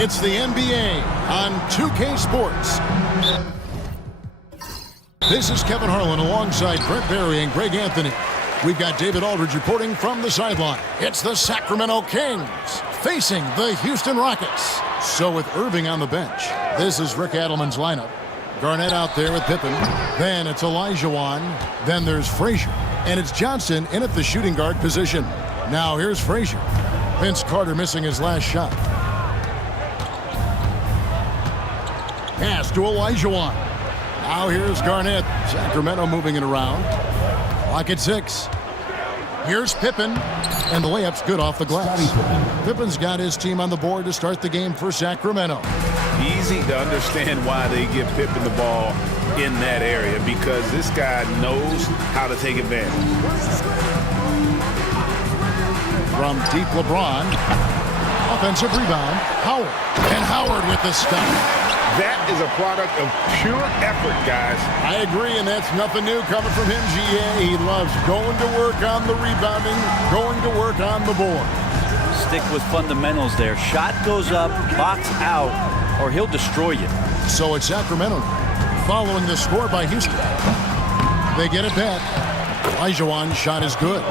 It's the NBA on 2K Sports. This is Kevin Harlan alongside Brent Barry and Greg Anthony. We've got David Aldridge reporting from the sideline. It's the Sacramento Kings facing the Houston Rockets. So with Irving on the bench, this is Rick Adelman's lineup. Garnett out there with Pippen. Then it's Olajuwon. Then there's Frazier. And it's Johnson in at the shooting guard position. Now here's Frazier. Vince Carter missing his last shot. Pass to Olajuwon. Now here's Garnett. Sacramento moving it around. Clock at 6. Here's Pippen. And the layup's good off the glass. Pippen's got his team on the board to start the game for Sacramento. Easy to understand why they give Pippen the ball in that area, because this guy knows how to take advantage. From deep LeBron. Offensive rebound. Howard. And Howard with the stop. That is a product of pure effort, guys. I agree, and that's nothing new coming from him, GA. He loves going to work on the rebounding, going to work on the board. Stick with fundamentals there. Shot goes up, box out, or he'll destroy you. So it's Sacramento following the score by Houston. They get it back. Olajuwon's shot is good.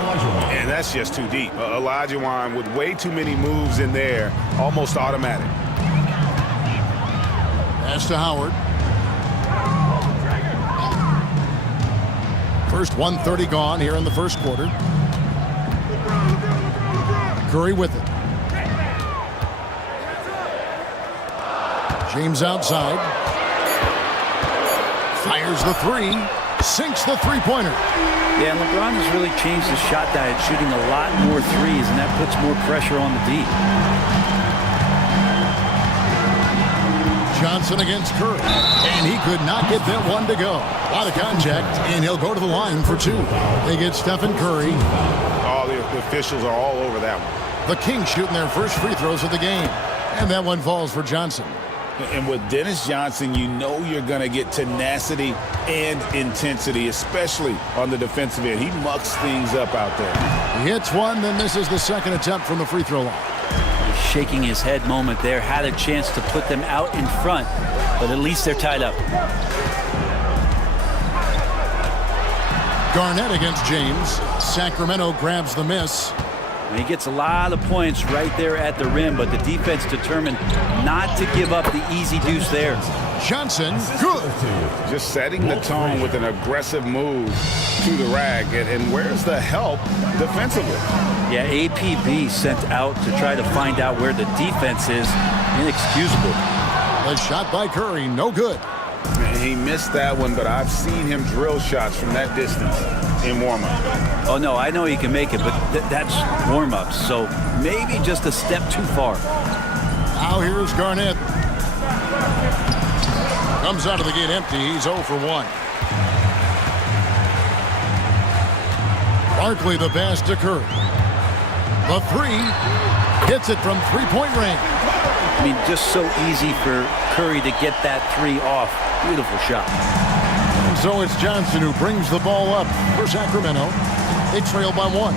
And that's just too deep. Olajuwon with way too many moves in there, almost automatic. Pass to Howard. First 1:30 gone here in the first quarter. Curry with it. James outside. Fires the three. Sinks the three-pointer. Yeah, and LeBron has really changed his shot diet, shooting a lot more threes, and that puts more pressure on the D. Johnson against Curry, and he could not get that one to go. A lot of contact, and he'll go to the line for two. They get Stephen Curry. All the officials are all over that one. The Kings shooting their first free throws of the game, and that one falls for Johnson. And with Dennis Johnson, you know you're going to get tenacity and intensity, especially on the defensive end. He mucks things up out there. He hits one, then misses the second attempt from the free throw line. Shaking his head moment there, had a chance to put them out in front, but at least they're tied up. Garnett against James. Sacramento grabs the miss. And he gets a lot of points right there at the rim, but the defense determined not to give up the easy deuce there. Johnson, good. Just setting the tone with an aggressive move to the rag. And where's the help defensively? Yeah, APB sent out to try to find out where the defense is. Inexcusable. A shot by Curry, no good. And he missed that one, but I've seen him drill shots from that distance in warm-up. Oh, no, I know he can make it, but that's warm-ups, so maybe just a step too far. Now here's Garnett. Comes out of the gate empty. He's 0 for 1. Barkley the pass to Curry. The three. Hits it from three-point range. I mean, just so easy for Curry to get that three off. Beautiful shot. And so it's Johnson who brings the ball up for Sacramento. They trail by 1.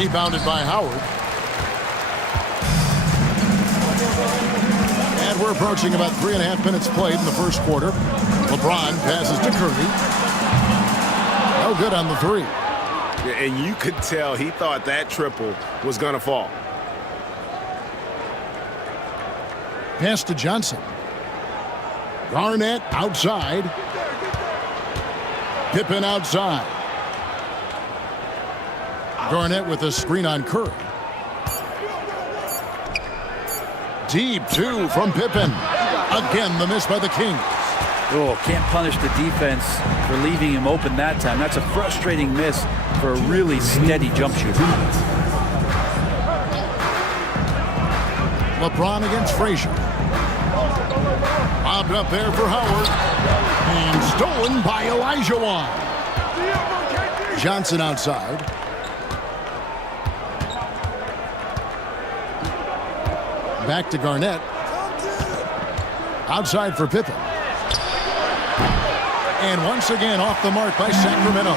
Rebounded by Howard. And we're approaching about 3.5 minutes played in the first quarter. LeBron passes to Curry. No good on the three. And you could tell he thought that triple was going to fall. Pass to Johnson. Garnett outside. Pippen outside. Garnett with a screen on Curry. Deep two from Pippen. Again, the miss by the Kings. Oh, can't punish the defense for leaving him open that time. That's a frustrating miss for a really steady jump shooter. LeBron against Frazier. Bobbed up there for Howard. And stolen by Olajuwon. Johnson outside. Back to Garnett. Outside for Pippen. And once again off the mark by Sacramento.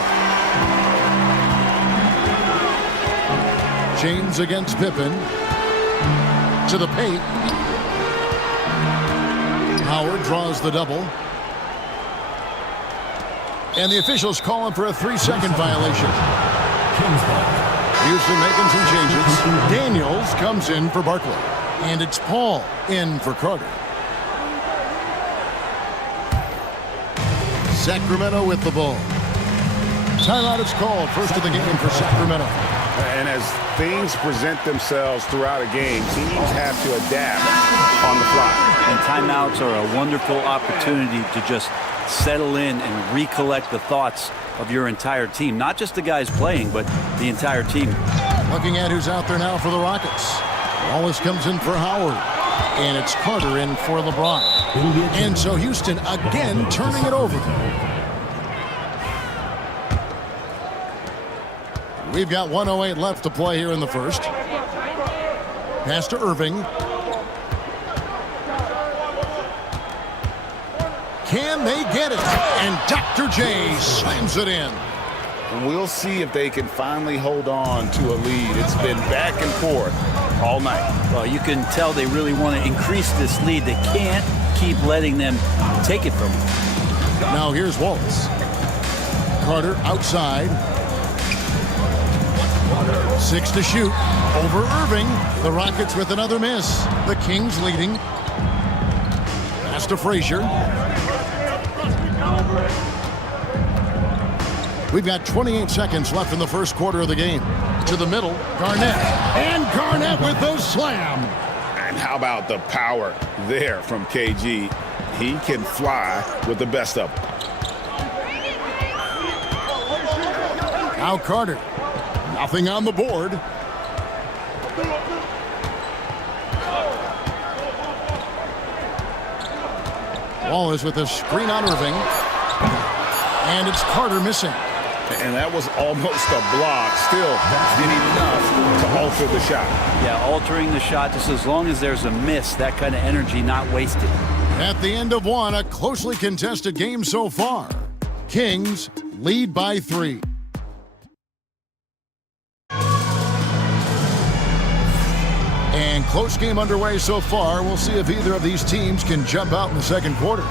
James against Pippen. To the paint. Howard draws the double. And the officials call him for a 3-second violation. Houston making some changes. Daniels comes in for Barkley. And it's Paul in for Carter. Sacramento with the ball. Timeout is called. First of the game for Sacramento. And as things present themselves throughout a game, teams have to adapt on the fly. And timeouts are a wonderful opportunity to just settle in and recollect the thoughts of your entire team. Not just the guys playing, but the entire team. Looking at who's out there now for the Rockets. Wallace comes in for Howard. And it's Carter in for LeBron. And so Houston again turning it over. We've got 1:08 left to play here in the first. Pass to Irving. Can they get it? And Dr. J slams it in. And we'll see if they can finally hold on to a lead. It's been back and forth all night. Well, you can tell they really want to increase this lead. They can't keep letting them take it from them. Now here's Wallace. Carter outside. 6 to shoot. Over Irving. The Rockets with another miss. The Kings leading. Pass to Frazier. We've got 28 seconds left in the first quarter of the game. To the middle, Garnett. And Garnett with the slam. And how about the power there from KG? He can fly with the best of them. Now Carter. Nothing on the board. Wallace with a screen on Irving. And it's Carter missing. And that was almost a block. Still did enough to alter the shot. Yeah, altering the shot just as long as there's a miss, that kind of energy not wasted. At the end of one, a closely contested game so far. Kings lead by 3. And close game underway so far. We'll see if either of these teams can jump out in the second quarter.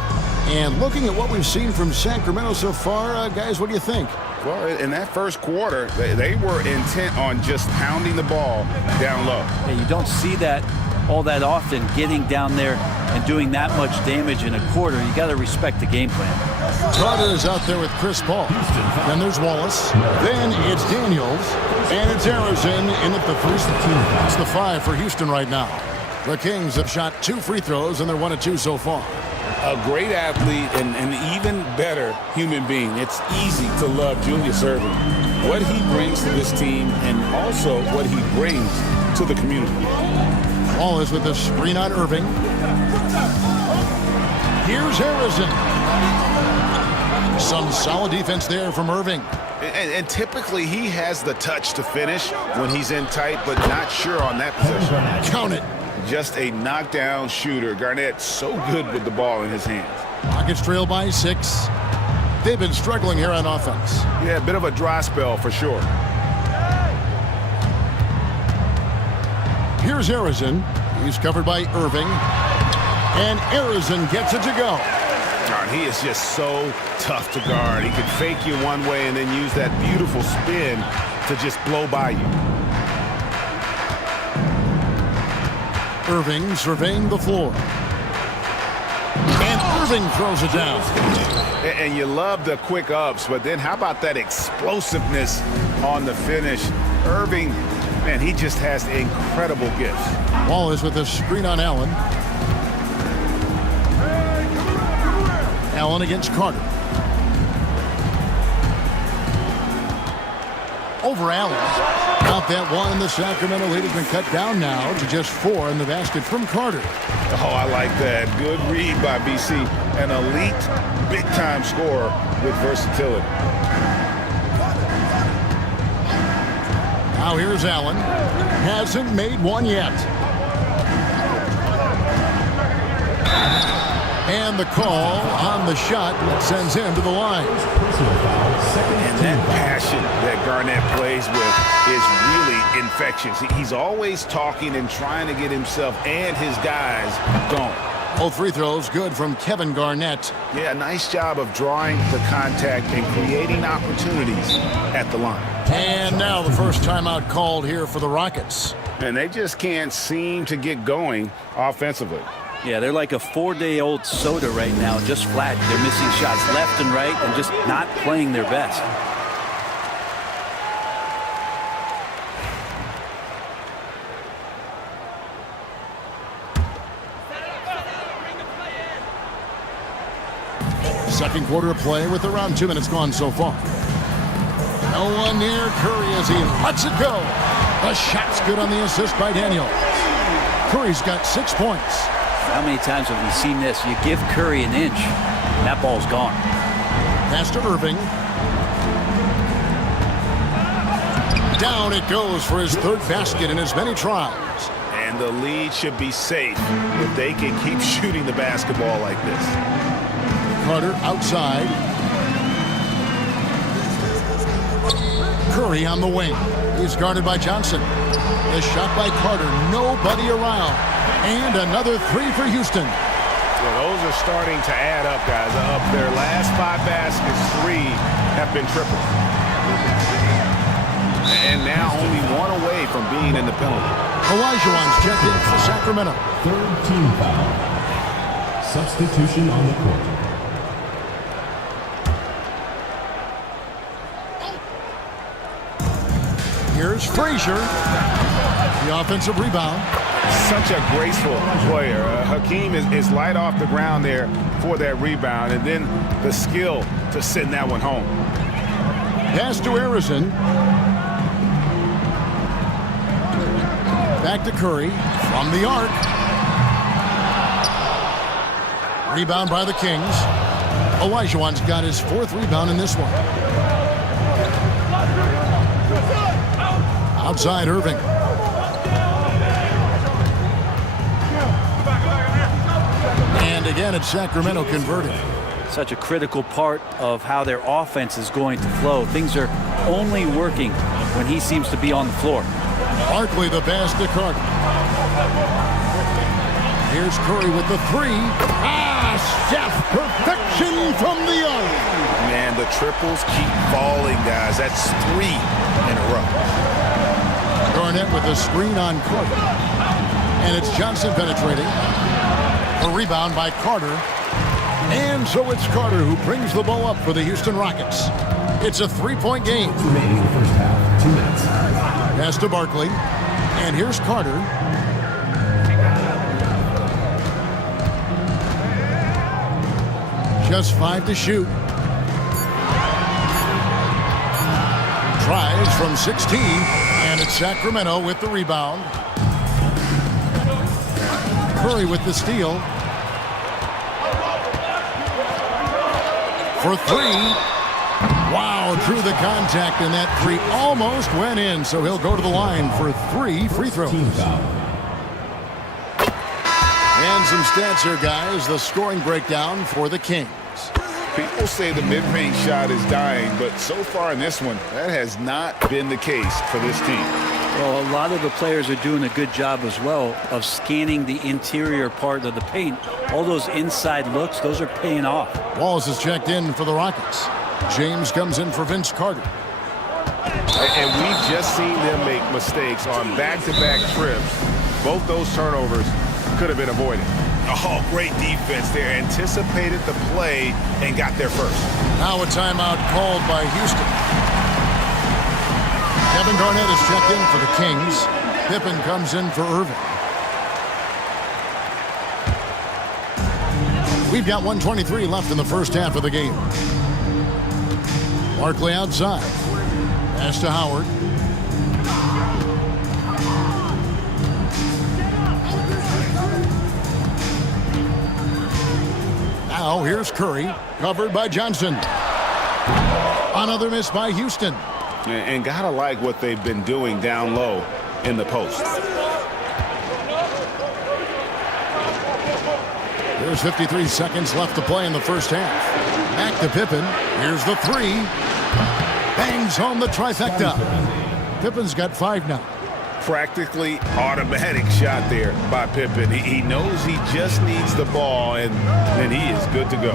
And looking at what we've seen from Sacramento so far, guys, what do you think? Well, in that first quarter, they were intent on just pounding the ball down low. Yeah, you don't see that all that often, getting down there and doing that much damage in a quarter. You got to respect the game plan. Carter is out there with Chris Paul. Then there's Wallace. Then it's Daniels. And it's Harrison in at the 3. It's the 5 for Houston right now. The Kings have shot 2 free throws, and they're 1 of 2 so far. A great athlete and an even better human being. It's easy to love Julius Erving. What he brings to this team and also what he brings to the community. Wallace with a screen on Irving. Here's Harrison. Some solid defense there from Irving. And typically he has the touch to finish when he's in tight, but not sure on that possession. Count it. Just a knockdown shooter. Garnett so good with the ball in his hands. Rockets trail by 6. They've been struggling here on offense. Yeah, a bit of a dry spell for sure. Here's Harrison. He's covered by Irving. And Harrison gets it to go. He is just so tough to guard. He can fake you one way and then use that beautiful spin to just blow by you. Irving surveying the floor. And Irving throws it down. And you love the quick ups, but then how about that explosiveness on the finish? Irving, man, he just has incredible gifts. Wallace with a screen on Allen. Allen against Carter. Over Allen. Out that one, and the Sacramento lead has been cut down now to just 4 in the basket from Carter. Oh, I like that. Good read by BC. An elite, big-time scorer with versatility. Now here's Allen. Hasn't made one yet. And the call on the shot that sends him to the line. And that passion passion that Garnett plays with is really infectious. He's always talking and trying to get himself and his guys going. Both free throws good from Kevin Garnett. Yeah, nice job of drawing the contact and creating opportunities at the line. And now the first timeout called here for the Rockets. And they just can't seem to get going offensively. Yeah, they're like a 4-day-old soda right now, just flat. They're missing shots left and right and just not playing their best. Second quarter of play with around 2 minutes gone so far. No one near Curry as he lets it go. The shot's good on the assist by Daniels. Curry's got 6 points. How many times have we seen this? You give Curry an inch, that ball's gone. Pass to Irving. Down it goes for his third basket in as many tries. And the lead should be safe if they can keep shooting the basketball like this. Carter outside. Curry on the wing. He's guarded by Johnson. The shot by Carter. Nobody around. And another three for Houston. Well, those are starting to add up, guys. Up their last 5 baskets, 3 have been triples. And now only 1 away from being in the penalty. Olajuwon's checked in for Sacramento. Third team foul. Substitution on the court. Here's Frazier. The offensive rebound. Such a graceful player. Hakeem is light off the ground there for that rebound, and then the skill to send that one home. Pass to Harrison. Back to Curry from the arc. Rebound by the Kings. Olajuwon's got his 4th rebound in this one. Outside Irving. And again, it's Sacramento converted. Such a critical part of how their offense is going to flow. Things are only working when he seems to be on the floor. Barkley the pass to Carter. Here's Curry with the 3. Chef, perfection from the arc. Man, the triples keep falling, guys. That's 3 in a row. Garnett with the screen on Carter. And it's Johnson penetrating. A rebound by Carter. And so it's Carter who brings the ball up for the Houston Rockets. It's a 3-point game. Remaining in the first half. 2 minutes. Pass to Barkley. And here's Carter. Just 5 to shoot. Tries from 16. And it's Sacramento with the rebound. Curry with the steal. For 3. Wow, drew the contact, and that 3 almost went in, so he'll go to the line for 3 free throws. Team foul. And some stats here, guys. The scoring breakdown for the Kings. People say the mid-range shot is dying, but so far in this one, that has not been the case for this team. Well, a lot of the players are doing a good job as well of scanning the interior part of the paint. All those inside looks, those are paying off. Wallace is checked in for the Rockets. James comes in for Vince Carter. And we've just seen them make mistakes on back-to-back trips. Both those turnovers could have been avoided. Oh, great defense there. Anticipated the play and got there first. Now a timeout called by Houston. Kevin Garnett is checked in for the Kings. Pippen comes in for Irving. We've got 1:23 left in the first half of the game. Barkley outside. Pass to Howard. Now here's Curry, covered by Johnson. Another miss by Houston. And gotta like what they've been doing down low in the post. There's 53 seconds left to play in the first half. Back to Pippen. Here's the 3. Bangs home the trifecta. Pippen's got 5 now. Practically automatic shot there by Pippen. He knows he just needs the ball, and then he is good to go.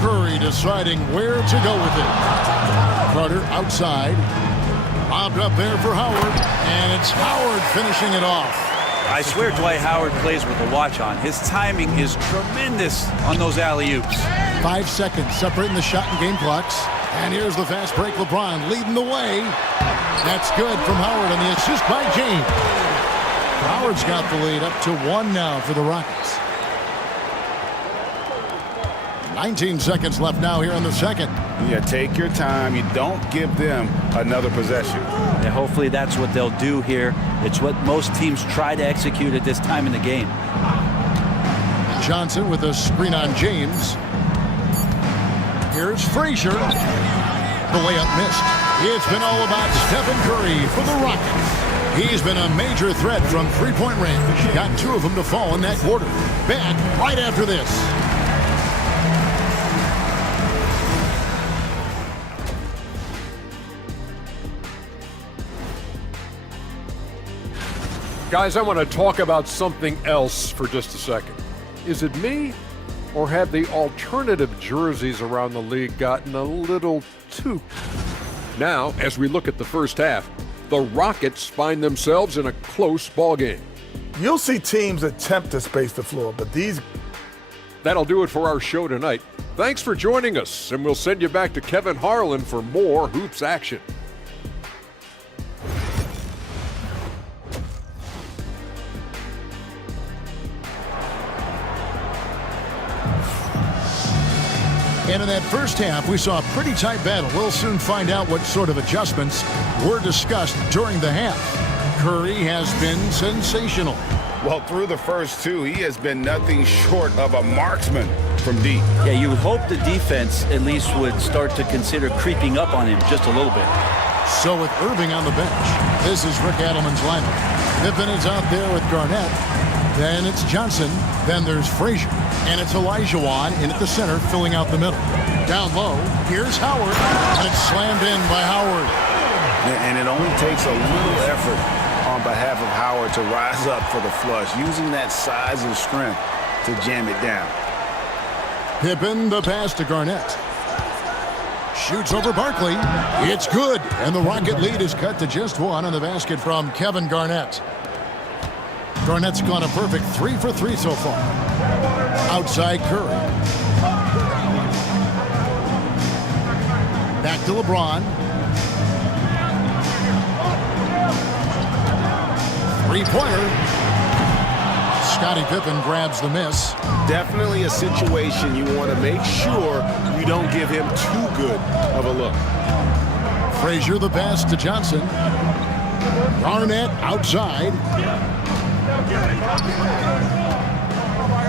Curry deciding where to go with it. Carter outside. Lobbed up there for Howard, and it's Howard finishing it off. I swear Dwight Howard plays with a watch on. His timing is tremendous on those alley-oops. 5 seconds separating the shot and game clocks. And here's the fast break. LeBron leading the way. That's good from Howard, and the assist by James. Howard's got the lead up to 1 now for the Rockets. 19 seconds left now here in the second. Yeah, take your time. You don't give them another possession. And hopefully that's what they'll do here. It's what most teams try to execute at this time in the game. Johnson with a screen on James. Here's Frazier. The layup missed. It's been all about Stephen Curry for the Rockets. He's been a major threat from three-point range. Got 2 of them to fall in that quarter. Back right after this. Guys, I want to talk about something else for just a second. Is it me, or have the alternative jerseys around the league gotten a little too? Now, as we look at the first half, the Rockets find themselves in a close ballgame. You'll see teams attempt to space the floor, but these... That'll do it for our show tonight. Thanks for joining us, and we'll send you back to Kevin Harlan for more Hoops action. And in that first half, we saw a pretty tight battle. We'll soon find out what sort of adjustments were discussed during the half. Curry has been sensational. Well, through the first 2, he has been nothing short of a marksman from deep. Yeah, you would hope the defense at least would start to consider creeping up on him just a little bit. So with Irving on the bench, this is Rick Adelman's lineup. Pippen is out there with Garnett. Then it's Johnson. Then there's Frazier. And it's Olajuwon in at the center, filling out the middle. Down low, here's Howard. And it's slammed in by Howard. And it only takes a little effort on behalf of Howard to rise up for the flush, using that size and strength to jam it down. Pippen, the pass to Garnett. Shoots over Barkley. It's good. And the Rocket lead is cut to just 1 on the basket from Kevin Garnett. Garnett's gone a perfect 3 for 3 so far. Outside Curry. Back to LeBron. 3-pointer. Scottie Pippen grabs the miss. Definitely a situation you want to make sure you don't give him too good of a look. Frazier the pass to Johnson. Garnett outside.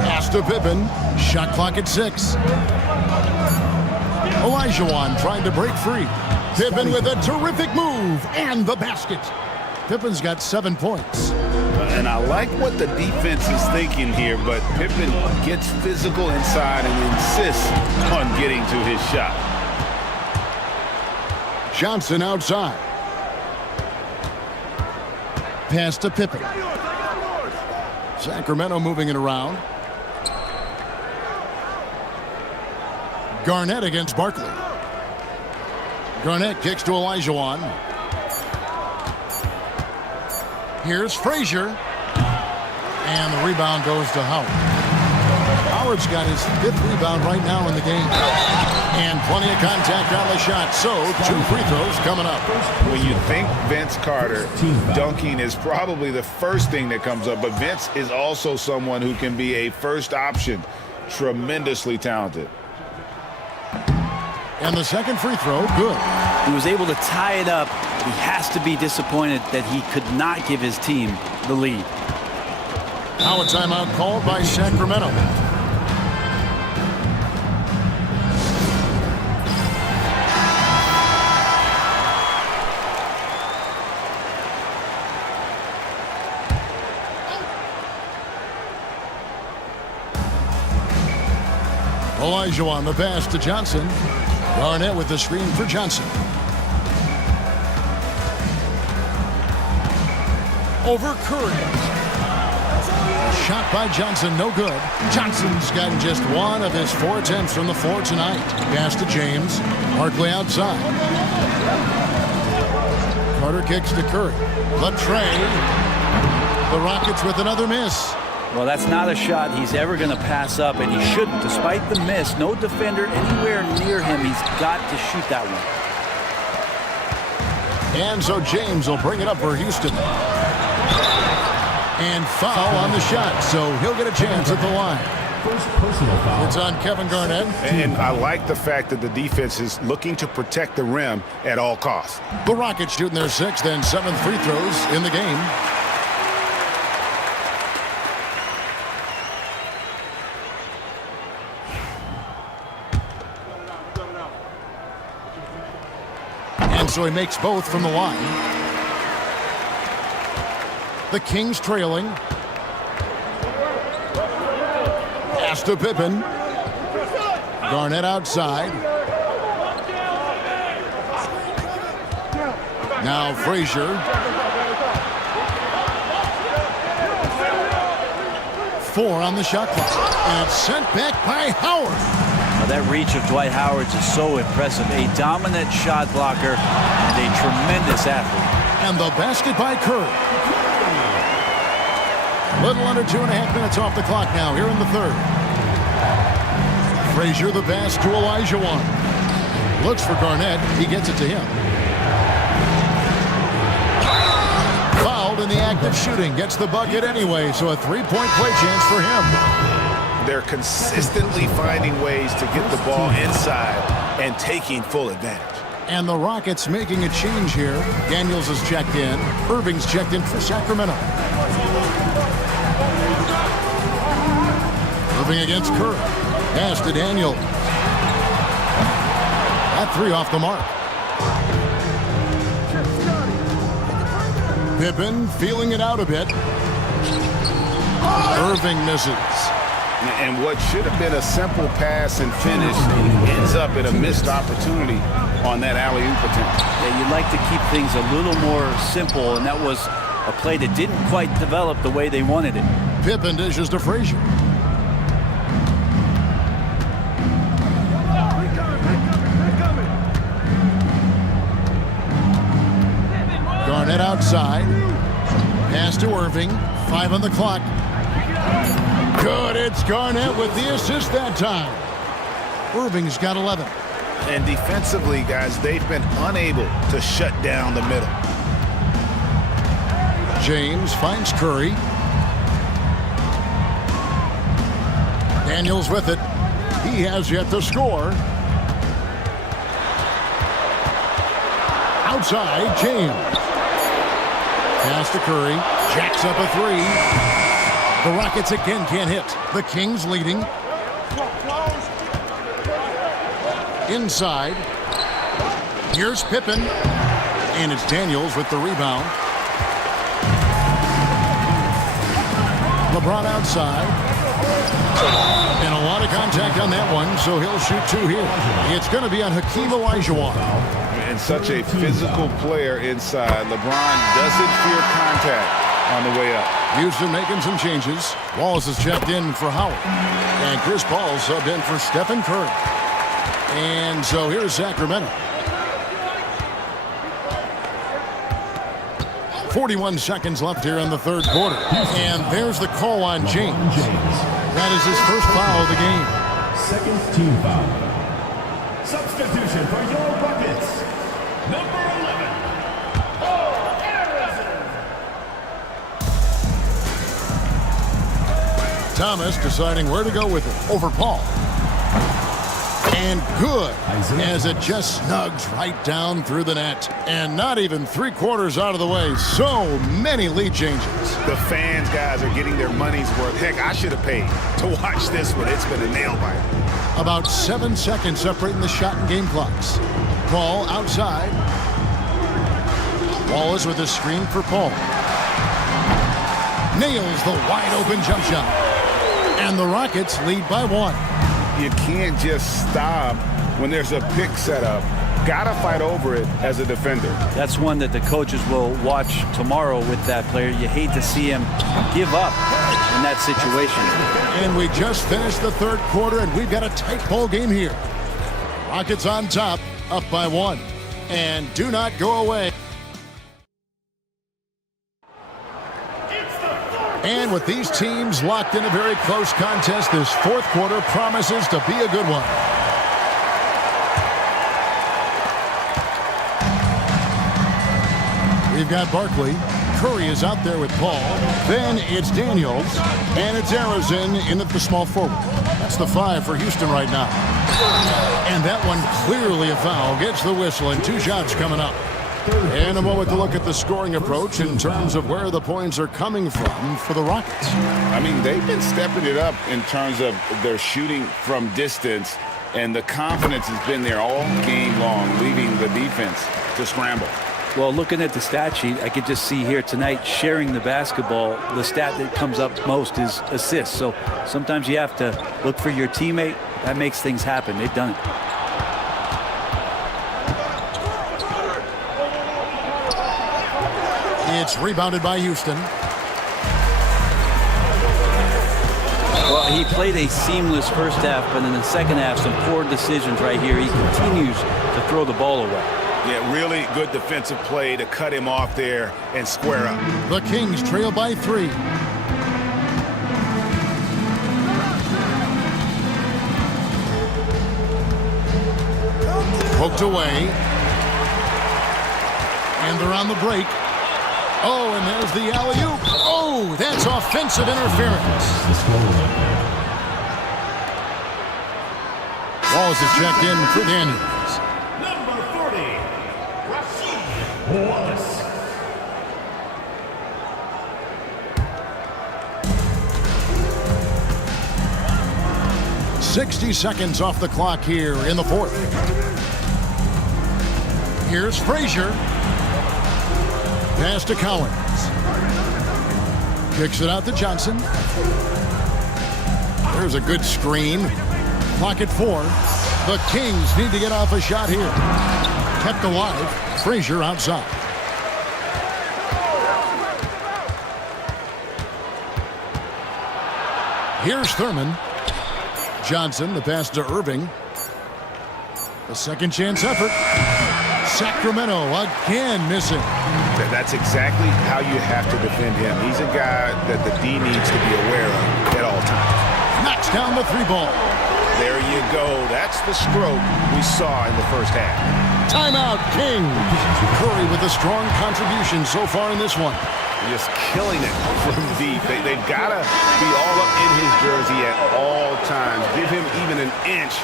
Pass to Pippen. Shot clock at 6. Olajuwon trying to break free. Pippen with a terrific move and the basket. Pippen's got 7 points. And I like what the defense is thinking here, but Pippen gets physical inside and insists on getting to his shot. Johnson outside. Pass to Pippen. Sacramento moving it around. Garnett against Barkley. Garnett kicks to Olajuwon. Here's Frazier. And the rebound goes to Howard. Howard's got his 5th rebound right now in the game. And plenty of contact on the shot. So 2 free throws coming up. When you think Vince Carter, dunking is probably the first thing that comes up. But Vince is also someone who can be a first option. Tremendously talented. And the second free throw, good. He was able to tie it up. He has to be disappointed that he could not give his team the lead. Now a timeout called by Sacramento. Olajuwon, the pass to Johnson. Garnett with the screen for Johnson. Over Curry. Shot by Johnson, no good. Johnson's gotten just one of his 4 attempts from the floor tonight. Pass to James. Barkley outside. Carter kicks to Curry. The tray. The Rockets with another miss. Well, that's not a shot he's ever going to pass up, and he shouldn't. Despite the miss, no defender anywhere near him. He's got to shoot that one. And so James will bring it up for Houston. And foul on the shot, so he'll get a chance at the line. First personal foul. It's on Kevin Garnett. And I like the fact that the defense is looking to protect the rim at all costs. The Rockets shooting their 6th and 7th free throws in the game. And so he makes both from the line. The Kings trailing. Pass to Pippen. Garnett outside. Now Frazier. 4 on the shot clock. And it's sent back by Howard. Now, that reach of Dwight Howard is so impressive. A dominant shot blocker and a tremendous athlete. And the basket by Curry. Little under 2.5 minutes off the clock now here in the 3rd. Frazier the pass to Olajuwon. Looks for Garnett. He gets it to him. Fouled in the act of shooting. Gets the bucket anyway, so a 3-point play chance for him. They're consistently finding ways to get the ball inside and taking full advantage. And the Rockets making a change here. Daniels has checked in. Irving's checked in for Sacramento. Moving against Curry. Pass to Daniels. That 3 off the mark. Pippen feeling it out a bit. Irving misses. And what should have been a simple pass and finish ends up in a missed opportunity on that alley-oop attempt. Yeah, you'd like to keep things a little more simple, and that was a play that didn't quite develop the way they wanted it. Pippen dishes to Frazier. Garnett outside. Pass to Irving. 5 on the clock. Good. It's Garnett with the assist that time. Irving's got 11. And defensively, guys, they've been unable to shut down the middle. James finds Curry. Daniels with it. He has yet to score. Outside, James. Pass to Curry. Jacks up a 3. The Rockets again can't hit. The Kings leading. Inside. Here's Pippen. And it's Daniels with the rebound. LeBron outside. And a lot of contact on that one, so he'll shoot 2 here. It's going to be on Hakeem Olajuwon. And such a physical player inside. LeBron doesn't fear contact on the way up. Houston making some changes. Wallace has checked in for Howard. And Chris Paul subbed in for Stephen Curry. And so here's Sacramento. 41 seconds left here in the 3rd quarter. And there's the call on James. That is his first foul of the game. 2nd team foul. Substitution for your Rockets. Number 11. Thomas deciding where to go with it over Paul. And good, as it just snugs right down through the net. And not even 3/4 out of the way. So many lead changes. The fans, guys, are getting their money's worth. Heck, I should have paid to watch this one. It's been a nail biter. About 7 seconds separating the shot and game clocks. Paul outside. Wallace with a screen for Paul. Nails the wide open jump shot. And the Rockets lead by 1. You can't just stop when there's a pick set up. Gotta fight over it as a defender. That's one that the coaches will watch tomorrow with that player. You hate to see him give up in that situation. And we just finished the third quarter, and we've got a tight ball game here. Rockets on top, up by 1. And do not go away. And with these teams locked in a very close contest, this fourth quarter promises to be a good one. We've got Barkley. Curry is out there with Paul. Then it's Daniels. And it's Arizin in at the small forward. That's the 5 for Houston right now. And that one clearly a foul. Gets the whistle, and 2 shots coming up. And a moment to look at the scoring approach in terms of where the points are coming from for the Rockets. I mean, they've been stepping it up in terms of their shooting from distance, and the confidence has been there all game long, leaving the defense to scramble. Well, looking at the stat sheet, I could just see here tonight sharing the basketball. The stat that comes up most is assists. So sometimes you have to look for your teammate. That makes things happen. They've done it. It's rebounded by Houston. Well, he played a seamless first half, but in the second half, some poor decisions right here. He continues to throw the ball away. Yeah, really good defensive play to cut him off there and square up. The Kings trail by 3. Poked away. And they're on the break. Oh, and there's the alley-oop. Oh, that's offensive interference. Walls is checked in for Daniels. Number 40, Rasheed Wallace. .60 seconds off the clock here in the fourth. Here's Frazier. Pass to Collins. Kicks it out to Johnson. There's a good screen. Clock at 4. The Kings need to get off a shot here. Kept alive. Frazier outside. Here's Thurman. Johnson, the pass to Irving. A second chance effort. Sacramento again missing. That's exactly how you have to defend him. He's a guy that the D needs to be aware of at all times. Knocks down the 3 ball. There you go. That's the stroke we saw in the first half. Timeout, Kings. Curry with a strong contribution so far in this one. Just killing it from deep. They've got to be all up in his jersey at all times. Give him even an inch,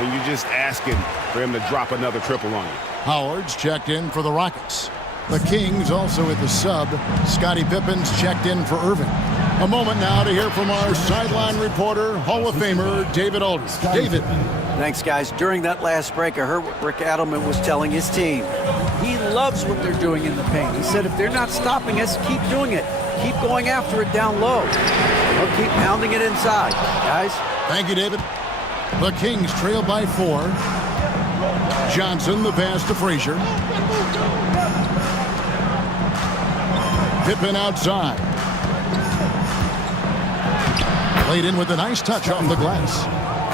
and you're just asking for him to drop another triple on you. Howard's checked in for the Rockets. The Kings also at the sub. Scottie Pippen's checked in for Irving. A moment now to hear from our sideline reporter, Hall of Famer David Aldridge. David. Thanks, guys. During that last break, I heard what Rick Adelman was telling his team. He loves what they're doing in the paint. He said, if they're not stopping us, keep doing it. Keep going after it down low. They'll keep pounding it inside, guys. Thank you, David. The Kings trail by 4. Johnson, the pass to Frazier. Pippen outside. Played in with a nice touch off the glass.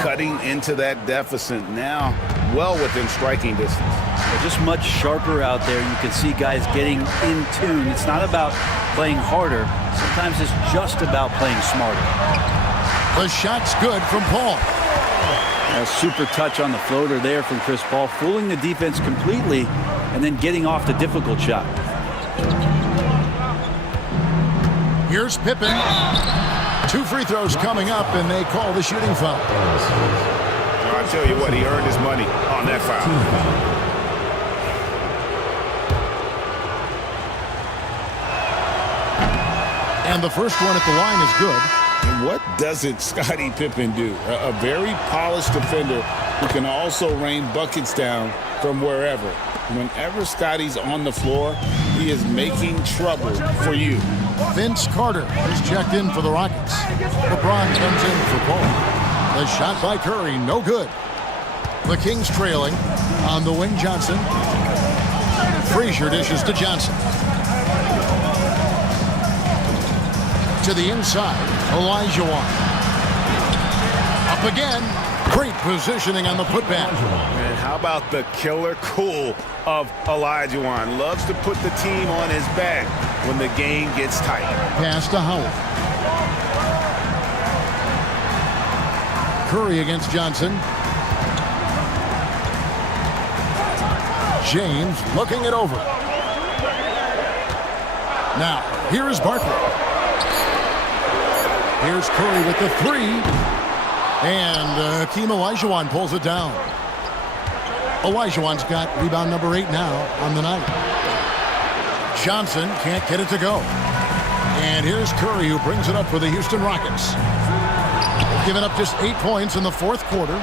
Cutting into that deficit now, well within striking distance. They're just much sharper out there. You can see guys getting in tune. It's not about playing harder. Sometimes it's just about playing smarter. The shot's good from Paul. A super touch on the floater there from Chris Paul, fooling the defense completely and then getting off the difficult shot. Here's Pippen. 2 free throws coming up, and they call the shooting foul. I'll tell you what, he earned his money on that foul. And the first one at the line is good. And what doesn't Scottie Pippen do? A very polished defender who can also rain buckets down from wherever. Whenever Scottie's on the floor, he is making trouble for you. Vince Carter is checked in for the Rockets. LeBron comes in for Paul. The shot by Curry, no good. The Kings trailing. On the wing, Johnson. Frazier dishes to Johnson. To the inside, Olajuwon. Up again. Great positioning on the putback. And how about the killer cool of Olajuwon? Loves to put the team on his back when the game gets tight. Pass to Howard. Curry against Johnson. James looking it over. Now, here is Barkley. Here's Curry with the three. And Hakeem Olajuwon pulls it down. Olajuwon's got rebound number 8 now on the night. Johnson can't get it to go. And here's Curry, who brings it up for the Houston Rockets. They've given up just 8 points in the fourth quarter. 2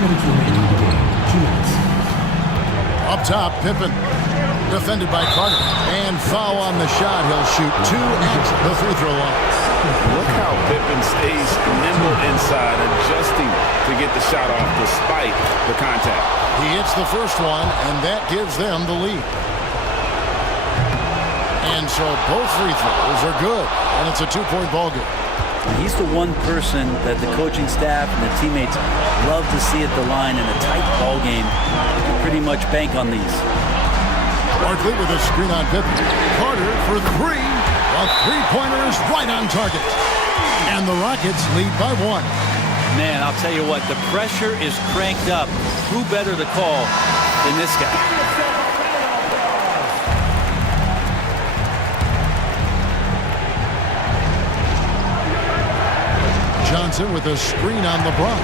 minutes remaining in the game. 2 minutes. Up top, Pippen. Defended by Carter. And foul on the shot. He'll shoot 2 at the free throw line. Look how Pippen stays nimble inside, adjusting to get the shot off despite the contact. He hits the first one, and that gives them the lead. And so both free throws are good, and it's a 2-point ball game. He's the one person that the coaching staff and the teammates love to see at the line in a tight ball game. You can pretty much bank on these. Barkley with a screen on Pippen. Carter for 3. The three-pointers right on target. And the Rockets lead by 1. Man, I'll tell you what, the pressure is cranked up. Who better to call than this guy? Johnson with a screen on LeBron.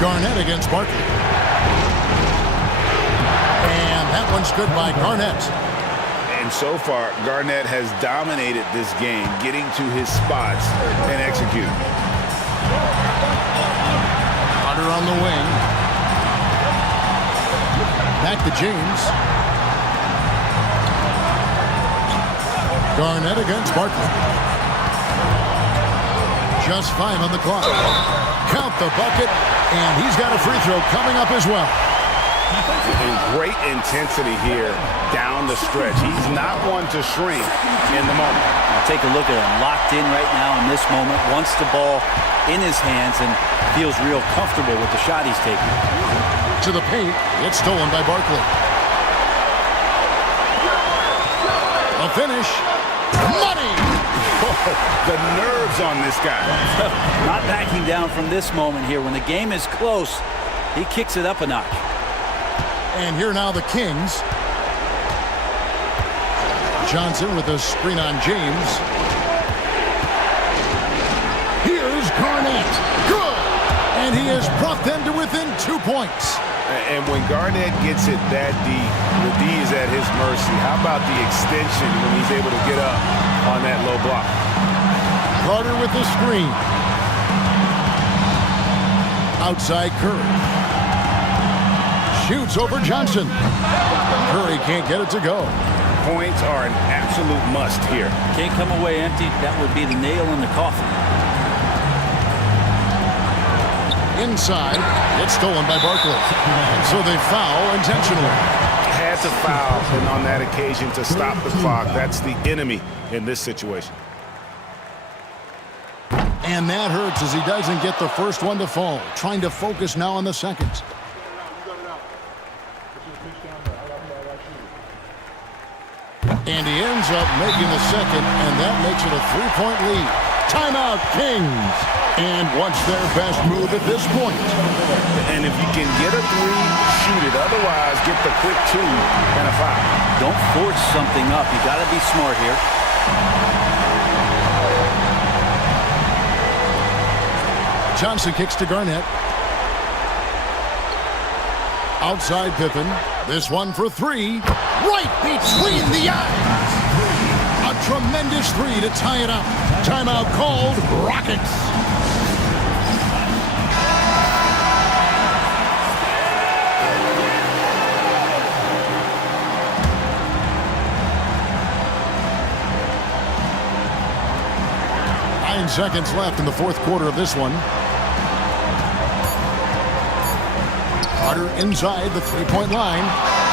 Garnett against Barkley. And that one's good by Garnett. And so far, Garnett has dominated this game, getting to his spots and executing. Carter on the wing. Back to James. Garnett against Barkley. Just 5 on the clock. Count the bucket, and he's got a free throw coming up as well. And great intensity here down the stretch. He's not one to shrink in the moment. Now take a look at him, locked in right now in this moment, wants the ball in his hands and feels real comfortable with the shot he's taking. To the paint, it's stolen by Barkley. A finish. Money! Oh, the nerves on this guy. Not backing down from this moment here. When the game is close, he kicks it up a notch. And here now the Kings. Johnson with a screen on James. Here's Garnett. Good! And he has brought them to within 2 points. And when Garnett gets it that deep, the D is at his mercy. How about the extension when he's able to get up on that low block? Carter with the screen. Outside Curry. Shoots over Johnson. Curry can't get it to go. Points are an absolute must here. Can't come away empty. That would be the nail in the coffin. Inside, it's stolen by Barkley. So they foul intentionally. Had to foul, and on that occasion to stop the clock. That's the enemy in this situation. And that hurts as he doesn't get the first one to fall. Trying to focus now on the second. And he ends up making the second, and that makes it a 3-point lead. Timeout, Kings. And what's their best move at this point? And if you can get a 3, shoot it. Otherwise, get the quick 2 and a foul. Don't force something up. You got to be smart here. Johnson kicks to Garnett. Outside Pippen. This one for 3. Right between the eyes. A tremendous 3 to tie it up. Timeout called. Rockets. seconds left in the fourth quarter of this one. Carter inside the three-point line.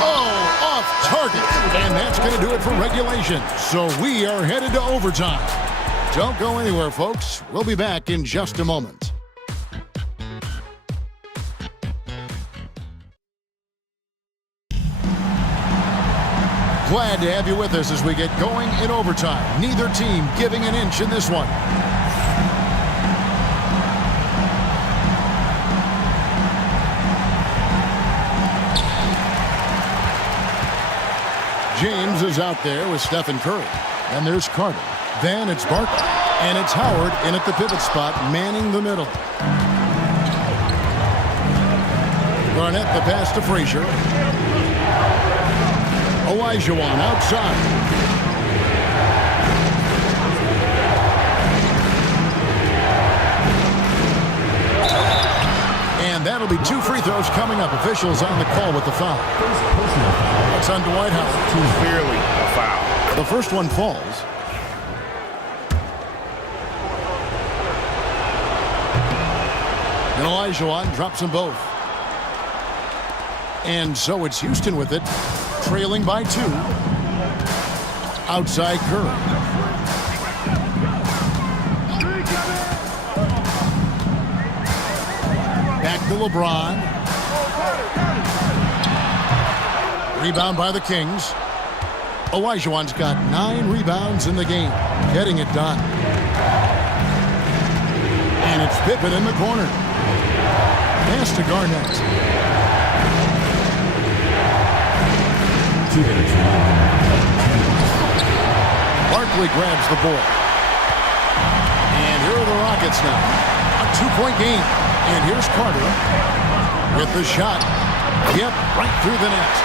Oh, off target. And that's going to do it for regulation. So we are headed to overtime. Don't go anywhere, folks. We'll be back in just a moment. Glad to have you with us as we get going in overtime. Neither team giving an inch in this one. James is out there with Stephen Curry. And there's Carter. Then it's Barkley. And it's Howard in at the pivot spot, manning the middle. Garnett the pass to Frazier. Olajuwon outside. And that'll be 2 free throws coming up. Officials on the call with the foul. That's on Dwight Howard. Clearly a foul. The first one falls. And Olajuwon drops them both. And so it's Houston with it, trailing by 2. Outside Curry. Back to LeBron. Rebound by the Kings. Olajuwon's got 9 rebounds in the game, getting it done. And it's Pippen in the corner. Pass to Garnett. Barkley grabs the ball. And here are the Rockets now. A 2-point game. And here's Carter with the shot. Yep, right through the net.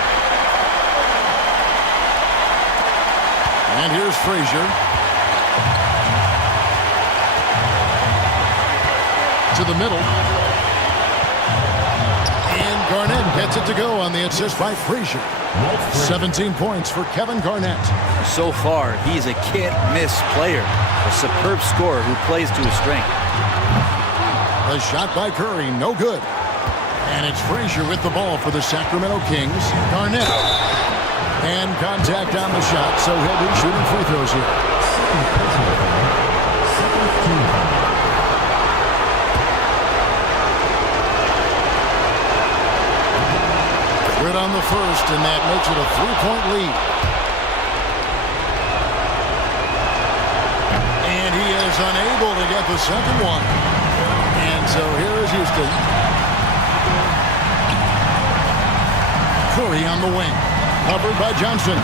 And here's Frazier. To the middle. And Garnett gets it to go on the assist by Frazier. 17 points for Kevin Garnett. So far, he's a can't-miss player. A superb scorer who plays to his strength. The shot by Curry, no good. And it's Frazier with the ball for the Sacramento Kings. Garnett. And contact on the shot, so he'll be shooting free throws here. Good on the first, and that makes it a 3-point lead. And he is unable to get the second one. And so here is Houston. Curry on the wing. Covered by Johnson.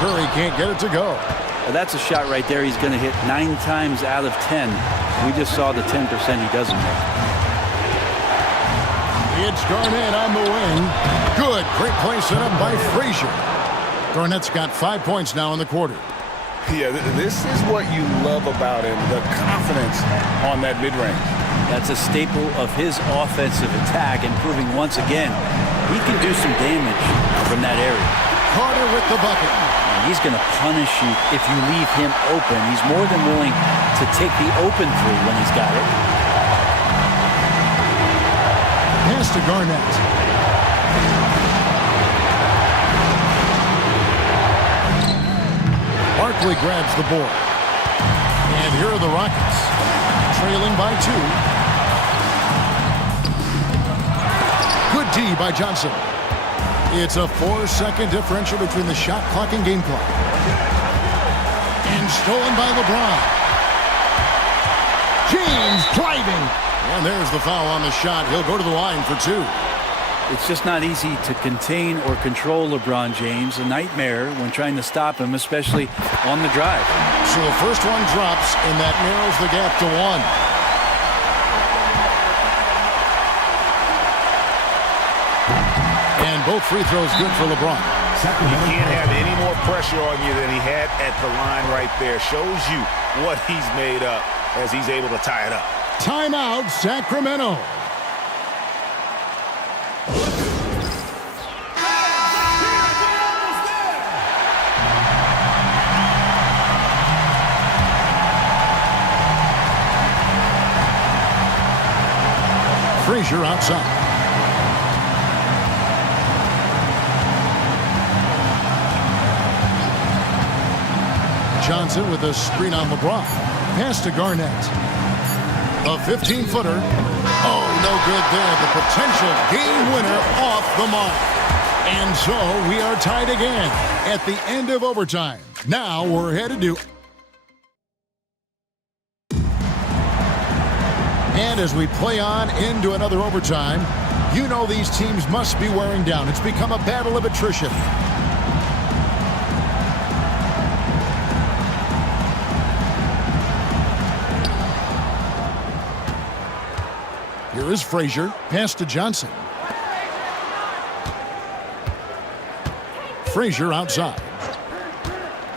Curry can't get it to go. Well, that's a shot right there he's going to hit 9 times out of 10. We just saw the 10% he doesn't make. It's Garnett on the wing. Good. Great play set up by Frazier. Garnett's got 5 points now in the quarter. Yeah, this is what you love about him, the confidence on that mid-range. That's a staple of his offensive attack, and proving once again he can do some damage from that area. Carter with the bucket. And he's going to punish you if you leave him open. He's more than willing to take the open 3 when he's got it. Pass to Garnett. Barkley grabs the board. And here are the Rockets, trailing by 2. Good D by Johnson. It's a 4-second differential between the shot clock and game clock. And stolen by LeBron. James driving. And there's the foul on the shot. He'll go to the line for 2. It's just not easy to contain or control LeBron James. A nightmare when trying to stop him, especially on the drive. So the first one drops, and that narrows the gap to 1. And both free throws good for LeBron. You can't have any more pressure on you than he had at the line right there. Shows you what he's made up as he's able to tie it up. Timeout, Sacramento. Frazier outside. Johnson with a screen on LeBron. Pass to Garnett. A 15-footer. Oh, no good there. The potential game winner off the mark. And so we are tied again at the end of overtime. Now we're headed to... And as we play on into another overtime, you know these teams must be wearing down. It's become a battle of attrition. Here is Frazier. Pass to Johnson. Frazier outside.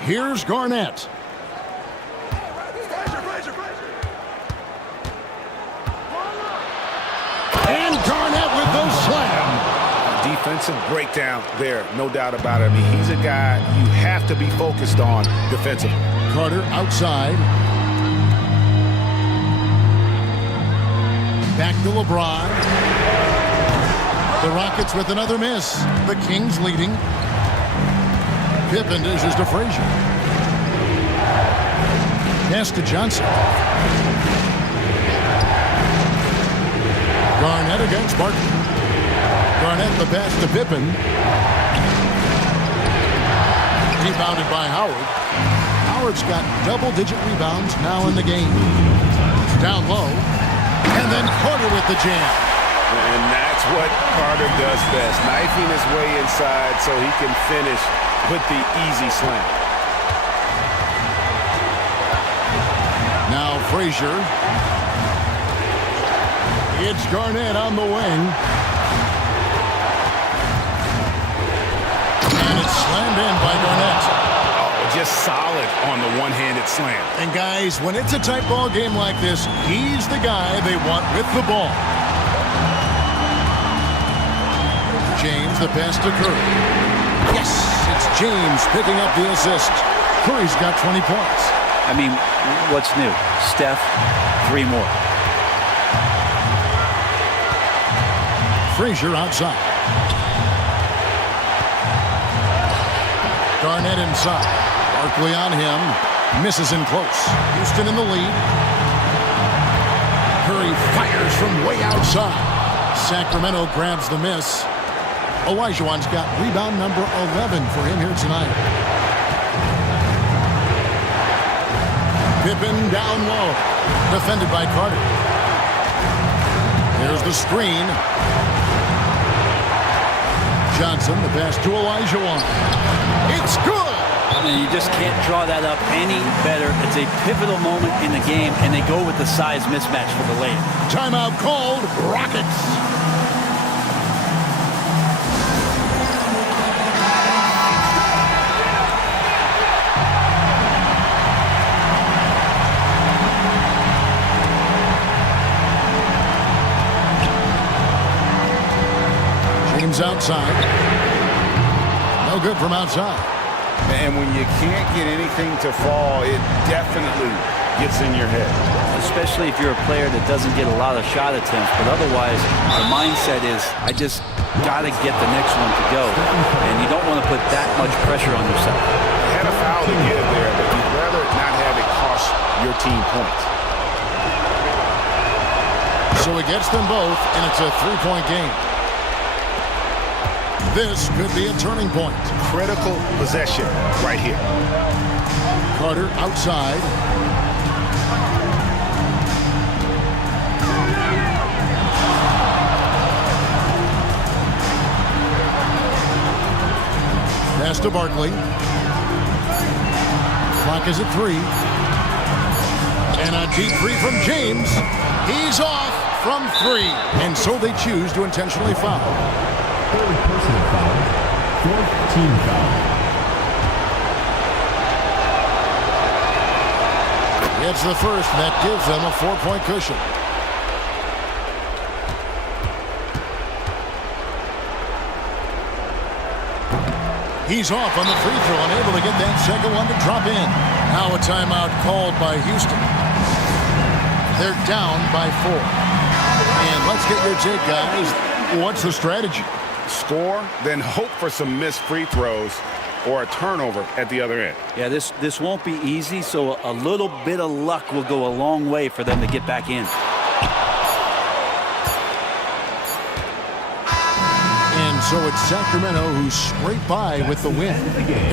Here's Garnett. And Garnett with the slam. Defensive breakdown there, no doubt about it. I mean, he's a guy you have to be focused on defensively. Carter outside. Back to LeBron. The Rockets with another miss. The Kings leading. Pippen dishes to Frazier. Pass to Johnson. Garnett against Barton. Garnett the pass to Pippen. Rebounded by Howard. Howard's got double-digit rebounds now in the game. Down low. And then Carter with the jam. And that's what Carter does best. Knifing his way inside so he can finish with the easy slam. Now Frazier. It's Garnett on the wing. And it's slammed in by Garnett. Oh, just solid on the one-handed slam. And guys, when it's a tight ball game like this, he's the guy they want with the ball. James, the pass to Curry. Yes, it's James picking up the assist. Curry's got 20 points. I mean, what's new? Steph, 3 more. Frazier outside. Garnett inside. Barkley on him. Misses in close. Houston in the lead. Curry fires from way outside. Sacramento grabs the miss. Olajuwon's got rebound number 11 for him here tonight. Pippen down low. Defended by Carter. There's the screen. Johnson, the pass to Olajuwon. It's good! I mean, you just can't draw that up any better. It's a pivotal moment in the game, and they go with the size mismatch for the lane. Timeout called. Rockets. James outside. No good from outside. And when you can't get anything to fall, it definitely gets in your head. Especially if you're a player that doesn't get a lot of shot attempts. But otherwise, the mindset is, I just got to get the next one to go. And you don't want to put that much pressure on yourself. You had a foul to give there, but you'd rather not have it cost your team points. So he gets them both, and it's a 3-point game. This could be a turning point. Critical possession right here. Carter outside. Pass to Barkley. Clock is at 3. And a deep 3 from James. He's off from 3. And so they choose to intentionally foul. Third personal foul. Fourth team foul. It's the first, and that gives them a 4-point cushion. He's off on the free throw, unable to get that second one to drop in. Now a timeout called by Houston. They're down by 4. And let's get your take, guys. What's the strategy? Score, then hope for some missed free throws or a turnover at the other end. Yeah, this won't be easy, so a little bit of luck will go a long way for them to get back in. And so it's Sacramento who scraped by with the win.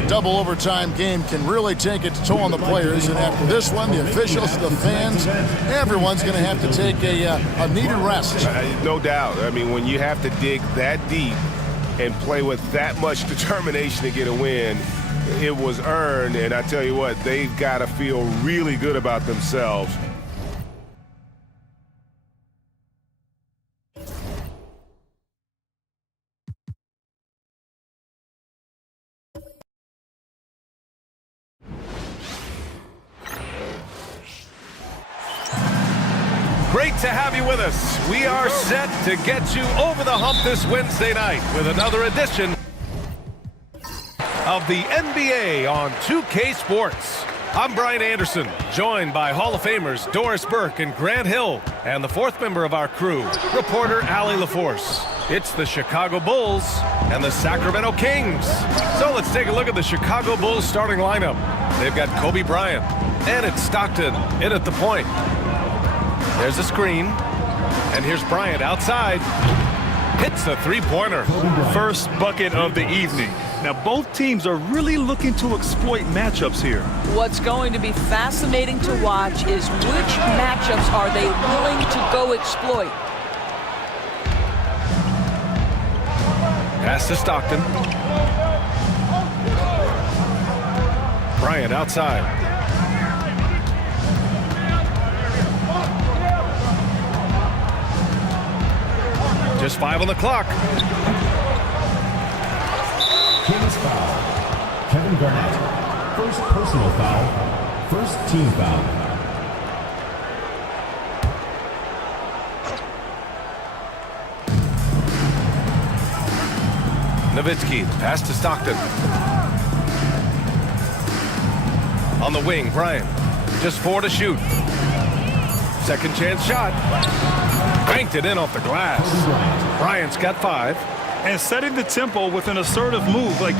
A double overtime game can really take its toll on the players, and after this one, the officials, the fans, everyone's going to have to take a needed rest. No doubt. I mean, when you have to dig that deep and play with that much determination to get a win, it was earned, and I tell you what, they've got to feel really good about themselves. Great to have you with us. We are set to get you over the hump this Wednesday night with another edition of the NBA on 2K Sports. I'm Brian Anderson, joined by Hall of Famers Doris Burke and Grant Hill, and the fourth member of our crew, reporter Allie LaForce. It's the Chicago Bulls and the Sacramento Kings. So let's take a look at the Chicago Bulls starting lineup. They've got Kobe Bryant, and it's Stockton in at the point. There's a screen, and here's Bryant outside. Hits the three-pointer. First bucket of the evening. Now, both teams are really looking to exploit matchups here. What's going to be fascinating to watch is which matchups are they willing to go exploit. Pass to Stockton. Bryant outside. Just 5 on the clock. Kings foul. Kevin Garnett. First personal foul. First team foul. Nowitzki, pass to Stockton. On the wing, Bryant. Just 4 to shoot. Second chance shot. Banked it in off the glass. Bryant's got 5. And setting the tempo with an assertive move. Like,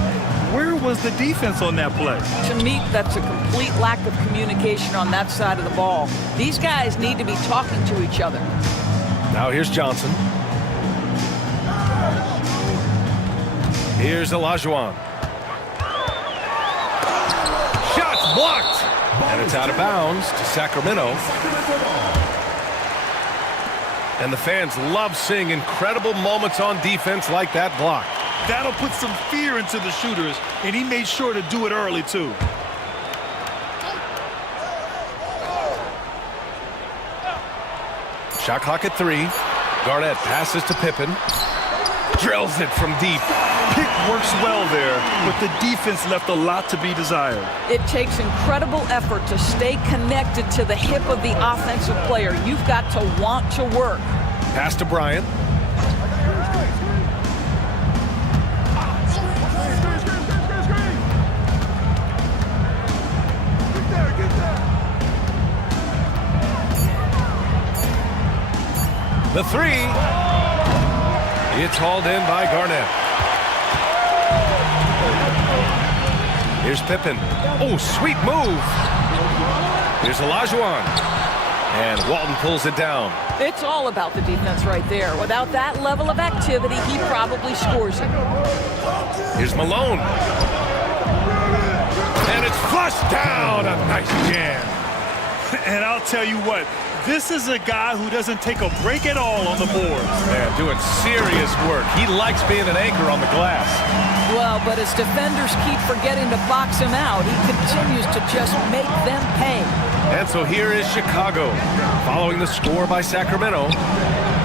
where was the defense on that play? To me, that's a complete lack of communication on that side of the ball. These guys need to be talking to each other. Now here's Johnson. Here's Olajuwon. Shots blocked. And it's out of bounds to Sacramento. And the fans love seeing incredible moments on defense like that block. That'll put some fear into the shooters, and he made sure to do it early, too. Shot clock at 3. Garnett passes to Pippen. Drills it from deep. Pick works well there, but the defense left a lot to be desired. It takes incredible effort to stay connected to the hip of the offensive player. You've got to want to work. Pass to Bryant. The 3. It's hauled in by Garnett. Here's Pippen. Oh, sweet move. Here's Olajuwon. And Walton pulls it down. It's all about the defense right there. Without that level of activity, he probably scores it. Here's Malone. And it's flushed down. A nice jam. And I'll tell you what, this is a guy who doesn't take a break at all on the boards. Man, doing serious work. He likes being an anchor on the glass. Well, but as defenders keep forgetting to box him out, he continues to just make them pay. And so here is Chicago, following the score by Sacramento.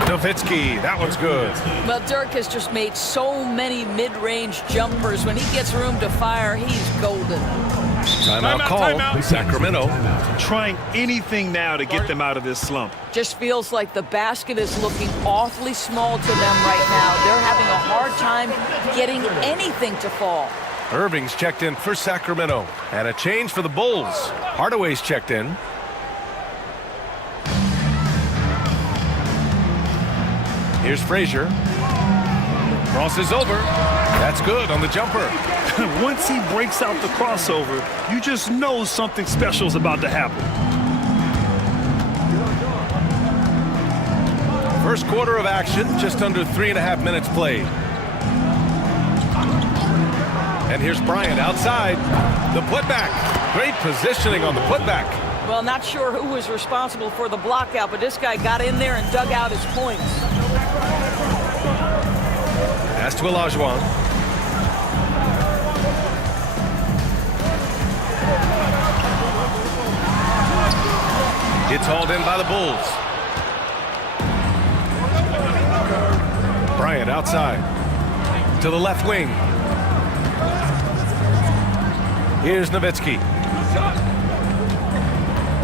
Nowitzki, that one's good. Well, Dirk has just made so many mid-range jumpers. When he gets room to fire, he's golden. Timeout call. Sacramento. Trying anything now to get them out of this slump. Just feels like the basket is looking awfully small to them right now. They're having a hard time getting anything to fall. Irving's checked in for Sacramento. And a change for the Bulls. Hardaway's checked in. Here's Frazier. Crosses over. That's good on the jumper. Once he breaks out the crossover, you just know something special is about to happen. First quarter of action, just under 3.5 minutes played. And here's Bryant outside. The putback. Great positioning on the putback. Well, not sure who was responsible for the block out, but this guy got in there and dug out his points. Pass to Olajuwon. It's hauled in by the Bulls. Bryant outside. To the left wing. Here's Nowitzki.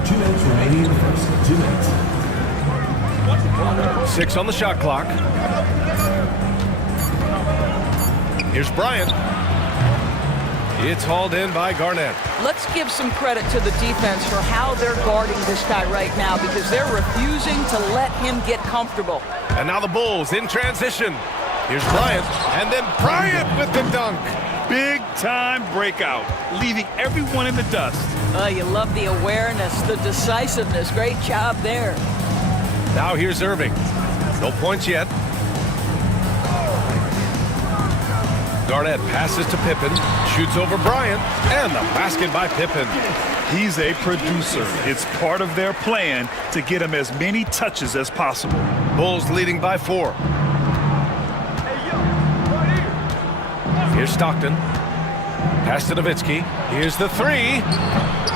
2 minutes remaining in the first. 2 minutes. 6 on the shot clock. Here's Bryant. It's hauled in by Garnett. Let's give some credit to the defense for how they're guarding this guy right now because they're refusing to let him get comfortable. And now the Bulls in transition. Here's Bryant, and then Bryant with the dunk. Big time breakout, leaving everyone in the dust. You love the awareness, the decisiveness. Great job there. Now here's Irving. No points yet. Garnett passes to Pippen, shoots over Bryant, and the basket by Pippen. He's a producer. It's part of their plan to get him as many touches as possible. Bulls leading by 4. Here's Stockton. Pass to Nowitzki. Here's the 3.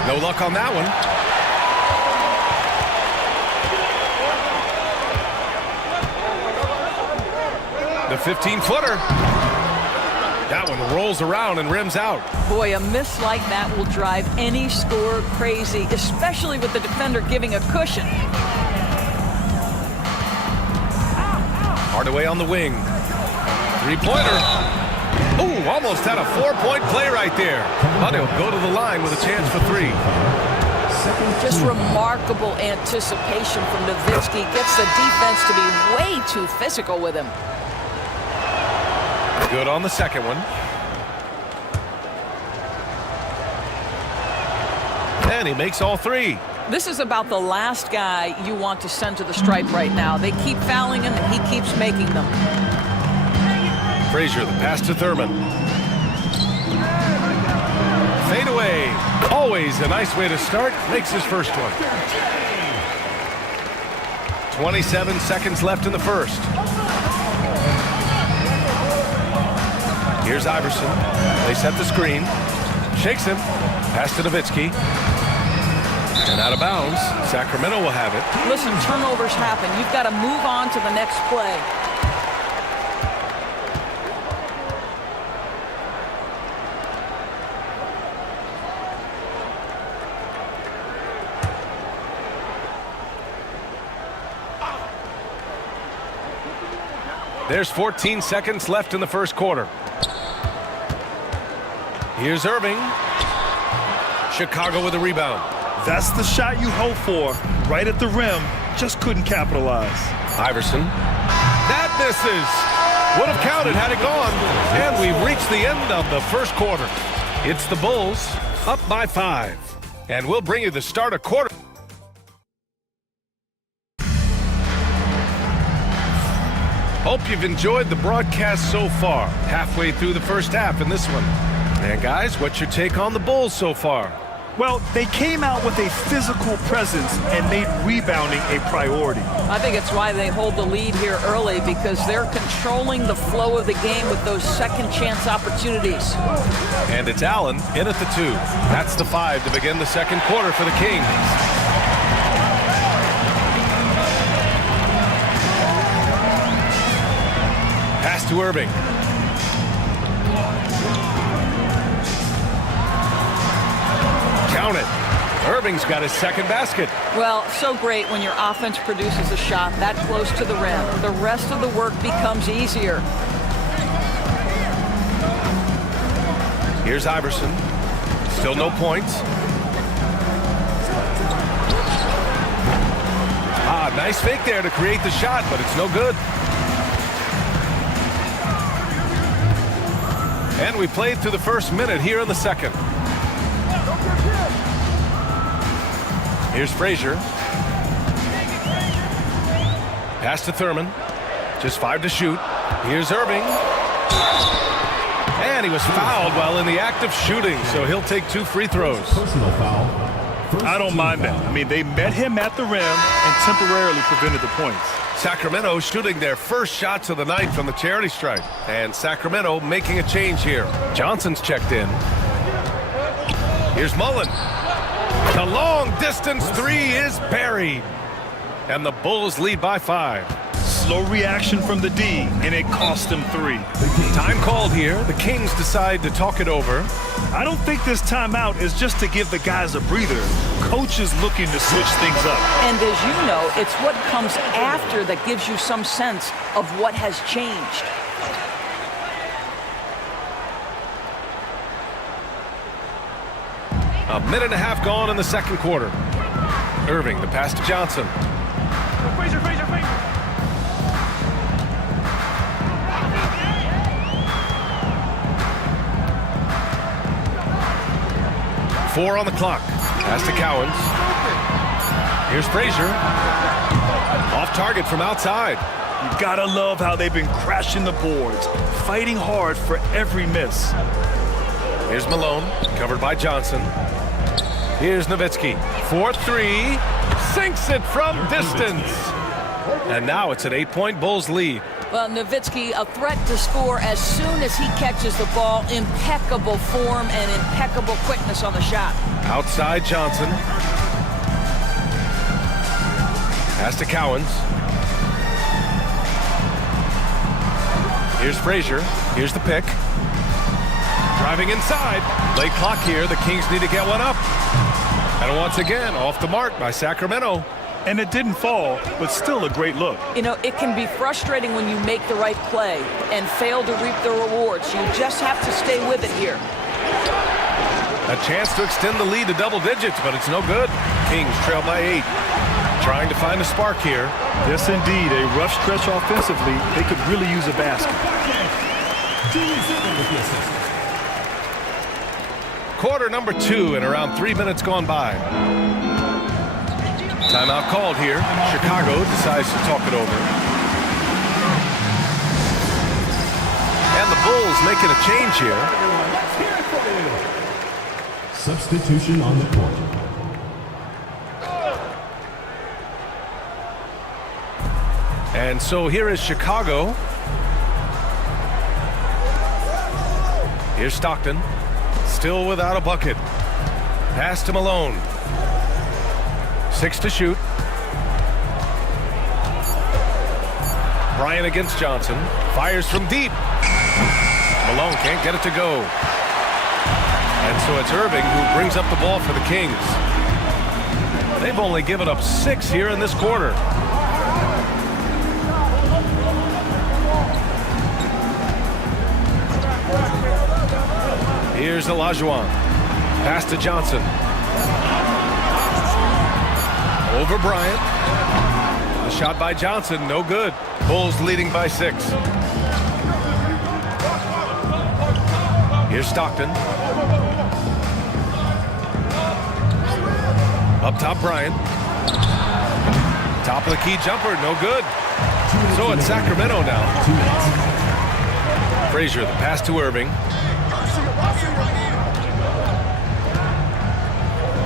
No luck on that one. The 15-footer. That one rolls around and rims out. Boy, a miss like that will drive any scorer crazy, especially with the defender giving a cushion. Hardaway on the wing. 3-pointer. Ooh, almost had a 4-point play right there. But he'll go to the line with a chance for 3. Just remarkable anticipation from Nowitzki. Gets the defense to be way too physical with him. Good on the second one. And he makes all 3. This is about the last guy you want to send to the stripe right now. They keep fouling him, and he keeps making them. Frazier, the pass to Thurman. Fade away. Always a nice way to start. Makes his first one. 27 seconds left in the first. Here's Iverson. They set the screen. Shakes him. Pass to Nowitzki. And out of bounds. Sacramento will have it. Listen, turnovers happen. You've got to move on to the next play. There's 14 seconds left in the first quarter. Here's Irving. Chicago with a rebound. That's the shot you hope for. Right at the rim. Just couldn't capitalize. Iverson. That misses. Would have counted had it gone. And we've reached the end of the first quarter. It's the Bulls up by 5. And we'll bring you the start of quarter. Hope you've enjoyed the broadcast so far. Halfway through the first half in this one. And guys, what's your take on the Bulls so far? Well, they came out with a physical presence and made rebounding a priority. I think it's why they hold the lead here early, because they're controlling the flow of the game with those second chance opportunities. And it's Allen in at the 2. That's the 5 to begin the second quarter for the Kings. Pass to Irving. Count it. Irving's got his second basket. Well, so great when your offense produces a shot that close to the rim. The rest of the work becomes easier. Here's Iverson. Still no points. Nice fake there to create the shot, but it's no good. And we played through the first minute here in the second. Here's Frazier. Pass to Thurman. Just 5 to shoot. Here's Irving. And he was fouled while in the act of shooting, so he'll take 2 free throws. Personal foul. I don't mind that. I mean, they met him at the rim and temporarily prevented the points. Sacramento shooting their first shots of the night from the charity stripe. And Sacramento making a change here. Johnson's checked in. Here's Mullen. The long distance 3 is buried. And the Bulls lead by 5. Slow reaction from the D, and it cost them 3. Time called here. The Kings decide to talk it over. I don't think this timeout is just to give the guys a breather. Coach is looking to switch things up. And as you know, it's what comes after that gives you some sense of what has changed. A minute and a half gone in the second quarter. Irving, the pass to Johnson. Frazier. 4 on the clock. Pass to Cowens. Here's Frazier. Off target from outside. You gotta love how they've been crashing the boards, fighting hard for every miss. Here's Malone, covered by Johnson. Here's Nowitzki. 4-3. Sinks it from distance. And now it's an 8-point Bulls lead. Well, Nowitzki, a threat to score as soon as he catches the ball. Impeccable form and impeccable quickness on the shot. Outside Johnson. Pass to Cowens. Here's Frazier. Here's the pick. Driving inside. Late clock here. The Kings need to get one up. And once again, off the mark by Sacramento. And it didn't fall, but still a great look. You know, it can be frustrating when you make the right play and fail to reap the rewards. You just have to stay with it here. A chance to extend the lead to double digits, but it's no good. Kings trail by 8. Trying to find a spark here. Yes, indeed. A rough stretch offensively. They could really use a basket. Quarter number 2 and around 3 minutes gone by. Timeout called here. Chicago decides to talk it over. And the Bulls making a change here. Substitution on the court. And so here is Chicago. Here's Stockton. Still without a bucket. Pass to Malone. 6 to shoot. Bryant against Johnson. Fires from deep. Malone can't get it to go. And so it's Irving who brings up the ball for the Kings. They've only given up 6 here in this quarter. Here's Olajuwon. Pass to Johnson. Over Bryant. The shot by Johnson, no good. Bulls leading by 6. Here's Stockton. Up top, Bryant. Top of the key jumper, no good. So it's Sacramento now. Frazier, the pass to Irving.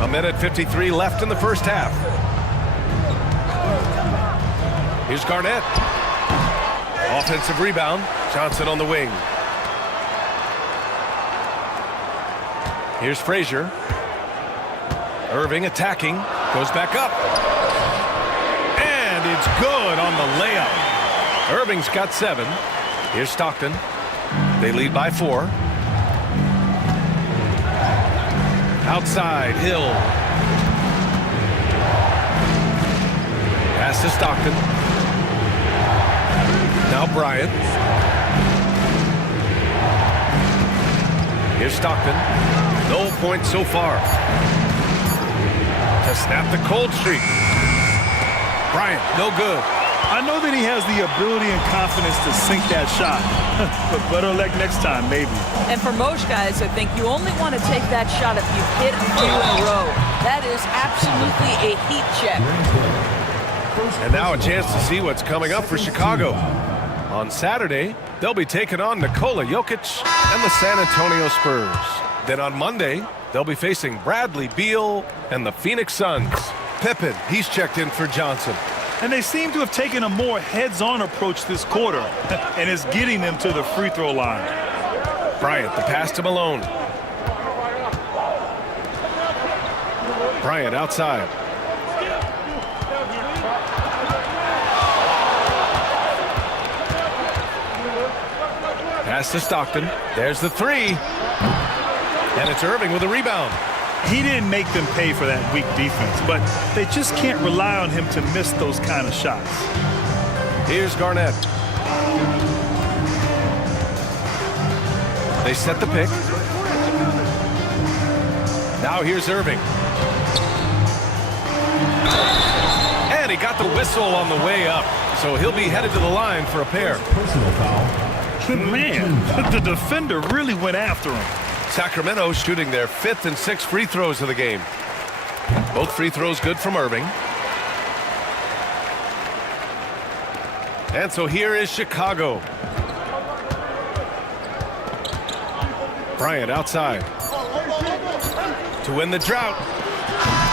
A minute 53 left in the first half. Here's Garnett. Offensive rebound. Johnson on the wing. Here's Frazier. Irving attacking. Goes back up. And it's good on the layup. Irving's got 7. Here's Stockton. They lead by 4. Outside, Hill. Pass to Stockton. Now Bryant. Here's Stockton. No points so far. To snap the cold streak. Bryant, no good. I know that he has the ability and confidence to sink that shot, but better luck next time, maybe. And for most guys, I think you only want to take that shot if you've hit a few in a row. That is absolutely a heat check. And now a chance to see what's coming up for Chicago. On Saturday, they'll be taking on Nikola Jokic and the San Antonio Spurs. Then on Monday, they'll be facing Bradley Beal and the Phoenix Suns. Pippen, he's checked in for Johnson. And they seem to have taken a more heads-on approach this quarter, and it's getting them to the free throw line. Bryant, the pass to Malone. Bryant outside. Pass to Stockton. There's the three. And it's Irving with a rebound. He didn't make them pay for that weak defense, but they just can't rely on him to miss those kind of shots. Here's Garnett. They set the pick. Now here's Irving. And he got the whistle on the way up, so he'll be headed to the line for a pair. Personal foul. Man, the defender really went after him. Sacramento shooting their 5th and 6th free throws of the game. Both free throws good from Irving. And so here is Chicago. Bryant outside. To win the drought.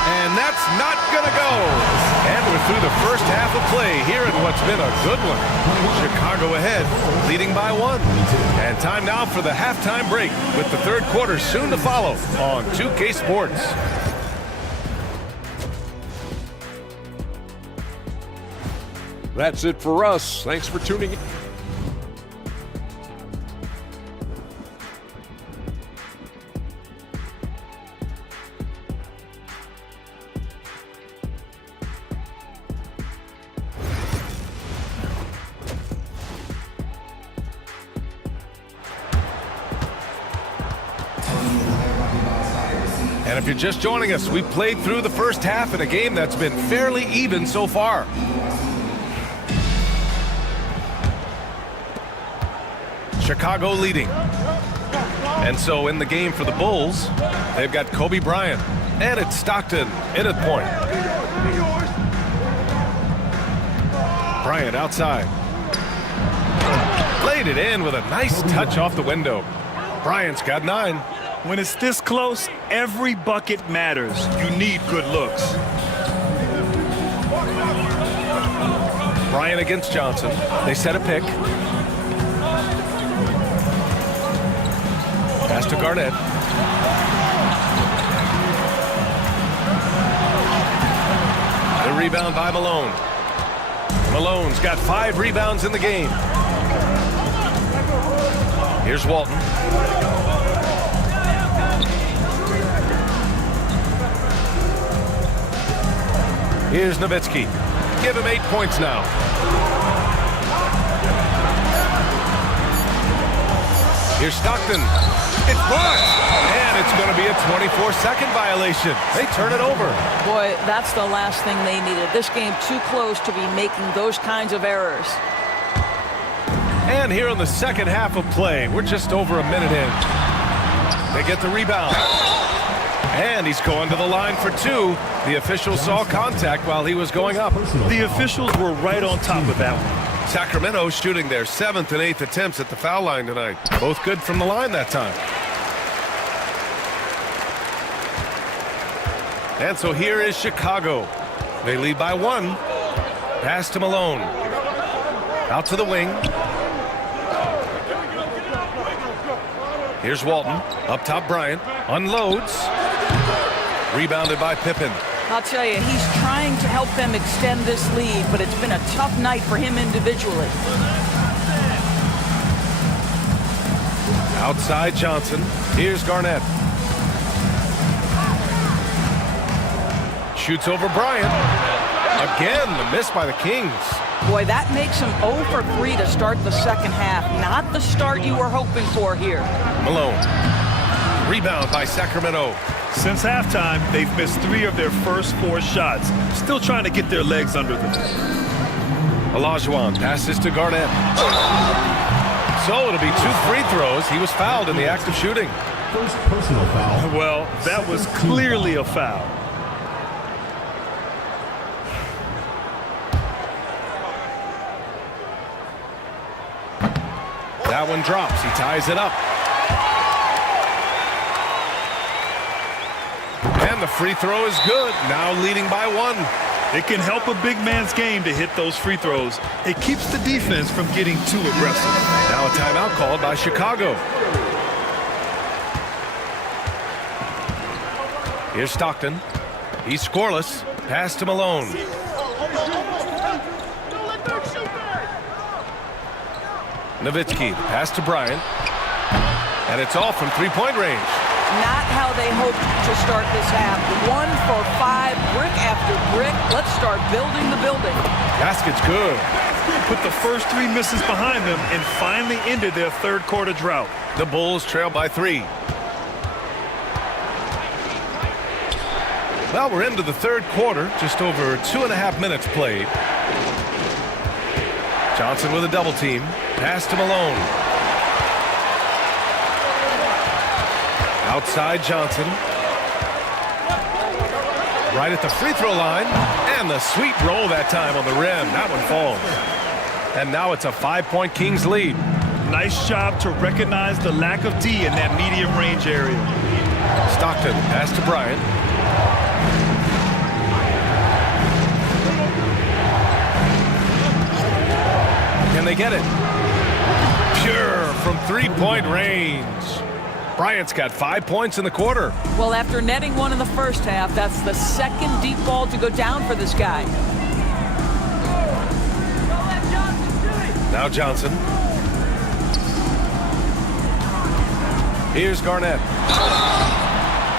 And that's not going to go. And we're through the first half of play here in what's been a good one. Chicago ahead, leading by 1. And time now for the halftime break with the third quarter soon to follow on 2K Sports. That's it for us. Thanks for tuning in. And if you're just joining us, we played through the first half in a game that's been fairly even so far. Chicago leading. And so in the game for the Bulls, they've got Kobe Bryant. And it's Stockton in at point. Bryant outside. Laid it in with a nice touch off the window. Bryant's got 9. When it's this close, every bucket matters. You need good looks. Bryant against Johnson. They set a pick. Pass to Garnett. The rebound by Malone. Malone's got 5 rebounds in the game. Here's Walton. Here's Nowitzki. Give him 8 points now. Here's Stockton. It's blocked. And it's going to be a 24-second violation. They turn it over. Boy, that's the last thing they needed. This game too close to be making those kinds of errors. And here in the second half of play, we're just over a minute in. They get the rebound. And he's going to the line for 2. The official saw contact while he was going up. The officials were right on top of that one. Sacramento shooting their 7th and 8th attempts at the foul line tonight. Both good from the line that time. And so here is Chicago. They lead by 1. Pass to Malone. Out to the wing. Here's Walton. Up top, Bryant. Unloads. Rebounded by Pippen. I'll tell you, he's trying to help them extend this lead, but it's been a tough night for him individually. Outside Johnson. Here's Garnett. Shoots over Bryant. Again, the miss by the Kings. Boy, that makes him 0 for 3 to start the second half. Not the start you were hoping for here. Malone. Rebound by Sacramento. Since halftime, they've missed 3 of their first 4 shots. Still trying to get their legs under them. Olajuwon passes to Garnett. So it'll be 2 free throws. He was fouled in the act of shooting. First personal foul. Well, that was clearly a foul. That one drops. He ties it up. And the free throw is good. Now leading by 1. It can help a big man's game to hit those free throws. It keeps the defense from getting too aggressive. Now a timeout called by Chicago. Here's Stockton. He's scoreless. Pass to Malone. Nowitzki, pass to Bryant. And it's all from three-point range. Not how they hoped to start this half. 1 for 5, brick after brick. Let's start building the building. Basket's good. Put the first 3 misses behind them and finally ended their third quarter drought. The Bulls trail by 3. Well, we're into the third quarter. Just over 2.5 minutes played. Johnson with a double team. Pass to Malone. Outside Johnson. Right at the free throw line. And the sweet roll that time on the rim. That one falls. And now it's a 5-point Kings lead. Nice job to recognize the lack of D in that medium range area. Stockton, pass to Bryant. Can they get it? Pure from three-point range. Bryant's got 5 points in the quarter. Well, after netting 1 in the first half, that's the second deep ball to go down for this guy. Now Johnson. Here's Garnett.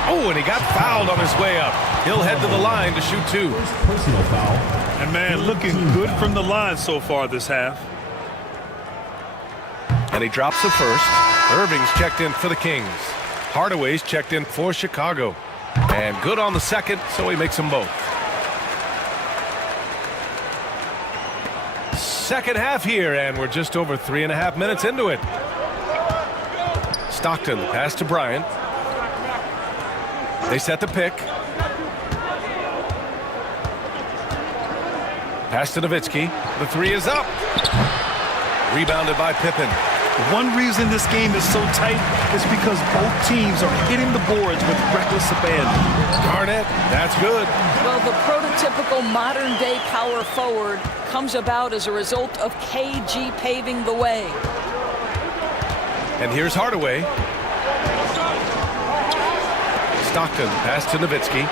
Oh, and he got fouled on his way up. He'll head to the line to shoot 2. Personal foul. And man, looking good from the line so far this half. And he drops the first. Irving's checked in for the Kings. Hardaway's checked in for Chicago. And good on the second, so he makes them both. Second half here, and we're just over 3.5 minutes into it. Stockton, pass to Bryant. They set the pick. Pass to Nowitzki. The 3 is up. Rebounded by Pippen. One reason this game is so tight is because both teams are hitting the boards with reckless abandon. Garnett, that's good. Well, the prototypical modern-day power forward comes about as a result of KG paving the way. And here's Hardaway. Stockton, pass to Nowitzki.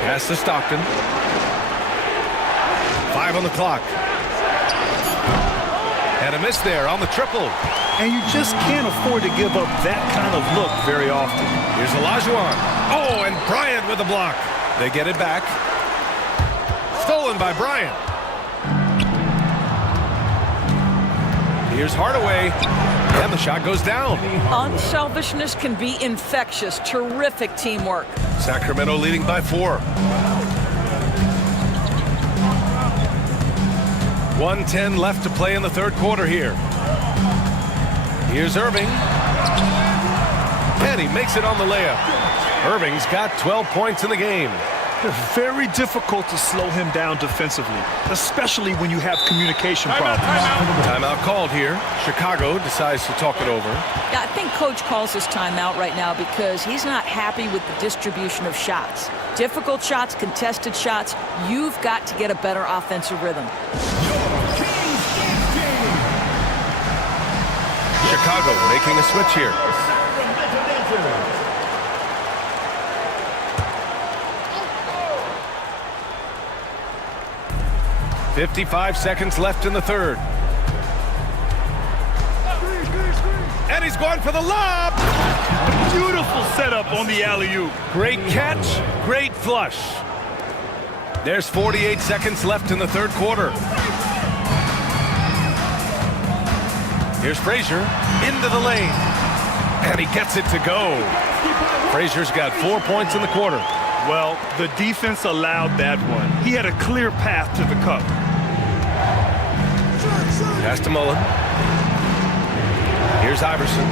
Pass to Stockton. 5 on the clock. And a miss there on the triple. And you just can't afford to give up that kind of look very often. Here's Olajuwon. Oh, and Bryant with the block. They get it back. Stolen by Bryant. Here's Hardaway. And the shot goes down. Unselfishness can be infectious. Terrific teamwork. Sacramento leading by 4. 1:10 left to play in the third quarter here. Here's Irving. And he makes it on the layup. Irving's got 12 points in the game. Very difficult to slow him down defensively, especially when you have communication problems. Timeout called here. Chicago decides to talk it over. Yeah, I think Coach calls this timeout right now because he's not happy with the distribution of shots. Difficult shots, contested shots. You've got to get a better offensive rhythm. Chicago making a switch here. .55 seconds left in the third. And he's going for the lob. Beautiful setup on the alley-oop. Great catch, great flush. There's 48 seconds left in the third quarter. Here's Frazier into the lane. And he gets it to go. Frazier's got 4 points in the quarter. Well, the defense allowed that one. He had a clear path to the cup. Pass to Mullen. Here's Iverson.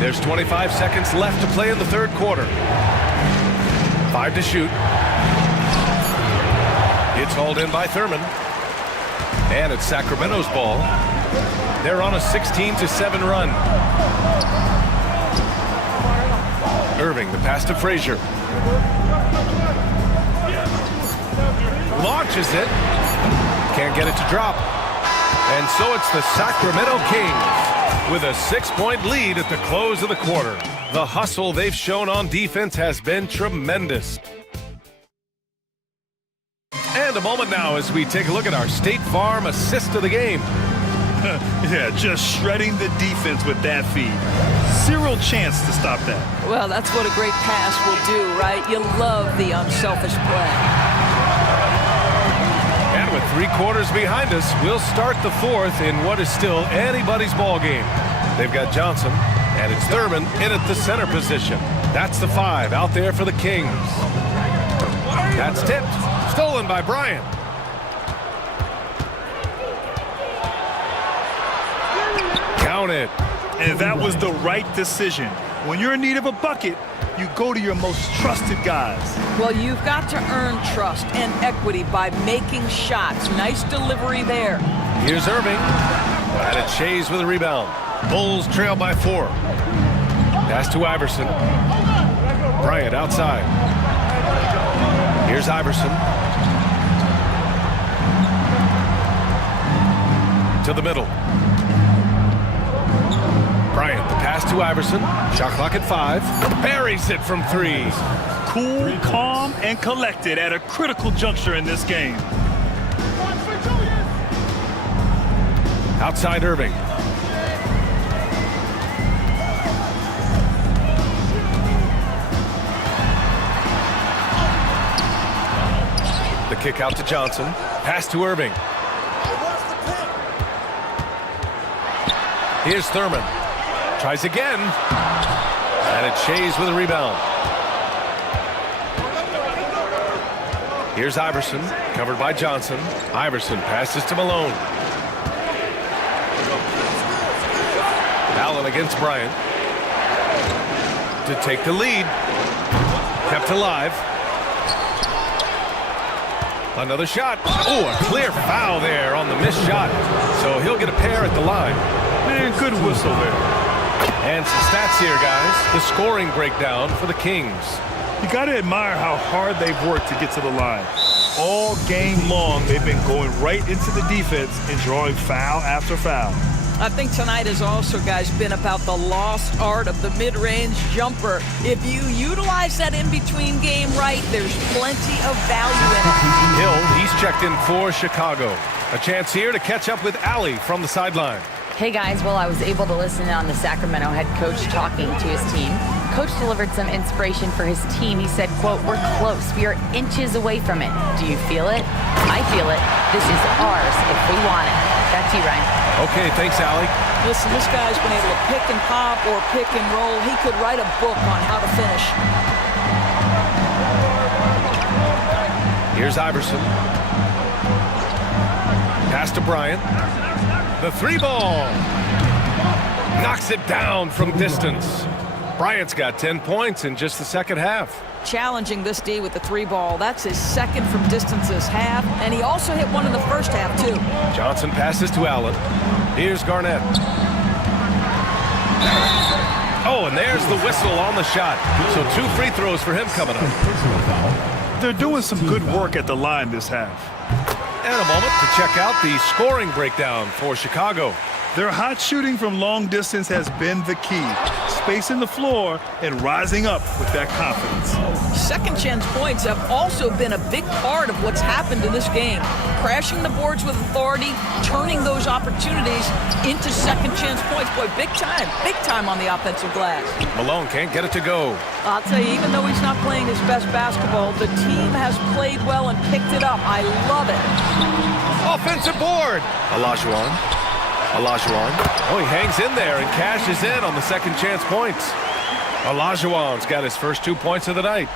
There's 25 seconds left to play in the third quarter. 5 to shoot. It's hauled in by Thurman. And it's Sacramento's ball. They're on a 16-7 run. Irving, the pass to Frazier. Launches it. Can't get it to drop. And so it's the Sacramento Kings with a 6-point lead at the close of the quarter. The hustle they've shown on defense has been tremendous. And a moment now as we take a look at our State Farm assist of the game. Yeah, just shredding the defense with that feed. Zero chance to stop that. Well, that's what a great pass will do, right? You love the unselfish play. And with 3 quarters behind us, we'll start the fourth in what is still anybody's ball game. They've got Johnson, and it's Thurman in at the center position. That's the 5 out there for the Kings. That's tipped. Stolen by Bryant. Count it. And that was the right decision. When you're in need of a bucket, you go to your most trusted guys. Well, you've got to earn trust and equity by making shots. Nice delivery there. Here's Irving. And it's Shays with a rebound. Bulls trail by 4. Pass to Iverson. Bryant outside. Here's Iverson. To the middle. Bryant, the pass to Iverson. Shot clock at 5. Buries it from 3. Cool, calm, and collected at a critical juncture in this game. Outside Irving. The kick out to Johnson. Pass to Irving. Here's Thurman. Tries again. And it's Shays with a rebound. Here's Iverson. Covered by Johnson. Iverson passes to Malone. Allen against Bryant. To take the lead. Kept alive. Another shot. Oh, a clear foul there on the missed shot. So he'll get a pair at the line. Man, good whistle there. And some stats here, guys. The scoring breakdown for the Kings. You got to admire how hard they've worked to get to the line. All game long, they've been going right into the defense and drawing foul after foul. I think tonight has also, guys, been about the lost art of the mid-range jumper. If you utilize that in-between game right, there's plenty of value in it. Hill, he's checked in for Chicago. A chance here to catch up with Allie from the sideline. Hey guys, well, I was able to listen in on the Sacramento head coach talking to his team. Coach delivered some inspiration for his team. He said, quote, "We're close. We are inches away from it. Do you feel it? I feel it. This is ours if we want it." Back to you, Ryan. Okay, thanks, Allie. Listen, this guy's been able to pick and pop or pick and roll. He could write a book on how to finish. Here's Iverson. Pass to Bryant. The 3 ball. Knocks it down from distance. Bryant's got 10 points in just the second half. Challenging this D with the 3 ball. That's his second from distance this half. And he also hit one in the first half, too. Johnson passes to Allen. Here's Garnett. Oh, and there's the whistle on the shot. So 2 free throws for him coming up. They're doing some good work at the line this half. And a moment to check out the scoring breakdown for Chicago. Their hot shooting from long distance has been the key. Spacing the floor and rising up with that confidence. Second chance points have also been a big part of what's happened in this game. Crashing the boards with authority, turning those opportunities into second chance points. Boy, big time on the offensive glass. Malone can't get it to go. I'll tell you, even though he's not playing his best basketball, the team has played well and picked it up. I love it. Offensive board. Olajuwon. Oh, he hangs in there and cashes in on the second chance points. Olajuwon's got his first 2 points of the night.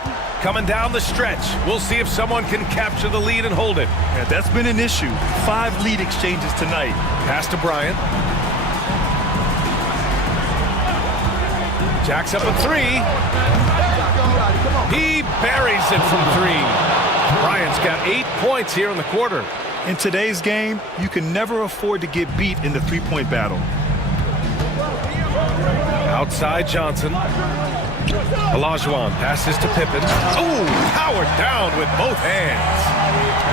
Coming down the stretch. We'll see if someone can capture the lead and hold it. Yeah, that's been an issue. 5 lead exchanges tonight. Pass to Bryant. Jacks up a 3. He buries it from 3. Bryant's got 8 points here in the quarter. In today's game, you can never afford to get beat in the three-point battle. Outside Johnson. Olajuwon passes to Pippen. Oh, powered down with both hands.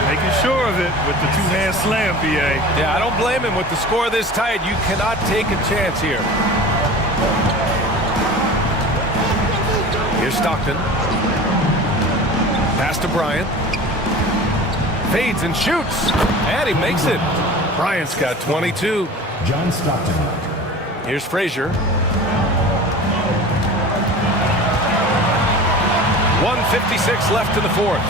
Making sure of it with the two-hand slam, B.A. Yeah, I don't blame him. With the score this tight, you cannot take a chance here. Here's Stockton. Pass to Bryant. Fades and shoots. And he makes it. Bryant's got 22. John Stockton. Here's Frazier. 1:56 left in the fourth.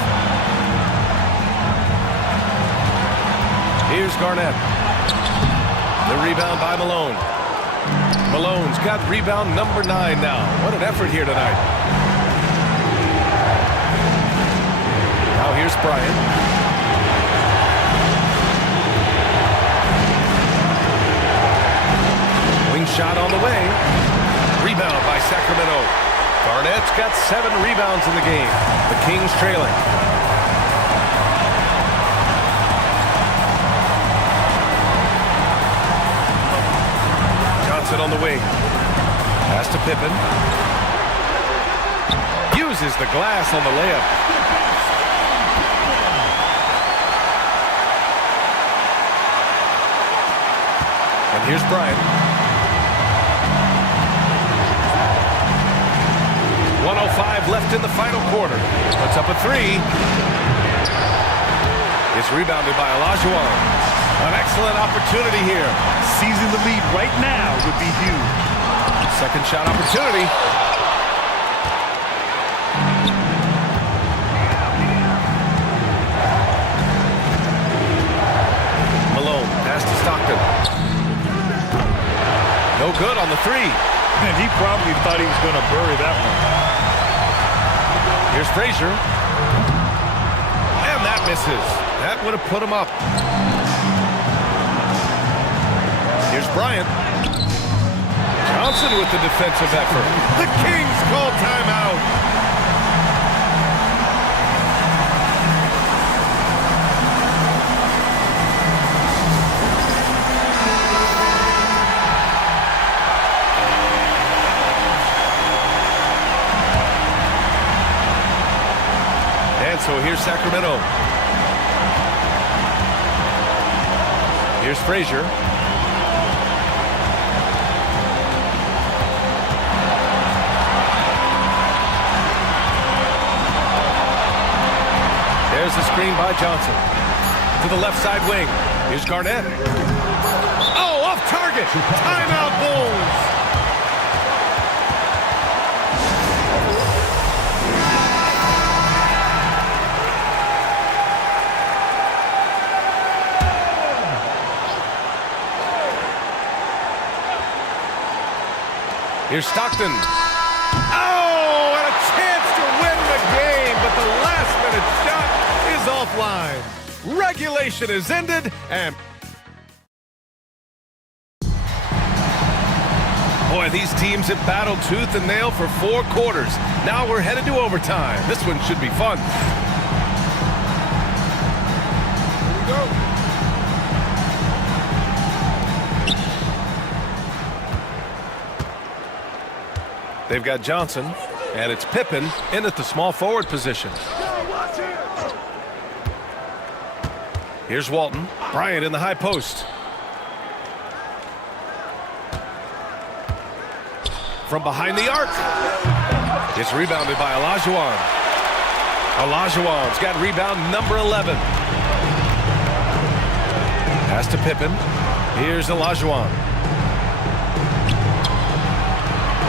Here's Garnett. The rebound by Malone. Malone's got rebound number 9 now. What an effort here tonight. Now here's Bryant. Wing shot on the way. Rebound by Sacramento. Garnett's got 7 rebounds in the game. The Kings trailing. Johnson on the wing. Pass to Pippen. Uses the glass on the layup. And here's Bryant. 1:05 left in the final quarter. Puts up a 3. It's rebounded by Olajuwon. An excellent opportunity here. Seizing the lead right now would be huge. Second shot opportunity. Malone, pass to Stockton. No good on the 3. And he probably thought he was going to bury that one. Here's Frazier. And that misses. That would have put him up. Here's Bryant. Johnson with the defensive effort. The Kings call timeout. So here's Sacramento. Here's Frazier. There's the screen by Johnson. To the left side wing. Here's Garnett. Oh, off target. Timeout Bulls. Here's Stockton. Oh, and a chance to win the game, but the last-minute shot is offline. Regulation is ended, and boy, these teams have battled tooth and nail for 4 quarters. Now we're headed to overtime. This one should be fun. Here we go. They've got Johnson, and it's Pippen in at the small forward position. Here's Walton. Bryant in the high post. From behind the arc. It's rebounded by Olajuwon. Olajuwon's got rebound number 11. Pass to Pippen. Here's Olajuwon.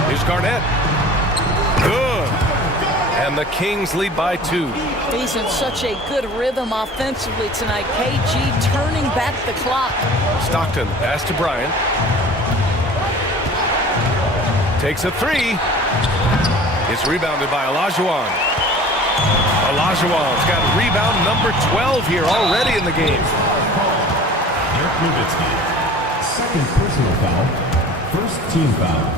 Here's Garnett. Good. And the Kings lead by 2. He's in such a good rhythm offensively tonight. KG turning back the clock. Stockton, pass to Bryant. Takes a 3. It's rebounded by Olajuwon. Olajuwon's got rebound number 12 here already in the game. Dirk Nowitzki, second personal foul, first team foul.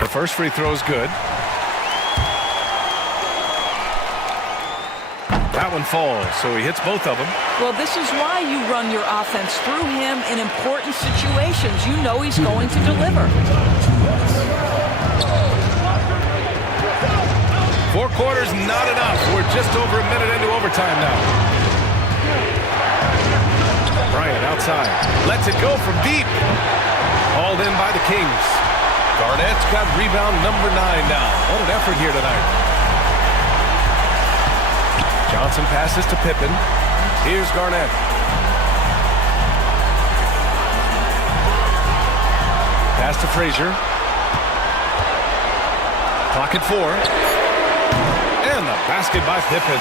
The first free throw is good. That one falls, so he hits both of them. Well, this is why you run your offense through him in important situations. You know he's going to deliver. 4 quarters, not enough. We're just over a minute into overtime now. Bryant outside. Lets it go from deep. Hauled in by the Kings. Garnett's got rebound number 9 now. What an effort here tonight. Johnson passes to Pippen. Here's Garnett. Pass to Frazier. Clock at 4. And the basket by Pippen.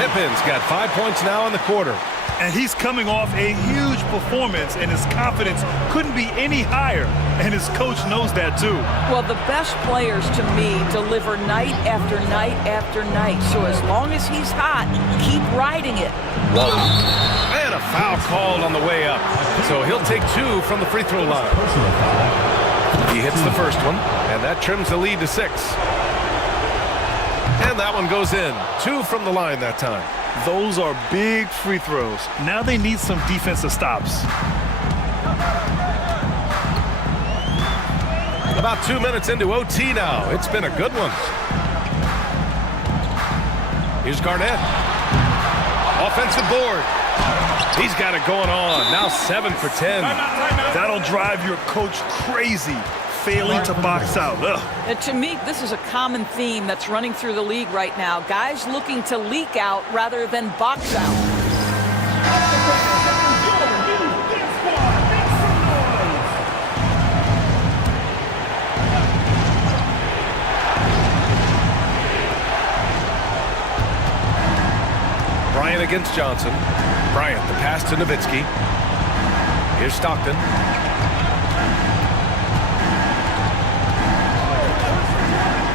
Pippen's got 5 points now in the quarter. And he's coming off a huge performance, and his confidence couldn't be any higher. And his coach knows that, too. Well, the best players, to me, deliver night after night after night. So as long as he's hot, keep riding it. Whoa. And a foul called on the way up. So he'll take 2 from the free throw line. He hits the first one, and that trims the lead to 6. And that one goes in. 2 from the line that time. Those are big free throws. Now they need some defensive stops. About 2 minutes into OT now. It's been a good one. Here's Garnett. Offensive board. He's got it going on. Now 7 for 10. That'll drive your coach crazy, failing to box out. To me, this is a common theme that's running through the league right now. Guys looking to leak out rather than box out. Bryant against Johnson. Bryant, the pass to Nowitzki. Here's Stockton.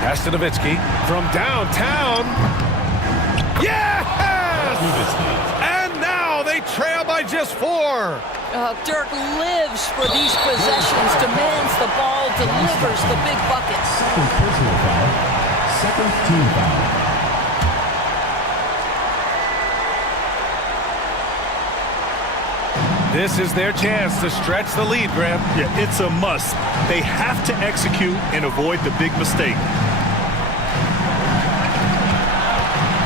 Pass to Nowitzki from downtown. Yes! And now they trail by just 4. Dirk lives for these possessions, demands the ball, delivers the big buckets. Second personal foul, second team foul. This is their chance to stretch the lead, Graham. Yeah, it's a must. They have to execute and avoid the big mistake.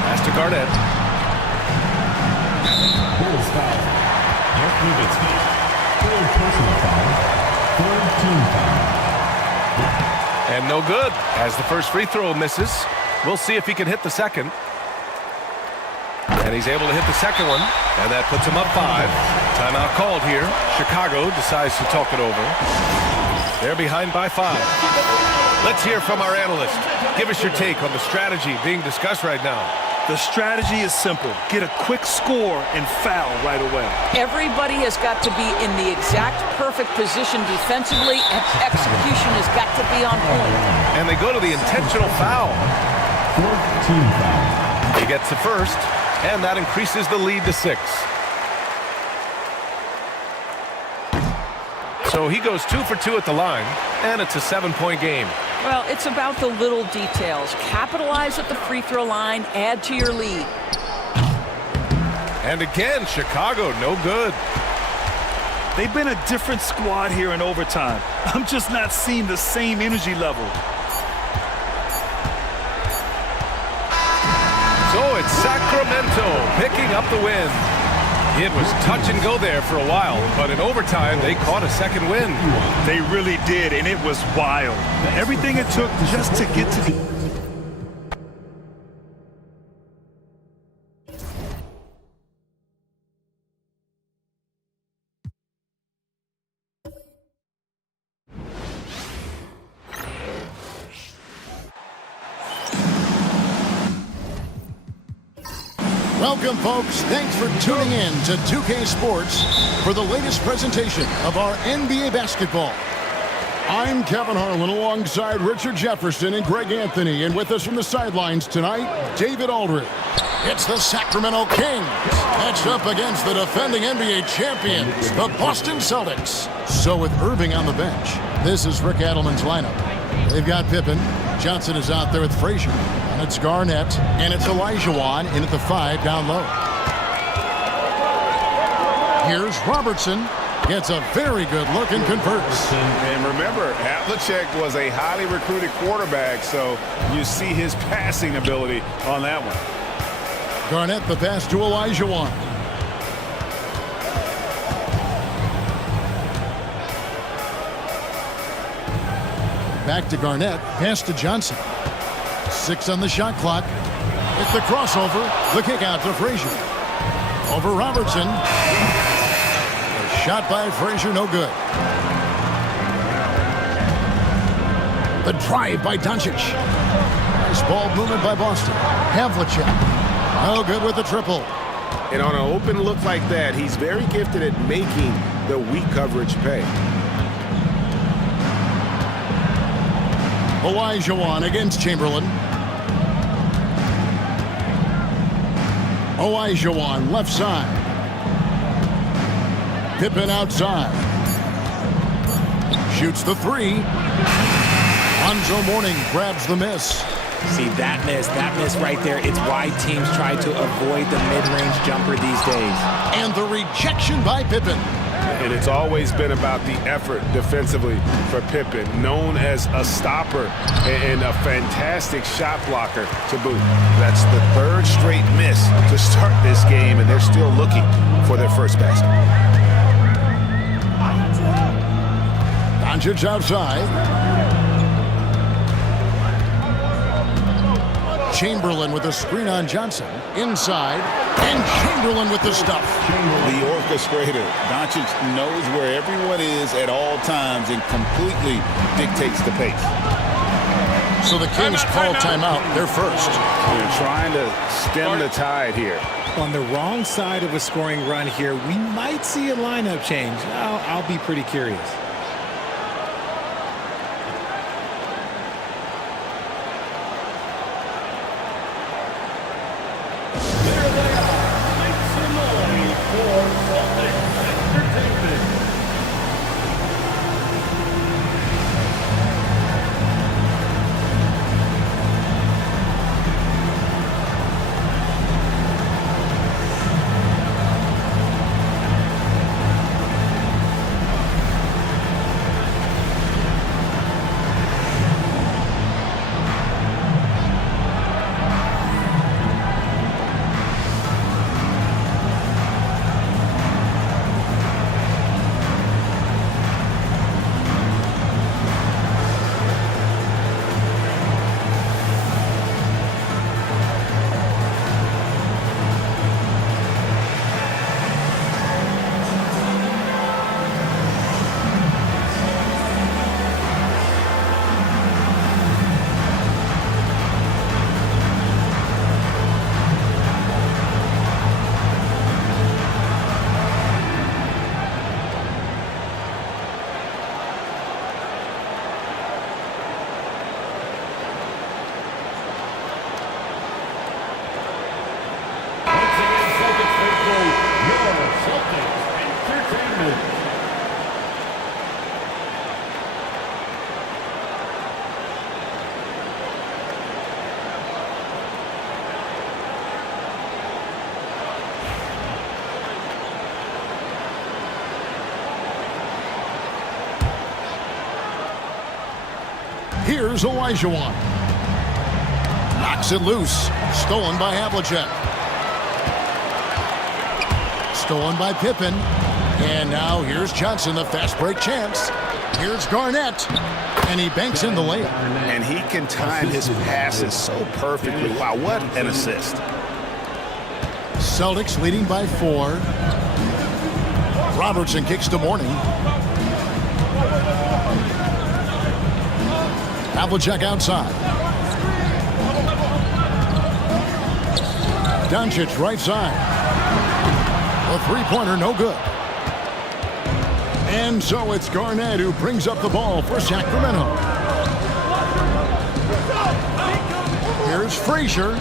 Pass to Garnett. Bulls foul. Dirk Nowitzki. Third personal foul. Third team foul. And no good, as the first free throw misses. We'll see if he can hit the second. And he's able to hit the second one, and that puts him up 5. Timeout called here. Chicago decides to talk it over. They're behind by 5. Let's hear from our analyst. Give us your take on the strategy being discussed right now. The strategy is simple. Get a quick score and foul right away. Everybody has got to be in the exact perfect position defensively, and execution has got to be on point. And they go to the intentional foul. Fourth team foul. He gets the first, and that increases the lead to 6. So he goes 2 for 2 at the line, and it's a 7-point game. Well, it's about the little details. Capitalize at the free throw line, add to your lead. And again, Chicago, no good. They've been a different squad here in overtime. I'm just not seeing the same energy level. So it's Sacramento picking up the win. It was touch and go there for a while, but in overtime, they caught a second win. They really did, and it was wild. Everything it took just to get to the... Welcome, folks. Thanks for tuning in to 2K Sports for the latest presentation of our NBA basketball. I'm Kevin Harlan alongside Richard Jefferson and Greg Anthony. And with us from the sidelines tonight, David Aldridge. It's the Sacramento Kings matched up against the defending NBA champions, the Boston Celtics. So with Irving on the bench, this is Rick Adelman's lineup. They've got Pippen. Johnson is out there with Frazier. And it's Garnett. And it's Olajuwon in at the 5 down low. Here's Robertson. Gets a very good look and converts. And remember, Havlicek was a highly recruited quarterback, so you see his passing ability on that one. Garnett the pass to Olajuwon. Back to Garnett. Pass to Johnson. 6 on the shot clock. It's the crossover. The kick out to Frazier. Over Robertson. Shot by Frazier, no good. The drive by Doncic. Nice ball movement by Boston. Havlicek, no good with the triple. And on an open look like that, he's very gifted at making the weak coverage pay. Olajuwon against Chamberlain. Olajuwon left side. Pippen outside. Shoots the 3. Lonzo Mourning grabs the miss. See, that miss right there, it's why teams try to avoid the mid-range jumper these days. And the rejection by Pippen. And it's always been about the effort defensively for Pippen, known as a stopper and a fantastic shot blocker to boot. That's the 3rd straight miss to start this game, and they're still looking for their first basket. Doncic outside. Chamberlain with a screen on Johnson. Inside. And Chamberlain with the stuff. The orchestrator. Doncic knows where everyone is at all times and completely dictates the pace. So the Kings call timeout. They're first. They're trying to stem the tide here. On the wrong side of a scoring run here, we might see a lineup change. I'll be pretty curious. Here's Olajuwon. Knocks it loose. Stolen by Havlicek. Stolen by Pippen. And now here's Johnson, the fast break chance. Here's Garnett. And he banks in the layup. And he can time his passes so perfectly. Wow, what an assist. Celtics leading by 4. Robertson kicks to Mourning. Havlicek outside. Doncic right side. A three-pointer, no good. And so it's Garnett who brings up the ball for Sacramento. Here's Frazier.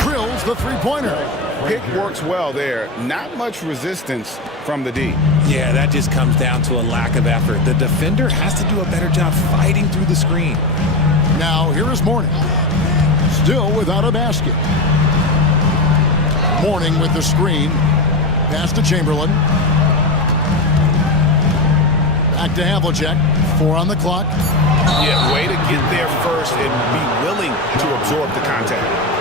Drills the three-pointer. Pick works well there. Not much resistance from the D. Yeah, that just comes down to a lack of effort. The defender has to do a better job fighting through the screen. Now here is Mourning. Still without a basket. Mourning with the screen. Pass to Chamberlain. Back to Havlicek. 4 on the clock. Yeah, way to get there first and be willing to absorb the contact.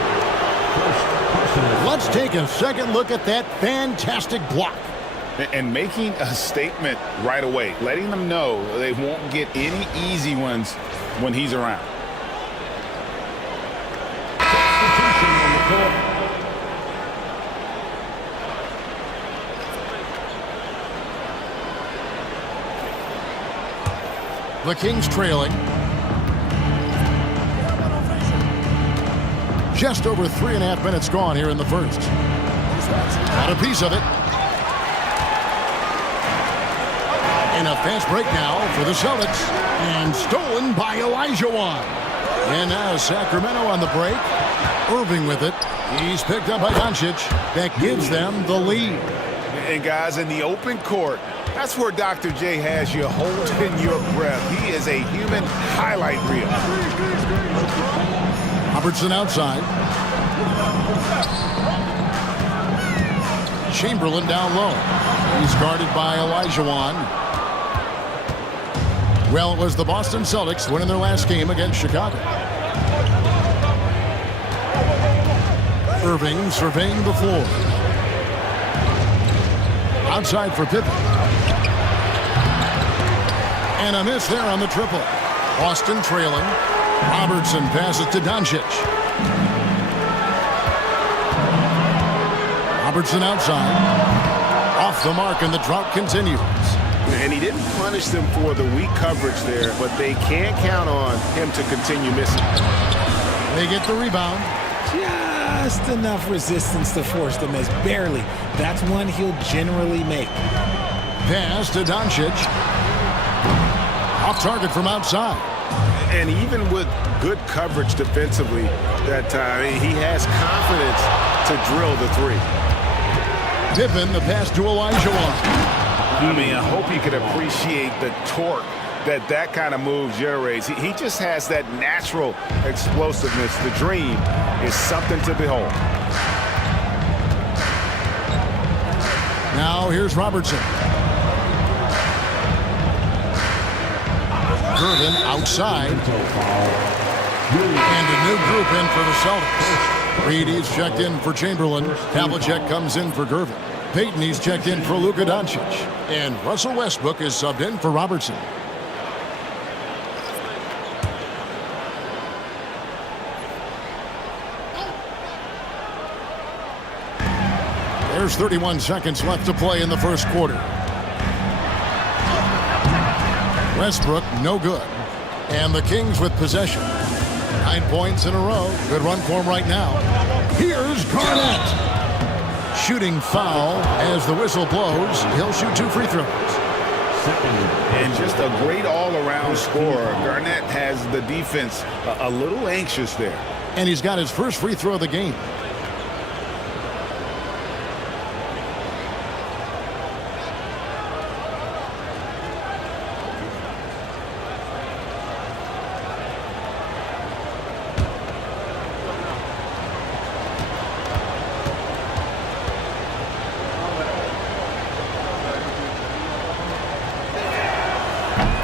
Let's take a second look at that fantastic block. And making a statement right away, letting them know they won't get any easy ones when he's around. The Kings trailing. Just over 3.5 minutes gone here in the first. Got a piece of it. And a fast break now for the Celtics. And stolen by Olajuwon. And now Sacramento on the break. Irving with it. He's picked up by Doncic. That gives them the lead. And guys, in the open court, that's where Dr. J has you holding your breath. He is a human highlight reel. Robertson outside. Chamberlain down low. He's guarded by Olajuwon. Well, it was the Boston Celtics winning their last game against Chicago. Irving surveying the floor. Outside for Pippen. And a miss there on the triple. Boston trailing. Robertson passes to Doncic. Robertson outside. Off the mark, and the drought continues. And he didn't punish them for the weak coverage there, but they can't count on him to continue missing. They get the rebound. Just enough resistance to force the miss. Barely. That's one he'll generally make. Pass to Doncic. Off target from outside. And even with good coverage defensively that time, he has confidence to drill the three. Pippen, the pass to Olajuwon. I mean, I hope you can appreciate the torque that kind of move generates. He just has that natural explosiveness. The dream is something to behold. Now here's Robertson. Gervin outside. And a new group in for the Celtics. Reed checked in for Chamberlain. Havlicek comes in for Gervin. Payton, he's checked in for Luka Doncic. And Russell Westbrook is subbed in for Robertson. There's 31 seconds left to play in the first quarter. Westbrook, no good. And the Kings with possession. 9 points in a row. Good run for him right now. Here's Garnett. Shooting foul as the whistle blows. He'll shoot 2 free throws. And just a great all-around scorer. Garnett has the defense a little anxious there. And he's got his first free throw of the game.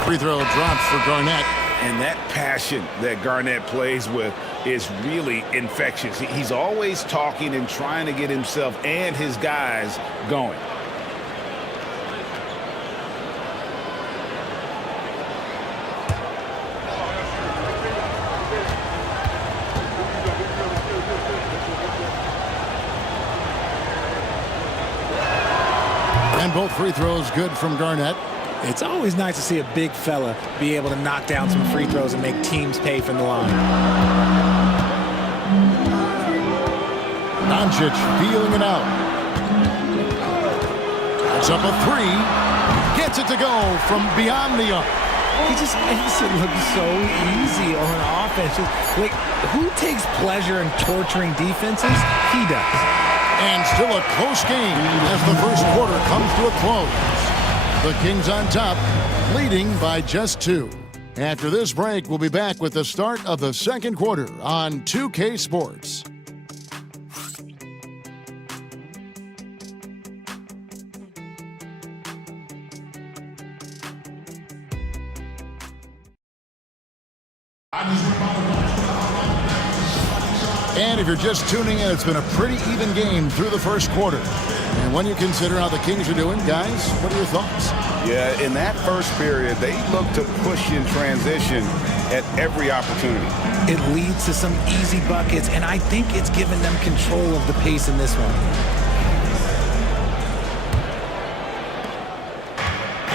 Free throw drops for Garnett. And that passion that Garnett plays with is really infectious. He's always talking and trying to get himself and his guys going. And both free throws good from Garnett. It's always nice to see a big fella be able to knock down some free throws and make teams pay from the line. Doncic feeling it out. That's up a 3. Gets it to go from beyond the arc. He just makes it look so easy on offense. Like, who takes pleasure in torturing defenses? He does. And still a close game as the first quarter comes to a close. The Kings on top, leading by just 2. After this break, we'll be back with the start of the second quarter on 2K Sports. And if you're just tuning in, it's been a pretty even game through the first quarter. And when you consider how the Kings are doing, guys, what are your thoughts? Yeah, in that first period, they looked to push in transition at every opportunity. It leads to some easy buckets, and I think it's given them control of the pace in this one.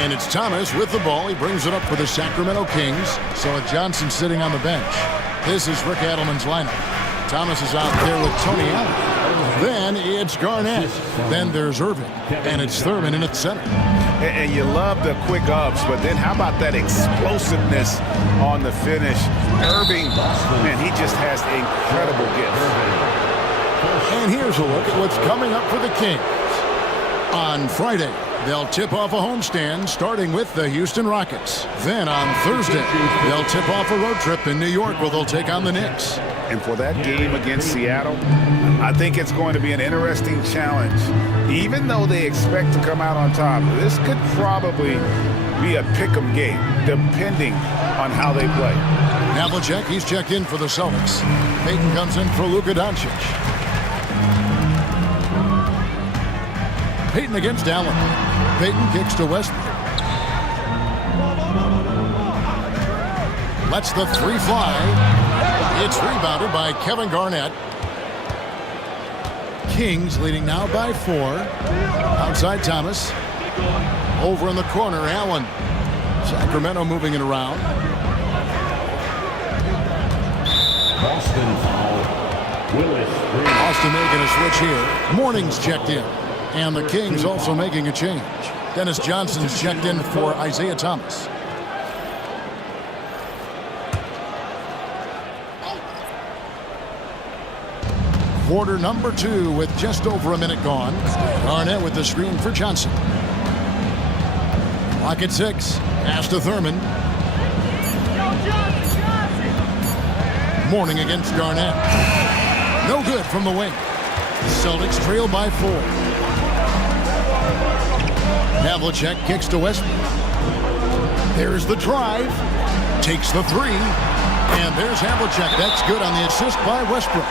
And it's Thomas with the ball. He brings it up for the Sacramento Kings. So with Johnson sitting on the bench, this is Rick Adelman's lineup. Thomas is out there with Tony Allen. Then it's Garnett. Then there's Irving. And it's Thurman in at center. And you love the quick ups, but then how about that explosiveness on the finish? Irving, man, he just has incredible gift. And here's a look at what's coming up for the Kings. On Friday, they'll tip off a homestand starting with the Houston Rockets. Then on Thursday, they'll tip off a road trip in New York where they'll take on the Knicks. And for that game against Seattle, I think it's going to be an interesting challenge. Even though they expect to come out on top, this could probably be a pick'em game, depending on how they play. Havlicek, he's checked in for the Celtics. Payton comes in for Luka Doncic. Payton against Allen. Payton kicks to Westbrook. Lets the 3 fly. It's rebounded by Kevin Garnett. Kings leading now by 4. Outside Thomas. Over in the corner, Allen. Sacramento moving it around. Boston foul. Willis. Austin making a switch here. Morning's checked in. And the Kings also making a change. Dennis Johnson's checked in for Isaiah Thomas. Quarter number 2 with just over a minute gone. Garnett with the screen for Johnson. Clock at 6. Pass to Thurman. Morning against Garnett. No good from the wing. The Celtics trail by 4. Havlicek kicks to Westbrook. There's the drive. Takes the 3. And there's Havlicek. That's good on the assist by Westbrook.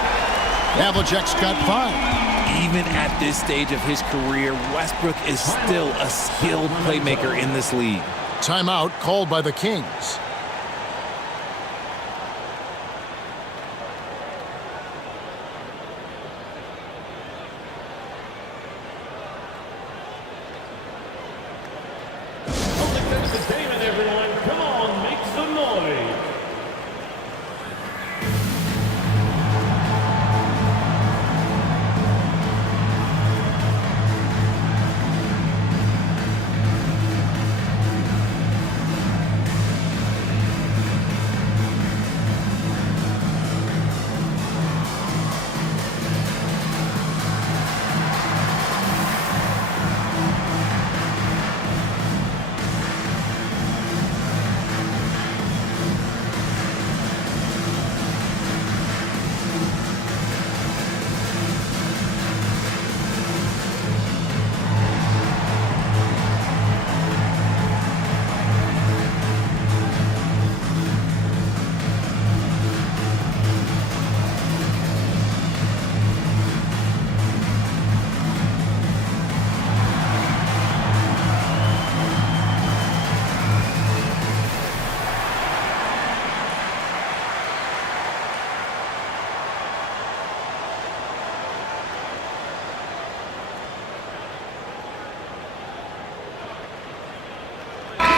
Havlicek's got 5. Even at this stage of his career, Westbrook is still a skilled playmaker in this league. Timeout called by the Kings.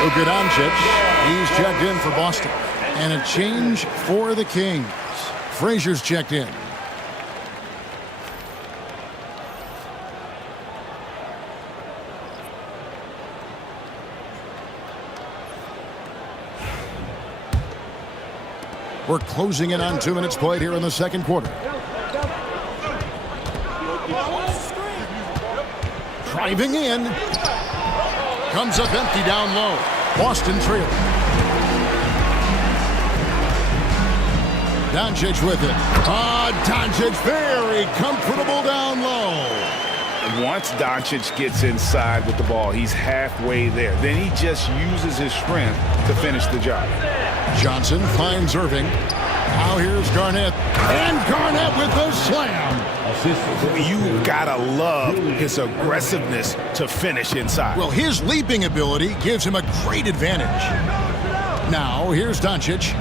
Luka Doncic, he's checked in for Boston. And a change for the Kings. Frazier's checked in. We're closing in on 2 minutes played here in the second quarter. Driving in. Comes up empty down low. Boston trailing. Doncic with it. Doncic very comfortable down low. Once Doncic gets inside with the ball, he's halfway there. Then he just uses his strength to finish the job. Johnson finds Irving. Now here's Garnett. And Garnett with the slam. You gotta love his aggressiveness to finish inside. Well, his leaping ability gives him a great advantage. Now here's Doncic.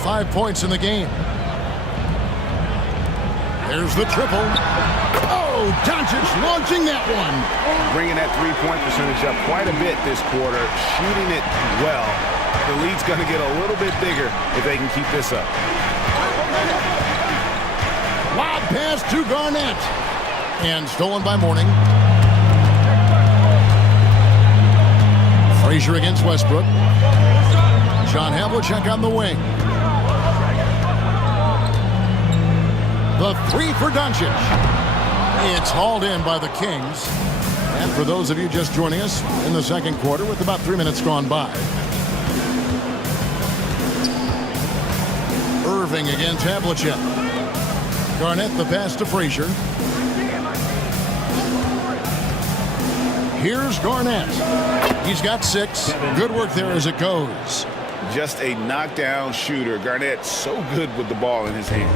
5 points in the game. There's the triple. Oh, Doncic launching that one. Bringing that three-point percentage up quite a bit this quarter, shooting it well. The lead's going to get a little bit bigger if they can keep this up. Lob pass to Garnett. And stolen by Mourning. Frazier against Westbrook. John Havlicek on the wing. The three for Doncic. It's hauled in by the Kings. And for those of you just joining us in the second quarter with about 3 minutes gone by. Irving against Havlicek. Garnett the pass to Frazier. Here's Garnett. He's got 6. Good work there as it goes. Just a knockdown shooter. Garnett so good with the ball in his hands.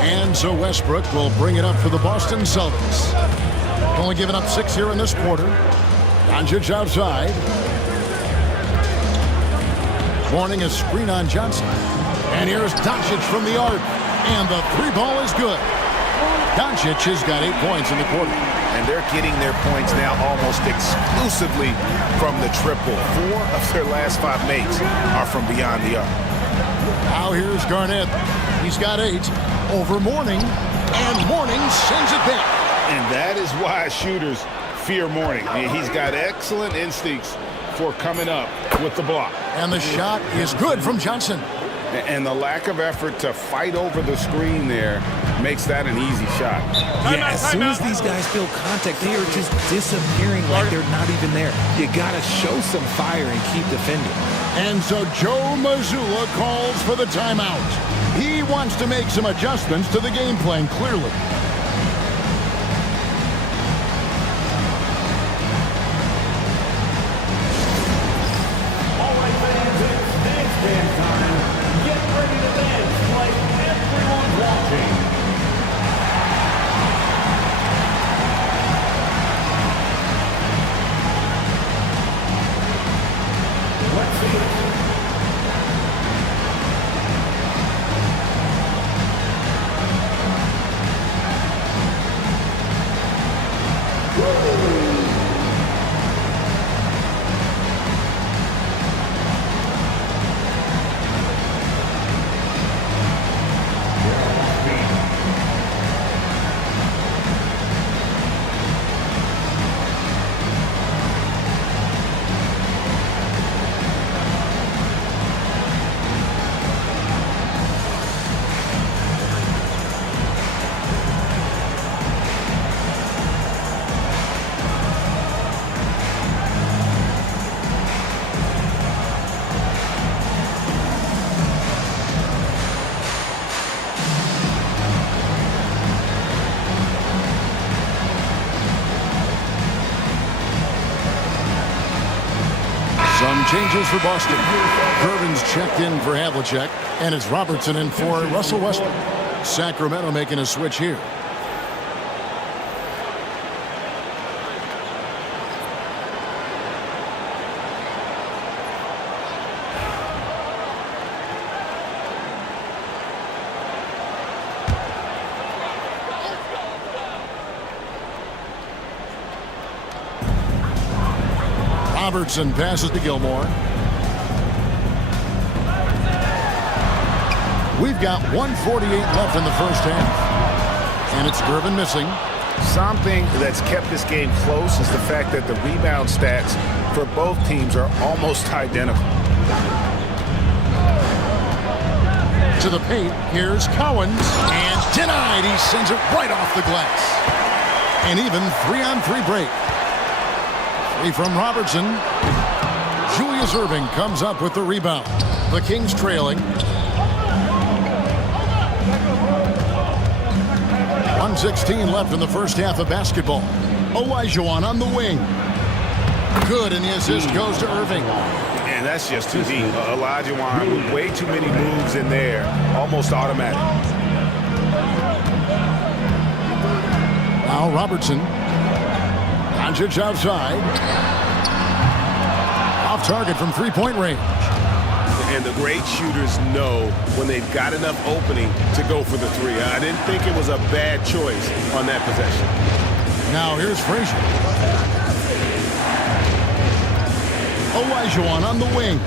And so Westbrook will bring it up for the Boston Celtics. Only giving up 6 here in this quarter. Doncic outside. Mourning a screen on Johnson. And here's Doncic from the arc. And the 3 ball is good. Doncic has got 8 points in the quarter. And they're getting their points now almost exclusively from the triple. 4 of their last 5 makes are from beyond the arc. Now here's Garnett. He's got 8 over Mourning. And Mourning sends it back. And that is why shooters fear Mourning. He's got excellent instincts for coming up with the block. And the shot is good from Johnson. And the lack of effort to fight over the screen there makes that an easy shot. Yeah, as soon as these guys feel contact, they are just disappearing like they're not even there. You got to show some fire and keep defending. And so Joe Mazzulla calls for the timeout. He wants to make some adjustments to the game plan, clearly. All right, fans, it's dance time. Get ready to dance like everyone's watching. Let's see it. Some changes for Boston. Irvin's checked in for Havlicek, and it's Robertson in for Russell Westbrook. Sacramento making a switch here. Robertson passes to Gilmore. We've got 1:48 left in the first half. And it's Irvin missing. Something that's kept this game close is the fact that the rebound stats for both teams are almost identical. To the paint, here's Cowens, and denied. He sends it right off the glass. An even 3-on-3 break. Free from Robertson. Julius Erving comes up with the rebound. The Kings trailing. 1:16 left in the first half of basketball. Olajuwon on the wing. Good, and the assist goes to Erving. And that's just too deep. Olajuwon, way too many moves in there. Almost automatic. Now Robertson. Doncic outside. Off target from three-point range. And the great shooters know when they've got enough opening to go for the three. I didn't think it was a bad choice on that possession. Now here's Frazier. Olajuwon on the wing.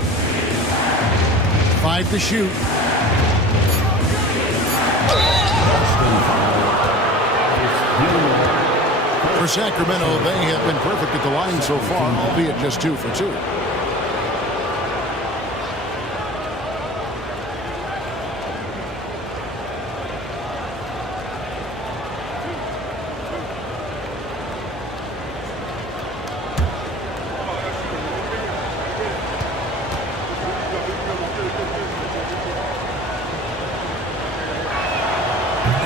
5 to shoot. For Sacramento, they have been perfect at the line so far, albeit just 2 for 2.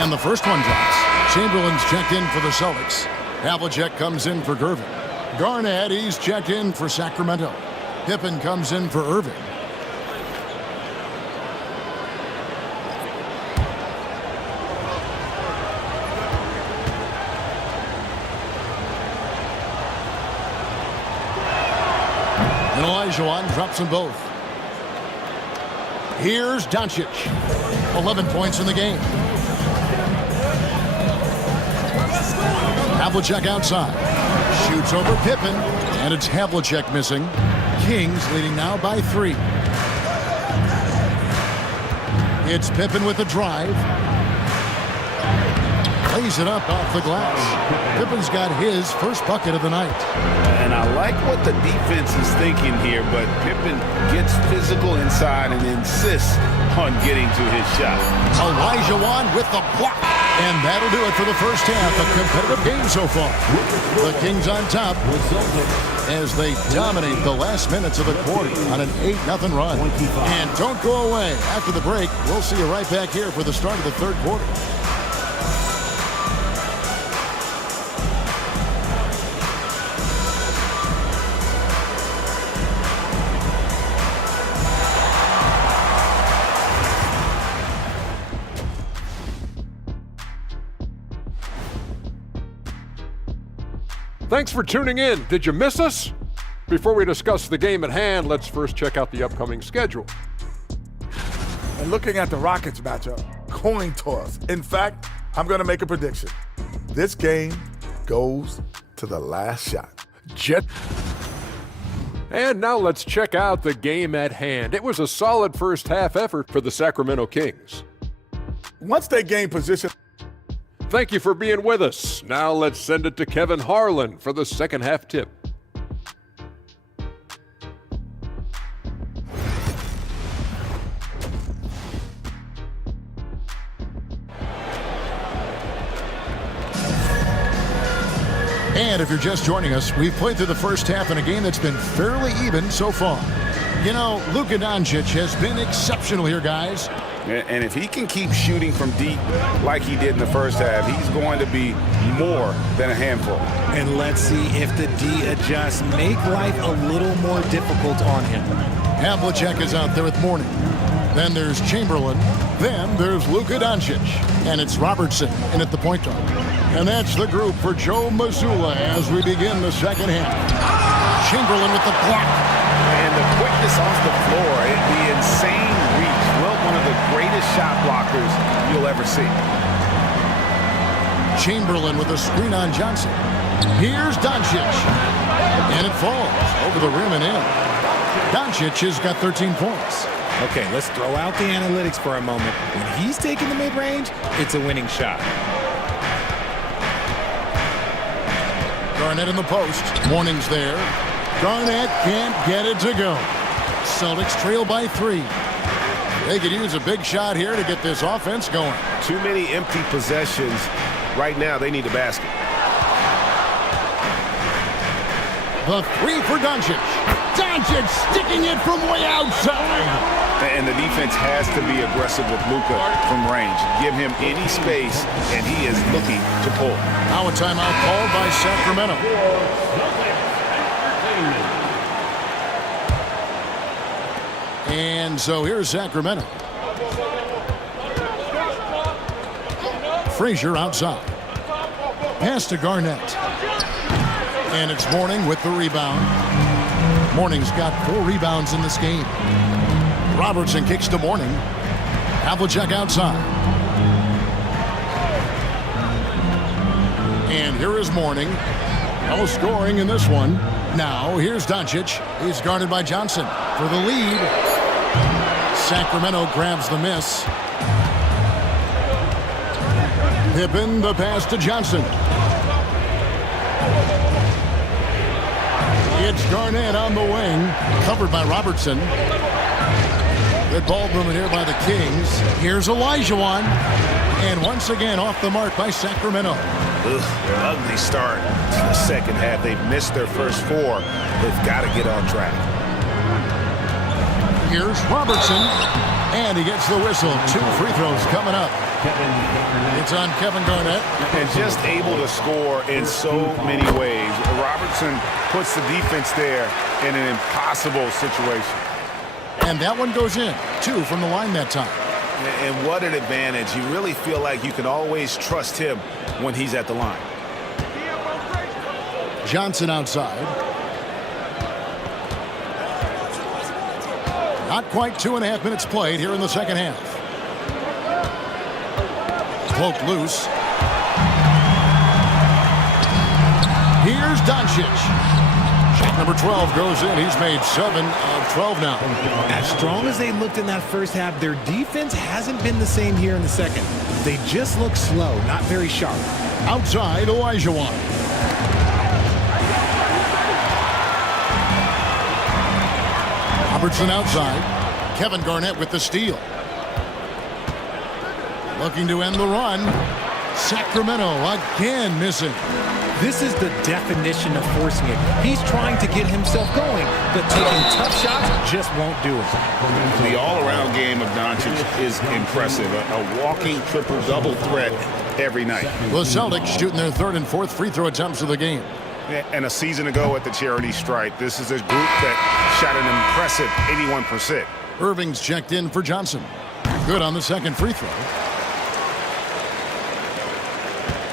And the first one drops. Chamberlain's checked in for the Celtics. Havlicek comes in for Gervin. Garnett, he's checked in for Sacramento. Pippen comes in for Erving. And Olajuwon drops them both. Here's Doncic. 11 points in the game. Havlicek outside. Shoots over Pippen. And it's Havlicek missing. Kings leading now by 3. It's Pippen with the drive. Lays it up off the glass. Pippen's got his first bucket of the night. And I like what the defense is thinking here, but Pippen gets physical inside and insists on getting to his shot. Olajuwon with the block. And that'll do it for the first half. A competitive game so far. The Kings on top as they dominate the last minutes of the quarter on an 8-0 run. And don't go away. After the break, we'll see you right back here for the start of the third quarter. Thanks for tuning in. Did you miss us? Before we discuss the game at hand, let's first check out the upcoming schedule. And looking at the Rockets matchup, coin toss. In fact, I'm going to make a prediction. This game goes to the last shot. And now let's check out the game at hand. It was a solid first half effort for the Sacramento Kings. Once they gain position. Thank you for being with us. Now let's send it to Kevin Harlan for the second half tip. And if you're just joining us, we've played through the first half in a game that's been fairly even so far. You know, Luka Doncic has been exceptional here, guys. And if he can keep shooting from deep like he did in the first half, he's going to be more than a handful. And let's see if the D adjusts, make life a little more difficult on him. Havlicek is out there with Mourning. Then there's Chamberlain. Then there's Luka Doncic. And it's Robertson in at the point guard. And that's the group for Joe Mazzulla as we begin the second half. Chamberlain with the block. And the quickness off the floor, the insane reach. Well, one of the greatest shot blockers you'll ever see. Chamberlain with a screen on Johnson. Here's Doncic. And it falls over the rim and in. Doncic has got 13 points. Okay, let's throw out the analytics for a moment. When he's taking the mid-range, it's a winning shot. Garnett in the post. Mourning's there. Garnett can't get it to go. Celtics trail by 3. They could use a big shot here to get this offense going. Too many empty possessions. Right now, they need a basket. The three for Doncic. Doncic sticking it from way outside. And the defense has to be aggressive with Luka from range. Give him any space, and he is looking to pull. Now a timeout called by Sacramento. And so here's Sacramento. Frazier outside. Pass to Garnett. And it's Mourning with the rebound. Mourning's got 4 rebounds in this game. Robertson kicks to Mourning. Havlicek outside. And here is Mourning. No scoring in this one. Now here's Doncic. He's guarded by Johnson for the lead. Sacramento grabs the miss. Pippen, the pass to Johnson. It's Garnett on the wing, covered by Robertson. Good ball movement here by the Kings. Here's Olajuwon. And once again off the mark by Sacramento. Ugly start to the second half. They've missed their first 4. They've got to get on track. Here's Robertson. And he gets the whistle. 2 free throws coming up. It's on Kevin Garnett. And just able to score in so many ways. Robertson puts the defense there in an impossible situation. And that one goes in. 2 from the line that time. And what an advantage. You really feel like you can always trust him when he's at the line. Johnson outside. Not quite 2.5 minutes played here in the second half. Cloak loose. Here's Doncic. Shot number 12 goes in. He's made 7 of 12 now. As strong as they looked in that first half, their defense hasn't been the same here in the second. They just look slow, not very sharp. Outside, Olajuwon. Robertson outside. Kevin Garnett with the steal. Looking to end the run. Sacramento again missing. This is the definition of forcing it. He's trying to get himself going, but taking tough shots just won't do it. The all-around game of Doncic is impressive. A walking triple-double threat every night. The Celtics shooting their 3rd and 4th free throw attempts of the game. And a season ago at the charity stripe, this is a group that shot an impressive 81%. Irving's checked in for Johnson. Good on the 2nd free throw.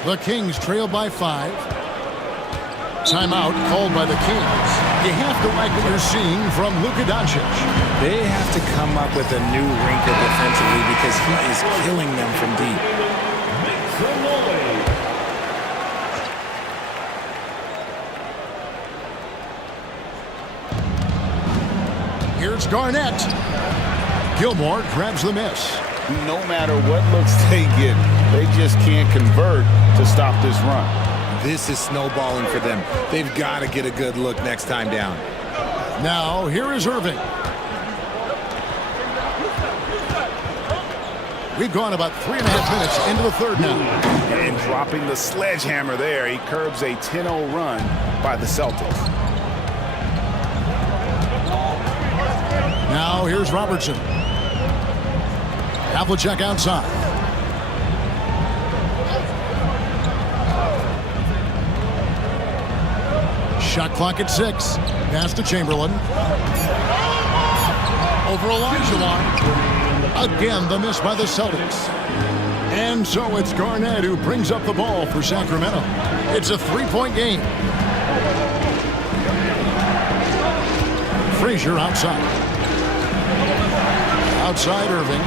The Kings trail by 5. Timeout called by the Kings. You have to like what you're seeing from Luka Doncic. They have to come up with a new wrinkle defensively because he is killing them from deep. Here's Garnett. Gilmore grabs the miss. No matter what looks they get, they just can't convert to stop this run. This is snowballing for them. They've got to get a good look next time down. Now, here is Irving. We've gone about 3.5 minutes into the third now. And dropping the sledgehammer there, he curbs a 10-0 run by the Celtics. Now, here's Robertson. Havlicek outside. Shot clock at 6. Pass to Chamberlain. Over Olajuwon. Again, the miss by the Celtics. And so it's Garnett who brings up the ball for Sacramento. It's a 3-point game. Frazier outside. Outside Irving.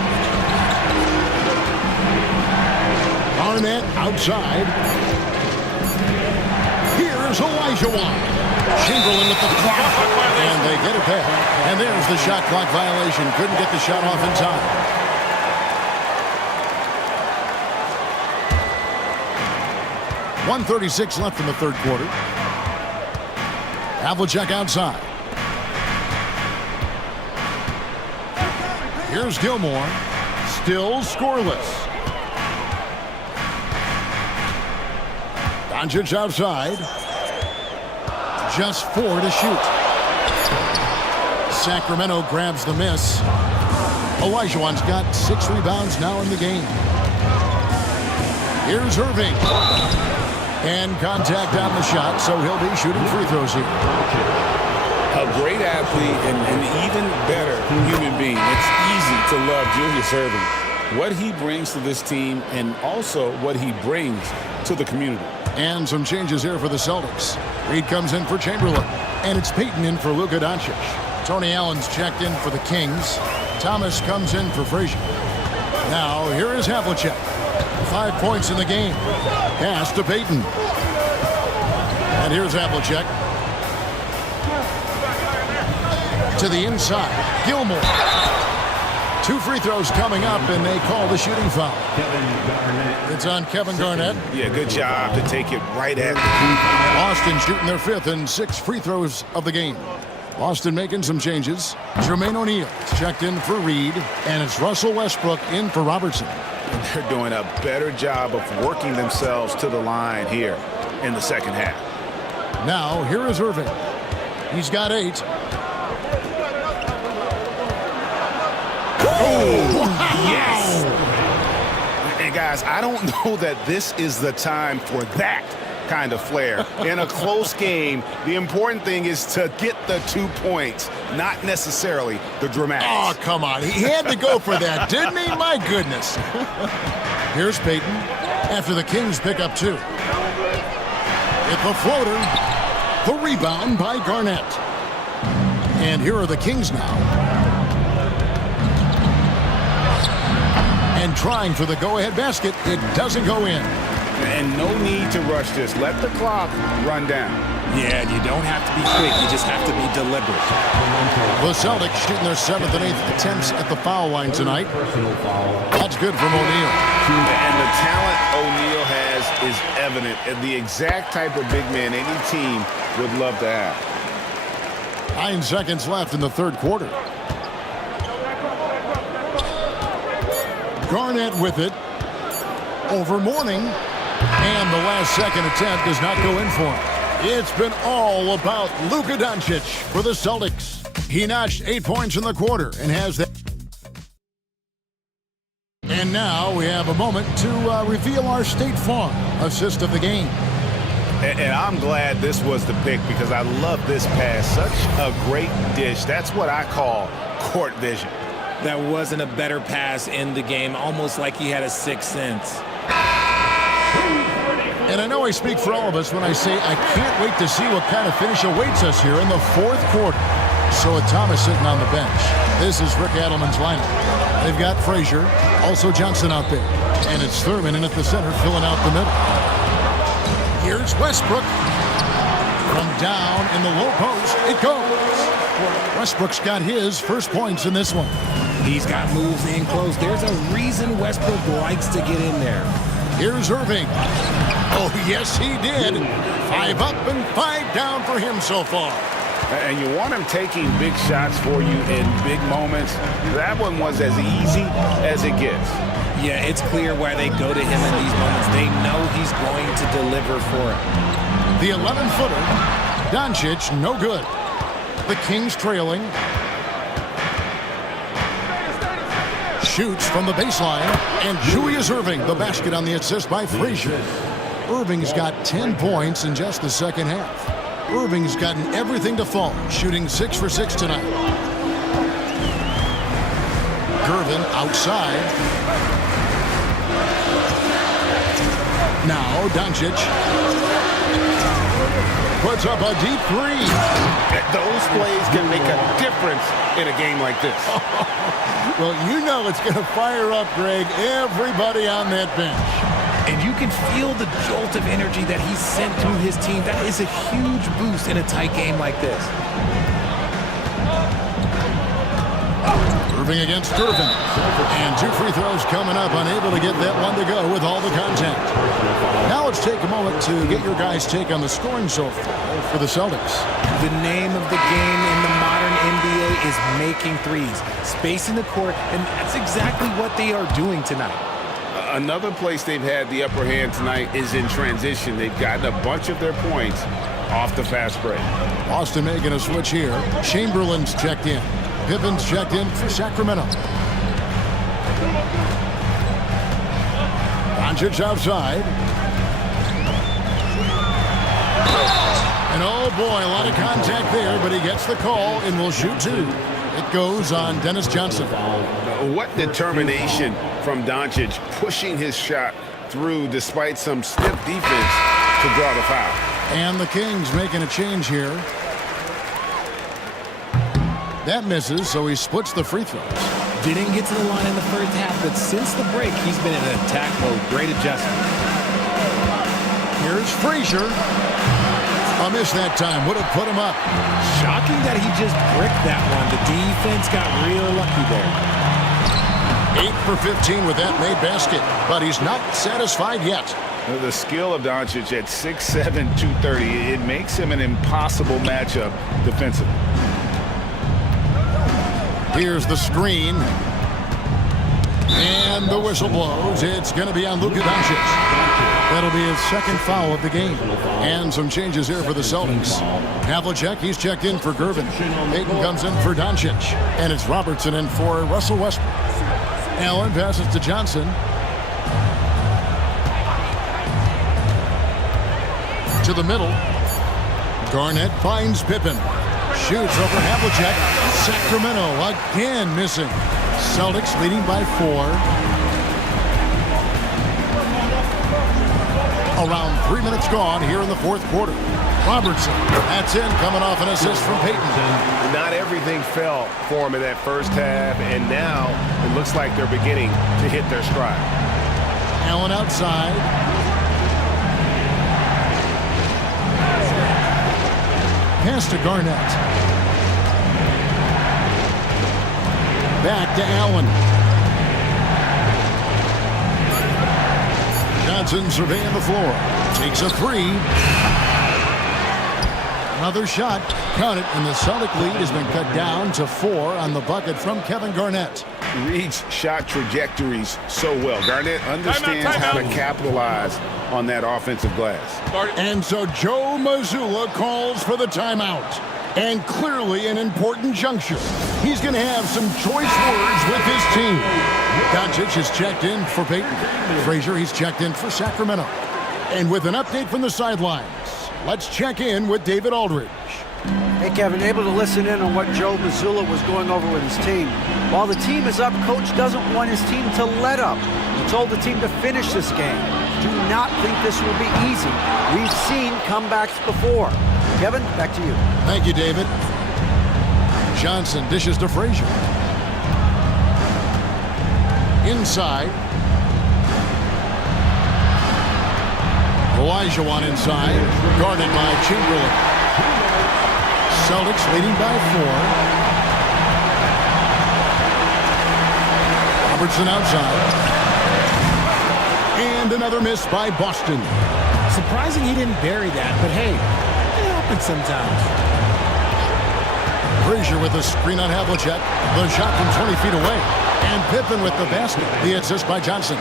Garnett outside. Here's Olajuwon. Chamberlain with the block. And they get it back. And there's the shot clock violation. Couldn't get the shot off in time. .136 left in the third quarter. Havlicek outside. Here's Gilmore. Still scoreless. Doncic outside. Just 4 to shoot. Sacramento grabs the miss. Olajuwon's got 6 rebounds now in the game. Here's Irving. And contact on the shot, so he'll be shooting free throws here. A great athlete and an even better human being. It's easy to love Julius Irving. What he brings to this team and also what he brings to the community. And some changes here for the Celtics. Reed comes in for Chamberlain. And it's Payton in for Luka Doncic. Tony Allen's checked in for the Kings. Thomas comes in for Frazier. Now, here is Havlicek. 5 points in the game. Pass to Payton. And here's Havlicek. To the inside. Gilmore. 2 free throws coming up, and they call the shooting foul. It's on Kevin Garnett. Yeah, good job to take it right at the Boston shooting their 5th and 6th free throws of the game. Boston making some changes. Jermaine O'Neal checked in for Reed, and it's Russell Westbrook in for Robertson. They're doing a better job of working themselves to the line here in the second half. Now, here is Irving. He's got 8. Oh, yes! And guys, I don't know that this is the time for that kind of flair. In a close game, the important thing is to get the 2 points, not necessarily the dramatics. Oh, come on. He had to go for that, didn't he? My goodness. Here's Payton after the Kings pick up 2. It's a floater. The rebound by Garnett. And here are the Kings now. And trying for the go-ahead basket. It doesn't go in. And no need to rush this. Let the clock run down. Yeah, you don't have to be quick. You just have to be deliberate. The Celtics shooting their 7th and 8th attempts at the foul line tonight. That's good from O'Neal. And the talent O'Neal has is evident, and the exact type of big man any team would love to have. 9 seconds left in the 3rd quarter. Garnett with it. Over Mourning. And the last second attempt does not go in for him. It's been all about Luka Doncic for the Celtics. He notched 8 points in the quarter and has that. And now we have a moment to reveal our State Farm assist of the game. And I'm glad this was the pick because I love this pass. Such a great dish. That's what I call court vision. That wasn't a better pass in the game, almost like he had a 6th sense. And I know I speak for all of us when I say I can't wait to see what kind of finish awaits us here in the 4th quarter. So with Thomas sitting on the bench, this is Rick Adelman's lineup. They've got Frazier, also Johnson out there. And it's Thurman in at the center, filling out the middle. Here's Westbrook. From down in the low post, it goes. Westbrook's got his first points in this one. He's got moves in close. There's a reason Westbrook likes to get in there. Here's Irving. Oh, yes, he did. 5 up and 5 down for him so far. And you want him taking big shots for you in big moments. That one was as easy as it gets. Yeah, it's clear why they go to him in these moments. They know he's going to deliver for him. The 11-footer, Doncic, no good. The Kings trailing. Shoots from the baseline, and Julius Irving, the basket on the assist by Frazier. Irving's got 10 points in just the second half. Irving's gotten everything to fall, shooting 6 for 6 tonight. Gervin outside. Now Doncic puts up a deep 3. Those plays can make a difference in a game like this. Well, you know it's going to fire up, Greg, everybody on that bench. And you can feel the jolt of energy that he sent through his team. That is a huge boost in a tight game like this. Irving against Gervin. And 2 free throws coming up, unable to get that one to go with all the contact. Now let's take a moment to get your guys' take on the scoring so far for the Celtics. The name of the game in the modern NBA is making threes, spacing the court, and that's exactly what they are doing tonight. Another place they've had the upper hand tonight is in transition. They've gotten a bunch of their points off the fast break. Boston making a switch here. Chamberlain's checked in. Pippen's checked in for Sacramento. Doncic outside. And oh boy, a lot of contact there, but he gets the call and will shoot two. It goes on Dennis Johnson. What determination from Doncic, pushing his shot through despite some stiff defense to draw the foul. And the Kings making a change here. That misses, so he splits the free throws. Didn't get to the line in the first half, but since the break, he's been in attack mode. Great adjustment. Here's Frazier. A miss that time. Would have put him up. Shocking that he just bricked that one. The defense got real lucky there. 8 for 15 with that made basket, but he's not satisfied yet. The skill of Doncic at 6'7", 230, it makes him an impossible matchup defensively. Here's the screen. And the whistle blows. It's going to be on Luka Doncic. That'll be his second foul of the game. And some changes here for the Celtics. Havlicek, he's checked in for Gervin. Payton comes in for Doncic. And it's Robertson in for Russell Westbrook. Allen passes to Johnson. To the middle. Garnett finds Pippen. Shoots over Havlicek. Sacramento again missing. Celtics leading by 4. Around 3 minutes gone here in the fourth quarter. Robertson, that's in, coming off an assist from Payton. Not everything fell for him in that first half, and now it looks like they're beginning to hit their stride. Allen outside. Pass to Garnett. Back to Allen. Johnson surveying the floor. Takes a three. Another shot. Count it, and the Celtic lead has been cut down to 4 on the bucket from Kevin Garnett. Reads shot trajectories so well. Garnett understands how to capitalize on that offensive glass. And so Joe Mazzulla calls for the timeout. And clearly an important juncture. He's going to have some choice words with his team. Doncic is checked in for Payton. Frazier, he's checked in for Sacramento. And with an update from the sidelines, let's check in with David Aldridge. Hey, Kevin, able to listen in on what Joe Mazzulla was going over with his team. While the team is up, Coach doesn't want his team to let up. He told the team to finish this game. Do not think this will be easy. We've seen comebacks before. Kevin, back to you. Thank you, David. Johnson dishes to Frazier. Inside. Olajuwon inside. Guarded by Chamberlain. Celtics leading by 4. Robertson outside. And another miss by Boston. Surprising he didn't bury that, but hey, it happens sometimes. Frazier with a screen on Havlicek. The shot from 20 feet away. And Pippen with the basket. The assist by Johnson.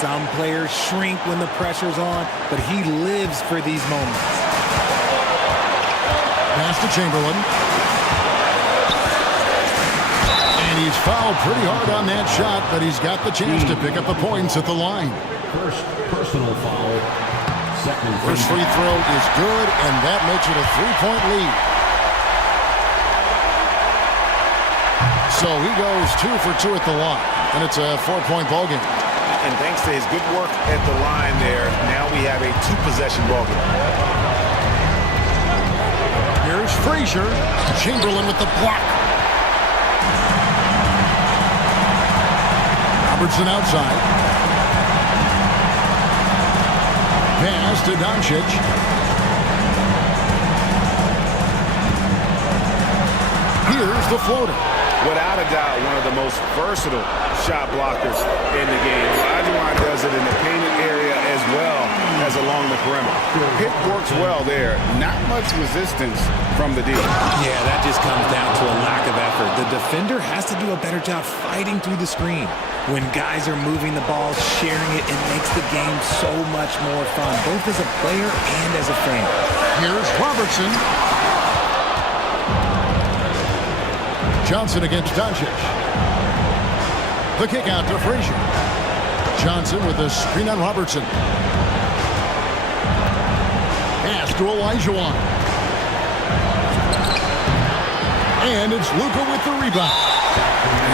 Some players shrink when the pressure's on, but he lives for these moments. Pass to Chamberlain. And he's fouled pretty hard on that shot, but he's got the chance to pick up the points at the line. First personal foul. First free throw is good, and that makes it a 3-point lead. So he goes 2 for 2 at the line, and it's a 4-point ball game. And thanks to his good work at the line there, now we have a 2-possession ball game. Here's Frazier. Chamberlain with the block. Robertson outside. Pass to Doncic. Here's the floater. Without a doubt, one of the most versatile shot blockers in the game. Olajuwon does it in the painted area as as well as along the perimeter. Pick works well there. Not much resistance from the D. Yeah, that just comes down to a lack of effort. The defender has to do a better job fighting through the screen. When guys are moving the ball, sharing it, it makes the game so much more fun, both as a player and as a fan. Here's Robertson. Johnson against Doncic. The kick out to Frazier. Johnson with the screen on Robertson. Pass to Olajuwon. And it's Luka with the rebound.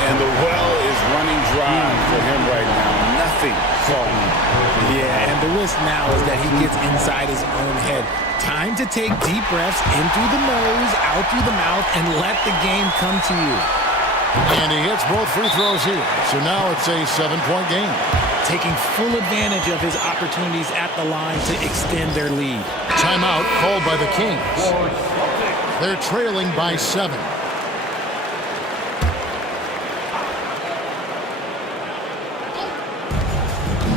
And the well is running dry for him right now. Nothing falling. Yeah, and the risk now is that he gets inside his own head. Time to take deep breaths in through the nose, out through the mouth, and let the game come to you. And he hits both free throws here. So now it's a 7-point game. Taking full advantage of his opportunities at the line to extend their lead. Timeout called by the Kings. They're trailing by 7.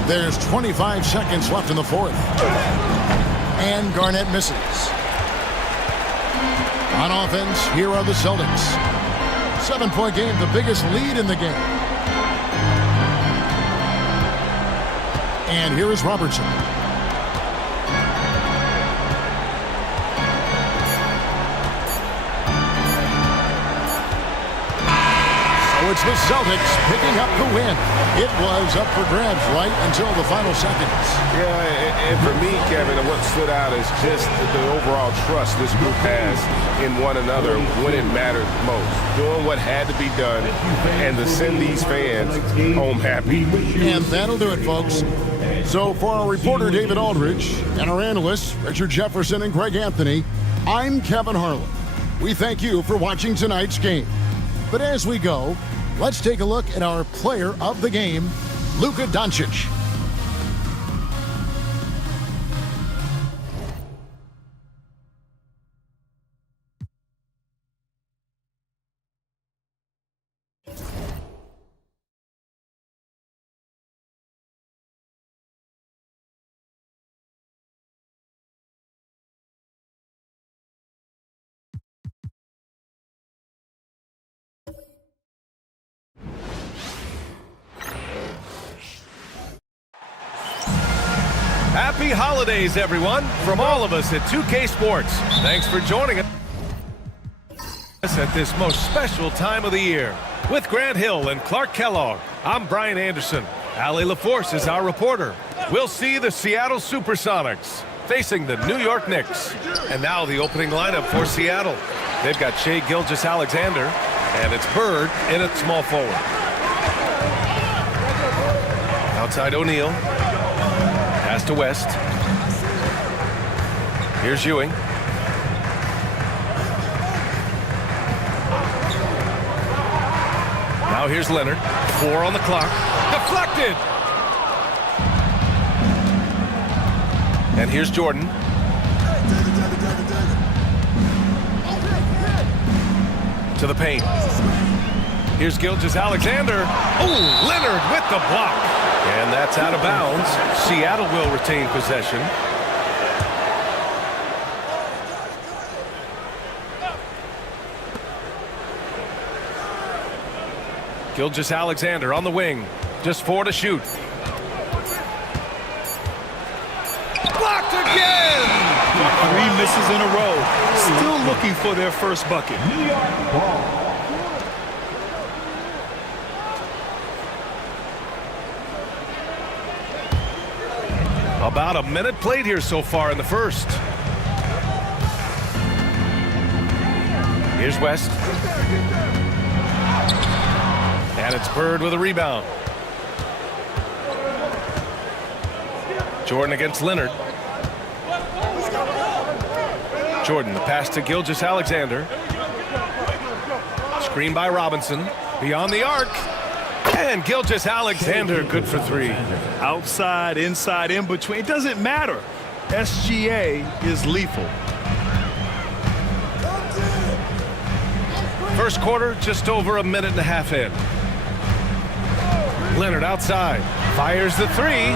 There's 25 seconds left in the fourth. And Garnett misses. On offense, here are the Celtics. 7-point game, the biggest lead in the game. And here is Robertson. So it's the Celtics picking up the win. It was up for grabs right until the final seconds. Yeah, and for me, Kevin, what stood out is just the overall trust this group has in one another when it mattered most. Doing what had to be done and to send these fans home happy. And that'll do it, folks. So for our reporter, David Aldridge, and our analysts, Richard Jefferson and Greg Anthony, I'm Kevin Harlan. We thank you for watching tonight's game. But as we go, let's take a look at our player of the game, Luka Doncic. Happy holidays, everyone, from all of us at 2K Sports. Thanks for joining us at this most special time of the year. With Grant Hill and Clark Kellogg, I'm Brian Anderson. Allie LaForce is our reporter. We'll see the Seattle Supersonics facing the New York Knicks. And now the opening lineup for Seattle. They've got Shai Gilgeous-Alexander, and it's Bird in at small forward. Outside O'Neal. Pass to West. Here's Ewing. Now here's Leonard. 4 on the clock. Deflected! And here's Jordan. To the paint. Here's Gilgeous-Alexander. Oh, Leonard with the block. And that's out of bounds. Seattle will retain possession. Gilgeous-Alexander on the wing. Just 4 to shoot. Blocked again! 3 misses in a row. Still looking for their first bucket. New York ball. About a minute played here so far in the first. Here's West. And it's Bird with a rebound. Jordan against Leonard. Jordan, the pass to Gilgeous-Alexander. Screen by Robinson. Beyond the arc. And Gilgeous-Alexander good for 3. Outside, inside, in between. It doesn't matter. SGA is lethal. First quarter, just over a minute and a half in. Leonard outside. Fires the 3.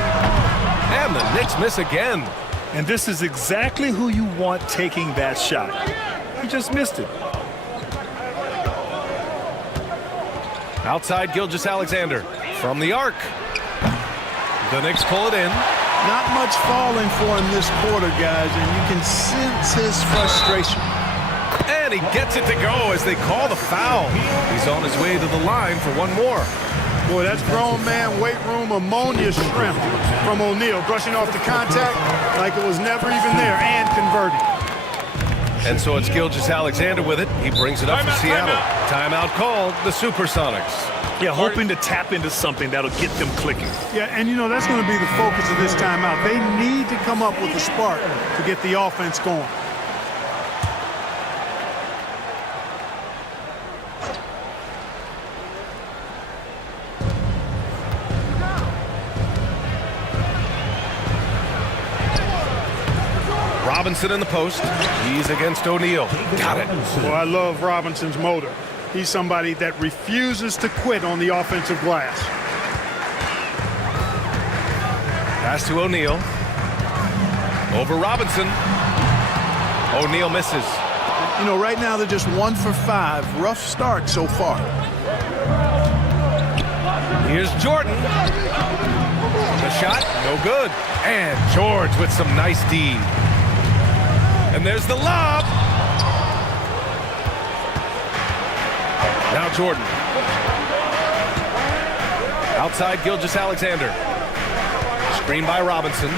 And the Knicks miss again. And this is exactly who you want taking that shot. He just missed it. Outside Gilgeous-Alexander from the arc. The Knicks pull it in. Not much falling for him this quarter, guys, and you can sense his frustration. And he gets it to go as they call the foul. He's on his way to the line for one more. Boy, that's grown man weight room ammonia shrimp from O'Neal, brushing off the contact like it was never even there and converting. And so it's Gilgeous-Alexander with it. He brings it up for Seattle. Timeout called, the Supersonics. Yeah, hoping to tap into something that'll get them clicking. Yeah, and you know, that's going to be the focus of this timeout. They need to come up with a spark to get the offense going. Robinson in the post. He's against O'Neal. Got it. Well, I love Robinson's motor. He's somebody that refuses to quit on the offensive glass. Pass to O'Neal. Over Robinson. O'Neal misses. You know, right now they're just 1 for 5. Rough start so far. Here's Jordan. The shot, no good. And George with some nice D. And there's the lob. Now Jordan. Outside Gilgeous-Alexander. Screen by Robinson.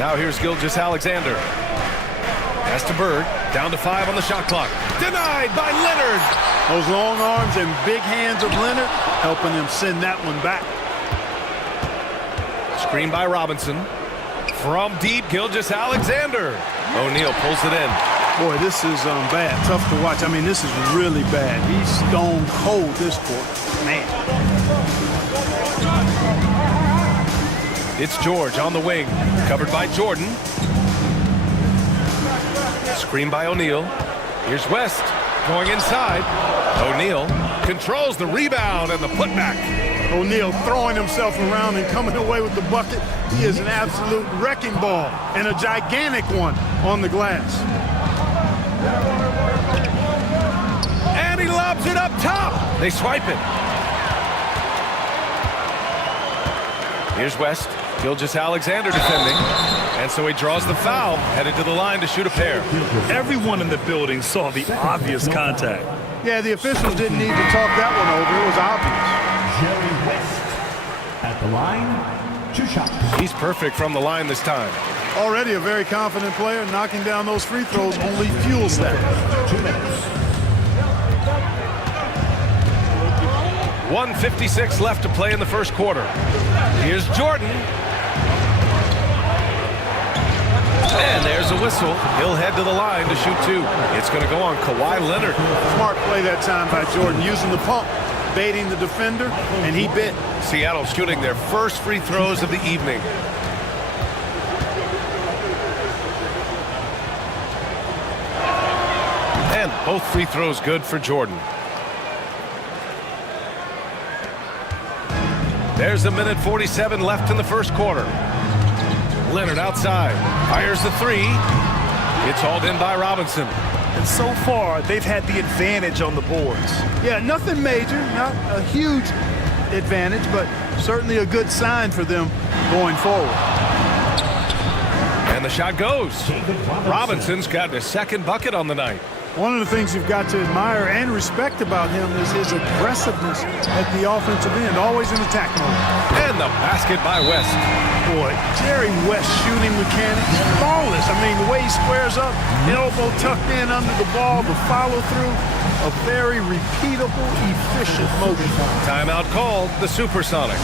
Now here's Gilgeous-Alexander. Pass to Bird. Down to 5 on the shot clock. Denied by Leonard. Those long arms and big hands of Leonard helping them send that one back. Screen by Robinson. From deep, Gilgeous-Alexander. O'Neal pulls it in. Boy, this is bad. Tough to watch. I mean, this is really bad. He's stone cold this quarter. Man. It's George on the wing. Covered by Jordan. Screen by O'Neal. Here's West. Going inside. O'Neal controls the rebound and the putback. O'Neal throwing himself around and coming away with the bucket. He is an absolute wrecking ball and a gigantic one on the glass. And he lobs it up top. They swipe it. Here's West. Gilgeous-Alexander defending. And so he draws the foul, headed to the line to shoot a pair. Everyone in the building saw the obvious contact. Yeah, the officials didn't need to talk that one over. It was obvious. Jerry West at the line, 2 shots. He's perfect from the line this time. Already a very confident player. Knocking down those free throws only fuels that. 2 minutes. 1:56 left to play in the first quarter. Here's Jordan. And there's a whistle. He'll head to the line to shoot 2. It's going to go on Kawhi Leonard. Smart play that time by Jordan, using the pump, baiting the defender, and he bit. Seattle shooting their first free throws of the evening. And both free throws good for Jordan. There's 1:47 left in the first quarter. Leonard outside. Fires the 3. It's hauled in by Robinson. And so far, they've had the advantage on the boards. Yeah, nothing major, not a huge advantage, but certainly a good sign for them going forward. And the shot goes. Robinson's got his second bucket on the night. One of the things you've got to admire and respect about him is his aggressiveness at the offensive end, always in attack mode. And the basket by West. Boy, Jerry West shooting mechanics, flawless. I mean, the way he squares up, elbow tucked in under the ball, the follow through, a very repeatable, efficient motion. Timeout called, the Supersonics.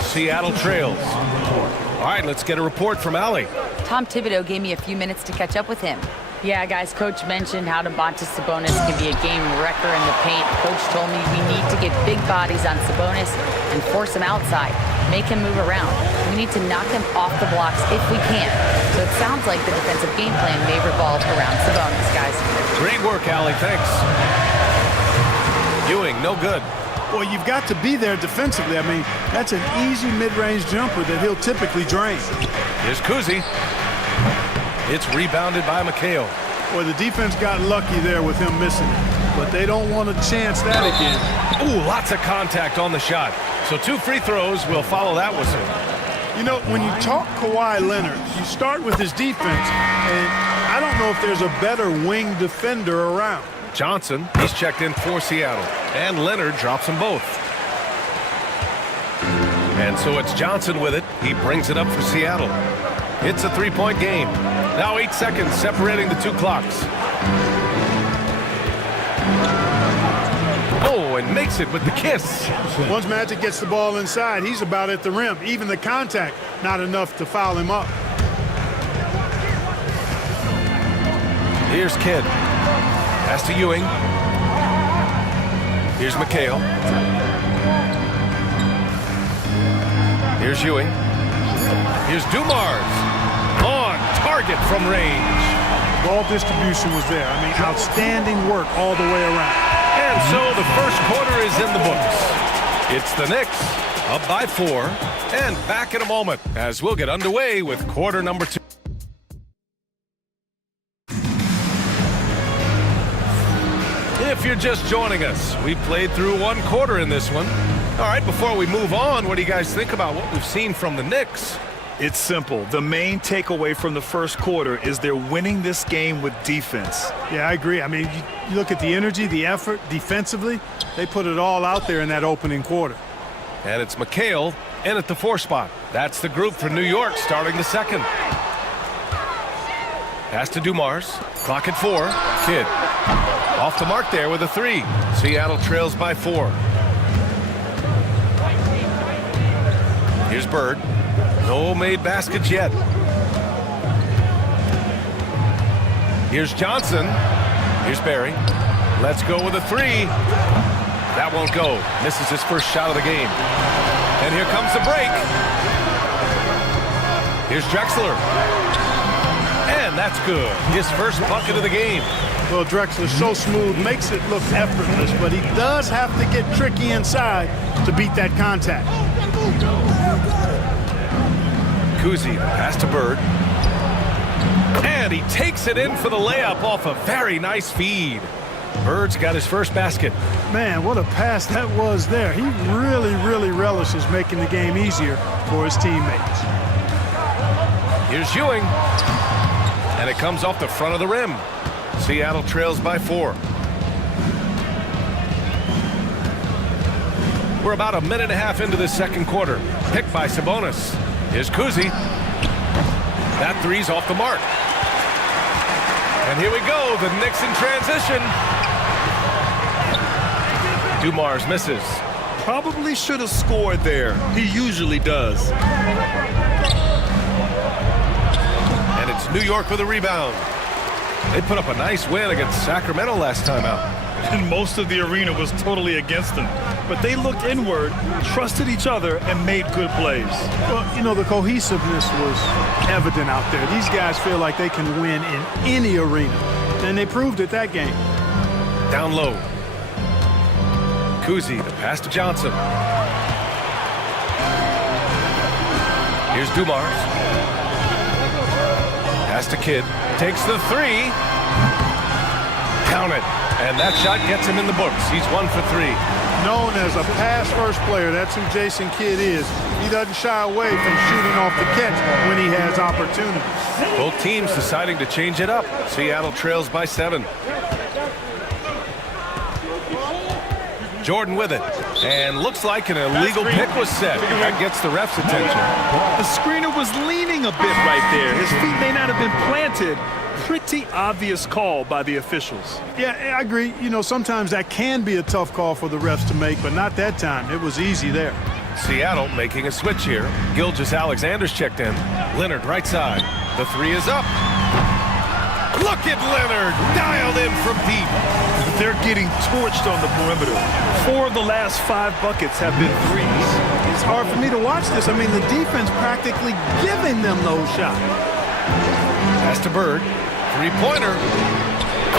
Seattle trails. All right, let's get a report from Allie. Tom Thibodeau gave me a few minutes to catch up with him. Yeah, guys, Coach mentioned how Domantas Sabonis can be a game wrecker in the paint. Coach told me we need to get big bodies on Sabonis and force him outside, make him move around. We need to knock him off the blocks if we can. So it sounds like the defensive game plan may revolve around Sabonis, guys. Great work, Allie. Thanks. Ewing, no good. Well, you've got to be there defensively. I mean, that's an easy mid-range jumper that he'll typically drain. Here's Kuzi. It's rebounded by McHale. Boy, the defense got lucky there with him missing it, but they don't want to chance that again. Ooh, lots of contact on the shot. So 2 free throws will follow that whistle. You know, when you talk Kawhi Leonard, you start with his defense, and I don't know if there's a better wing defender around. Johnson, he's checked in for Seattle, and Leonard drops them both. And so it's Johnson with it. He brings it up for Seattle. It's a 3-point game. Now 8 seconds separating the 2 clocks. Oh, and makes it with the kiss. Once Magic gets the ball inside, he's about at the rim. Even the contact, not enough to foul him up. Here's Kidd. Pass to Ewing. Here's McHale. Here's Ewing. Here's Dumars. On target from range. Ball distribution was there. I mean, outstanding work all the way around. And so the first quarter is in the books. It's the Knicks up by 4. And back in a moment as we'll get underway with quarter number 2. If you're just joining us, we played through 1 quarter in this one. All right, before we move on, what do you guys think about what we've seen from the Knicks? It's simple. The main takeaway from the first quarter is they're winning this game with defense. Yeah, I agree. I mean, you look at the energy, the effort defensively, they put it all out there in that opening quarter. And it's McHale in at the 4 spot. That's the group for New York starting the second. Pass to Dumars. Clock at 4. Kidd. Off the mark there with a 3. Seattle trails by 4. Here's Bird. No made baskets yet. Here's Johnson. Here's Barry. Let's go with a 3. That won't go. Misses his first shot of the game. And here comes the break. Here's Drexler. And that's good. His first bucket of the game. Well, Drexler's so smooth, makes it look effortless, but he does have to get tricky inside to beat that contact. Kuzi, pass to Bird. And he takes it in for the layup off a very nice feed. Bird's got his first basket. Man, what a pass that was there. He really, really relishes making the game easier for his teammates. Here's Ewing. And it comes off the front of the rim. Seattle trails by 4. We're about a minute and a half into the second quarter. Picked by Sabonis. Here's Kuzi. That 3's off the mark. And here we go. The Knicks in transition. Dumars misses. Probably should have scored there. He usually does. And it's New York with a rebound. They put up a nice win against Sacramento last time out. And most of the arena was totally against them. But they looked inward, trusted each other, and made good plays. Well, you know, the cohesiveness was evident out there. These guys feel like they can win in any arena. And they proved it that game. Down low. Kuzi, the pass to Johnson. Here's Dumars. Pass to Kidd. Takes the 3. Count it. And that shot gets him in the books. He's 1 for 3. Known as a pass-first player, that's who Jason Kidd is. He doesn't shy away from shooting off the catch when he has opportunities. Both teams deciding to change it up. Seattle trails by 7. Jordan with it. And looks like an illegal pick was set. That gets the ref's attention. The screener was leaning a bit right there. His feet may not have been planted. Pretty obvious call by the officials. Yeah, I agree. You know, sometimes that can be a tough call for the refs to make, but not that time. It was easy there. Seattle making a switch here. Gilgeous-Alexander's checked in. Leonard right side. The 3 is up. Look at Leonard, dialed in from deep. They're getting torched on the perimeter. 4 of the last 5 buckets have been 3s. It's hard for me to watch this. I mean, the defense practically giving them those shots. Pass to Bird. 3-pointer.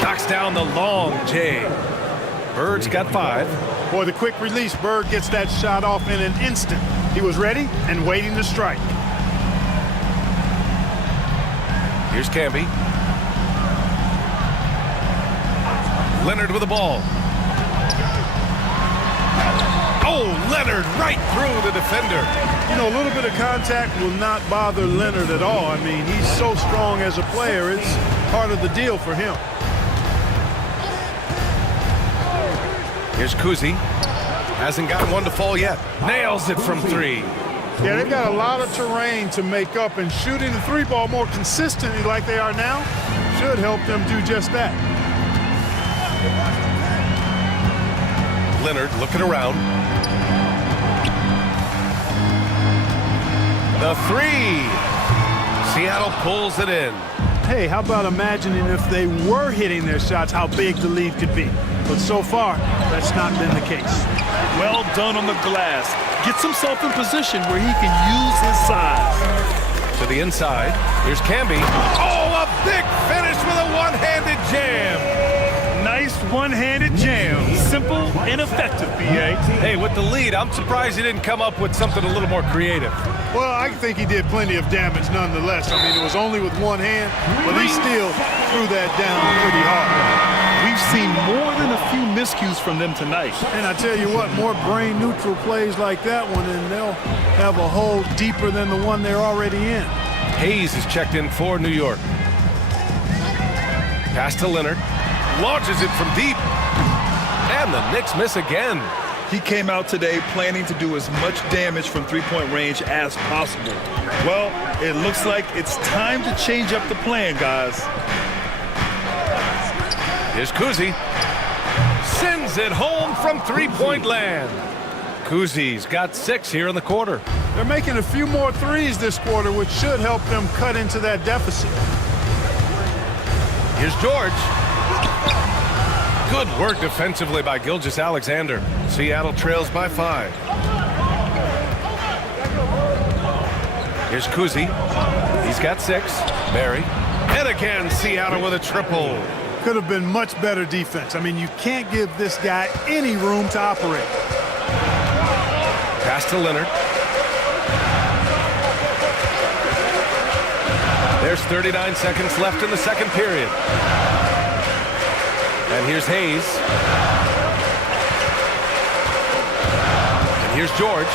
Knocks down the long J. Bird's got 5. Boy, the quick release, Bird gets that shot off in an instant. He was ready and waiting to strike. Here's Camby. Leonard with the ball. Oh, Leonard right through the defender. You know, a little bit of contact will not bother Leonard at all. I mean, he's so strong as a player. It's part of the deal for him. Here's Kuzi. Hasn't gotten one to fall yet. Nails it from 3. Yeah, they've got a lot of terrain to make up, and shooting the 3-ball more consistently like they are now should help them do just that. Leonard looking around. The 3. Seattle pulls it in. Hey, how about imagining if they were hitting their shots, how big the lead could be? But so far, that's not been the case. Well done on the glass. Gets himself in position where he can use his size. To the inside. Here's Camby. Oh, a big finish with a one-handed jam. Nice one-handed jam. Simple and effective, B.A. Hey, with the lead, I'm surprised he didn't come up with something a little more creative. Well, I think he did plenty of damage nonetheless. I mean, it was only with one hand, but he still threw that down pretty hard. We've seen more than a few miscues from them tonight. And I tell you what, more brain-neutral plays like that one, and they'll have a hole deeper than the one they're already in. Hayes is checked in for New York. Pass to Leonard. Launches it from deep. And the Knicks miss again. He came out today planning to do as much damage from three-point range as possible. Well, it looks like it's time to change up the plan, guys. Here's Kuzi. Sends it home from three-point land. Kuzi's got 6 here in the quarter. They're making a few more threes this quarter, which should help them cut into that deficit. Here's George. Good work defensively by Gilgeous-Alexander. Seattle trails by 5. Here's Kuzi. He's got 6. Barry. And again, Seattle with a triple. Could have been much better defense. I mean, you can't give this guy any room to operate. Pass to Leonard. There's 39 seconds left in the second period. And here's Hayes. And here's George.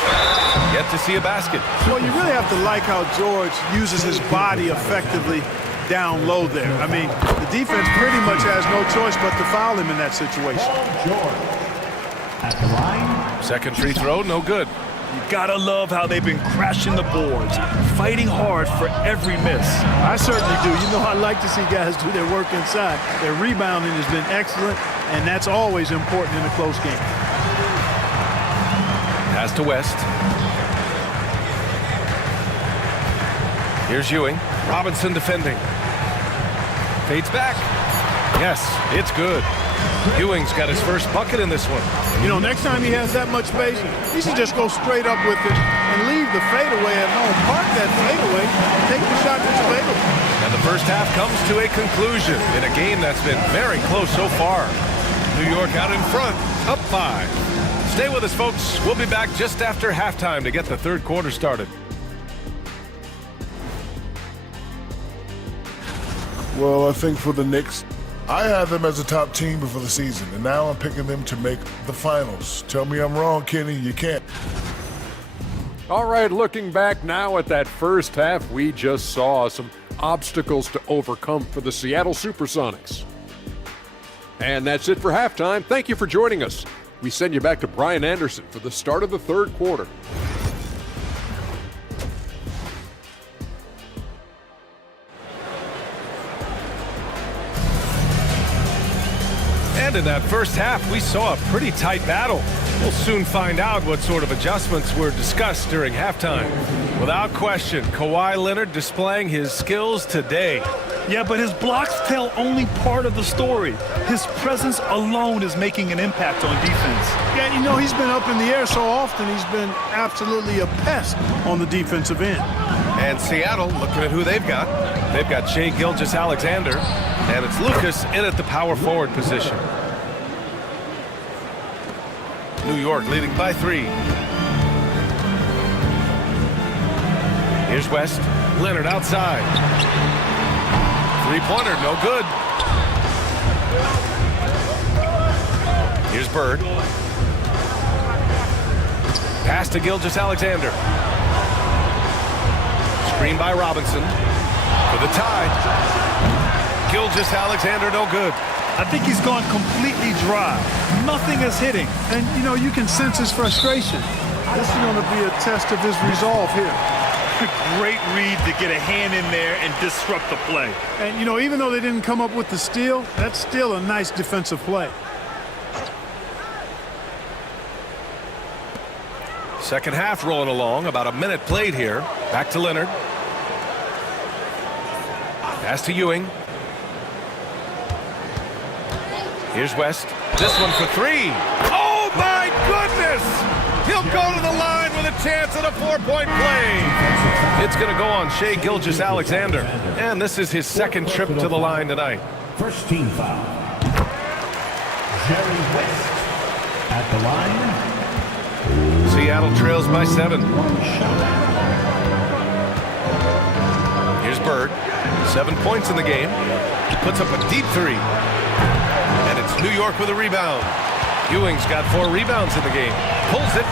Yet to see a basket. Well, you really have to like how George uses his body effectively down low there. I mean, the defense pretty much has no choice but to foul him in that situation. Second free throw, no good. You gotta love how they've been crashing the boards, fighting hard for every miss. I certainly do. You know, I like to see guys do their work inside. Their rebounding has been excellent, and that's always important in a close game. Pass to West. Here's Ewing. Robinson defending. Fades back. Yes, it's good. Ewing's got his first bucket in this one. You know, next time he has that much space, he should just go straight up with it and leave the fadeaway at home. Park that fadeaway and take the shot that's available. And the first half comes to a conclusion in a game that's been very close so far. New York out in front, up 5. Stay with us, folks. We'll be back just after halftime to get the third quarter started. Well, I think for the Knicks, I had them as a top team before the season, and now I'm picking them to make the finals. Tell me I'm wrong, Kenny. You can't. All right, looking back now at that first half, we just saw some obstacles to overcome for the Seattle Supersonics. And that's it for halftime. Thank you for joining us. We send you back to Brian Anderson for the start of the third quarter. And in that first half, we saw a pretty tight battle. We'll soon find out what sort of adjustments were discussed during halftime. Without question, Kawhi Leonard displaying his skills today. Yeah, but his blocks tell only part of the story. His presence alone is making an impact on defense. Yeah, you know, he's been up in the air so often, he's been absolutely a pest on the defensive end. And Seattle, looking at who they've got. They've got Shai Gilgeous-Alexander, and it's Lucas in at the power forward position. New York leading by 3. Here's West. Leonard outside. Three-pointer, no good. Here's Bird. Pass to Gilgeous-Alexander. Screen by Robinson. For the tie. Gilgeous-Alexander, no good. I think he's gone completely dry. Nothing is hitting. And, you know, you can sense his frustration. This is going to be a test of his resolve here. Great read to get a hand in there and disrupt the play. And, you know, even though they didn't come up with the steal, that's still a nice defensive play. Second half rolling along. About a minute played here. Back to Leonard. Pass to Ewing. Here's West. This one for 3. Oh, my goodness! He'll go to the line with a chance at a 4-point play. It's going to go on Shai Gilgeous-Alexander. And this is his second trip to the line tonight. First team foul. Jerry West at the line. Seattle trails by 7. Here's Bird. 7 points in the game. Puts up a deep 3. And it's New York with a rebound. Ewing's got 4 rebounds in the game. Pulls it.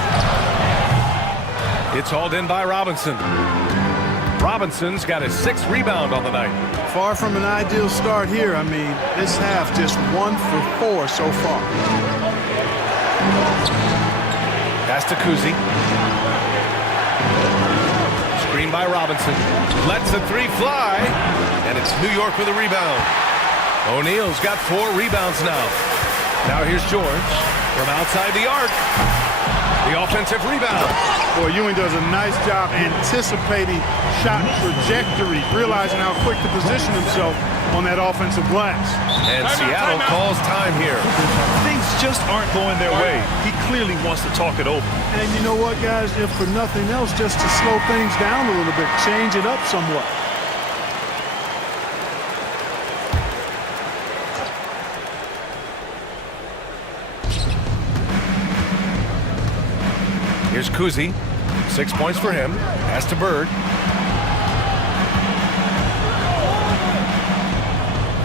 It's hauled in by Robinson. Robinson's got his 6th rebound on the night. Far from an ideal start here. I mean, this half just 1 for 4 so far. Pass to Kuzi. Screen by Robinson. Lets the 3 fly. And it's New York with a rebound. O'Neal's got 4 rebounds now. Now here's George from outside the arc. The offensive rebound. Boy, Ewing does a nice job anticipating shot trajectory, realizing how quick to position himself on that offensive glass. And Seattle calls time here. Things just aren't going their way. He clearly wants to talk it over. And you know what, guys? If for nothing else, just to slow things down a little bit, change it up somewhat. Here's Kuzi. 6 points for him. Pass to Bird.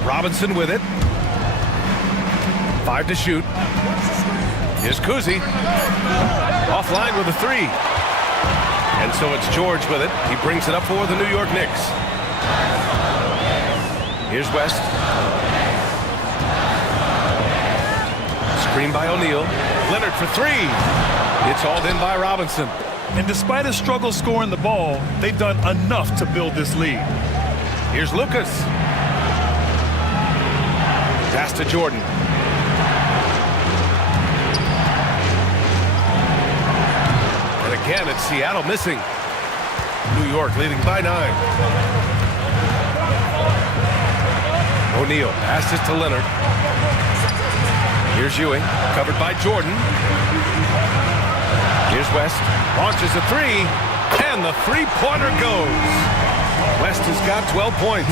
Robinson with it. 5 to shoot. Here's Kuzi. Offline with a 3. And so it's George with it. He brings it up for the New York Knicks. Here's West. Screen by O'Neal. Leonard for 3. It's hauled in by Robinson. And despite a struggle scoring the ball, they've done enough to build this lead. Here's Lucas. Pass to Jordan. And again, it's Seattle missing. New York leading by 9. O'Neal passes to Leonard. Here's Ewing, covered by Jordan. Here's West, launches a 3, and the 3-pointer goes. West has got 12 points.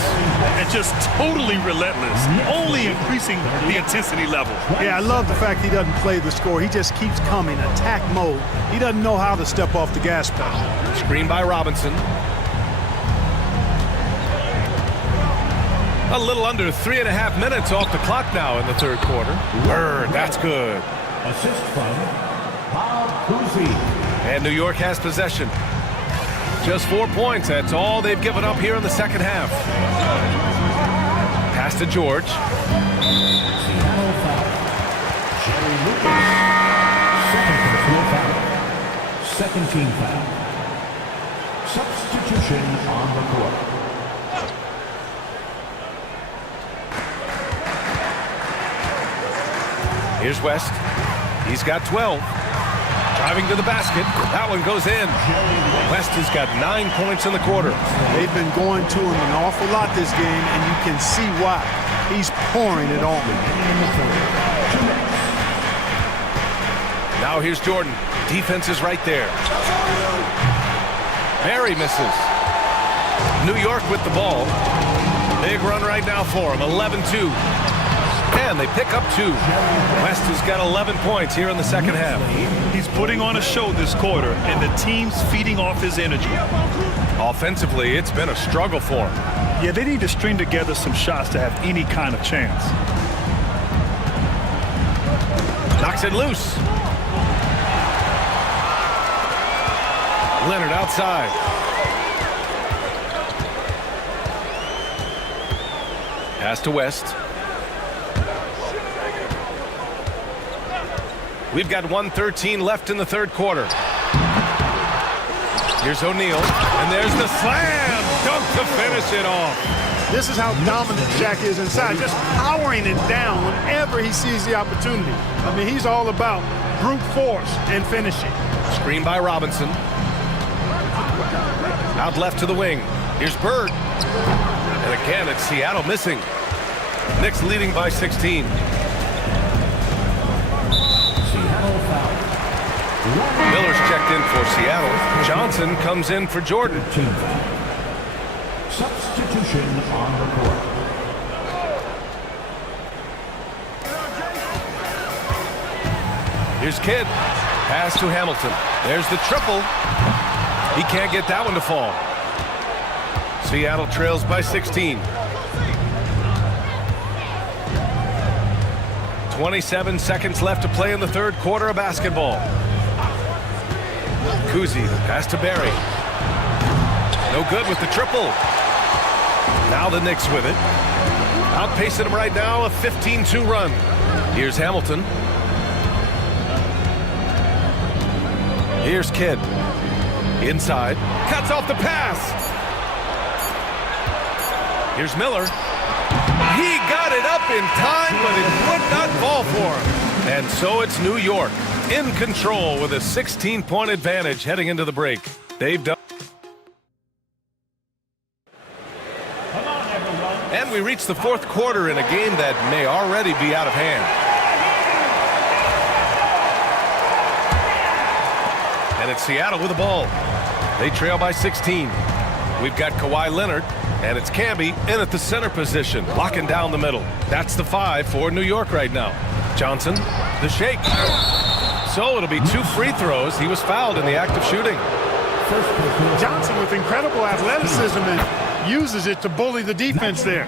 And just totally relentless, only increasing the intensity level. Yeah, I love the fact he doesn't play the score. He just keeps coming, attack mode. He doesn't know how to step off the gas pedal. Screen by Robinson. A little under 3.5 minutes off the clock now in the third quarter. Bird, that's good. Assist from Bob Cousy. And New York has possession. Just 4 points. That's all they've given up here in the second half. Pass to George. Seattle foul. Jerry Lucas. Second personal foul. Second team foul. Substitution on the court. Here's West. He's got 12. Driving to the basket. That one goes in. West has got 9 points in the quarter. They've been going to him an awful lot this game, and you can see why. He's pouring it on. Now here's Jordan. Defense is right there. Barry misses. New York with the ball. Big run right now for him. 11-2. And they pick up 2. West has got 11 points here in the second half. He's putting on a show this quarter, and the team's feeding off his energy. Offensively, it's been a struggle for him. Yeah, they need to string together some shots to have any kind of chance. Knocks it loose. Leonard outside. Pass to West. We've got 1:13 left in the third quarter. Here's O'Neal, and there's the slam dunk to finish it off. This is how dominant Shaq is inside, just powering it down whenever he sees the opportunity. I mean, he's all about brute force and finishing. Screen by Robinson. Out left to the wing. Here's Bird. And again, it's Seattle missing. Knicks leading by 16. Miller's checked in for Seattle. Johnson comes in for Jordan. Substitution on the court. Here's Kidd. Pass to Hamilton. There's the triple. He can't get that one to fall. Seattle trails by 16. 27 seconds left to play in the third quarter of basketball. Kuzi, pass to Barry. No good with the triple. Now the Knicks with it. Outpacing them right now, a 15-2 run. Here's Hamilton. Here's Kidd. Inside. Cuts off the pass. Here's Miller. He got it up in time, but it would not fall for him. And so it's New York in control with a 16-point advantage heading into the break. They've done. And we reach the fourth quarter in a game that may already be out of hand. And it's Seattle with the ball. They trail by 16. We've got Kawhi Leonard, and it's Camby in at the center position, locking down the middle. That's the 5 for New York right now. Johnson, the shake. So it'll be 2 free throws. He was fouled in the act of shooting. Johnson with incredible athleticism and uses it to bully the defense there.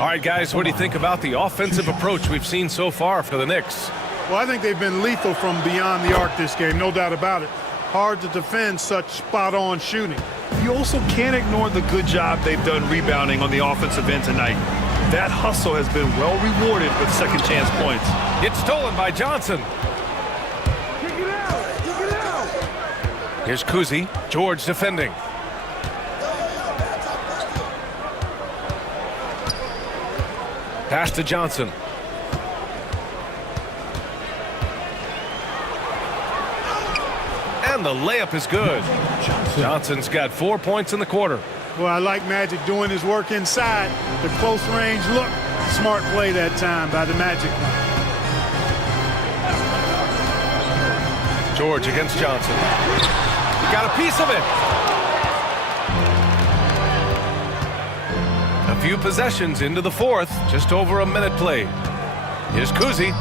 All right, guys, what do you think about the offensive approach we've seen so far for the Knicks? Well, I think they've been lethal from beyond the arc this game, no doubt about it. Hard to defend such spot-on shooting. You also can't ignore the good job they've done rebounding on the offensive end tonight. That hustle has been well rewarded with second chance points. It's stolen by Johnson. Here's Kuzi. George defending. Pass to Johnson. And the layup is good. Johnson's got 4 points in the quarter. Well, I like Magic doing his work inside. The close range look. Smart play that time by the Magic. George against Johnson. He got a piece of it. A few possessions into the fourth. Just over a minute played. Here's Kuzi.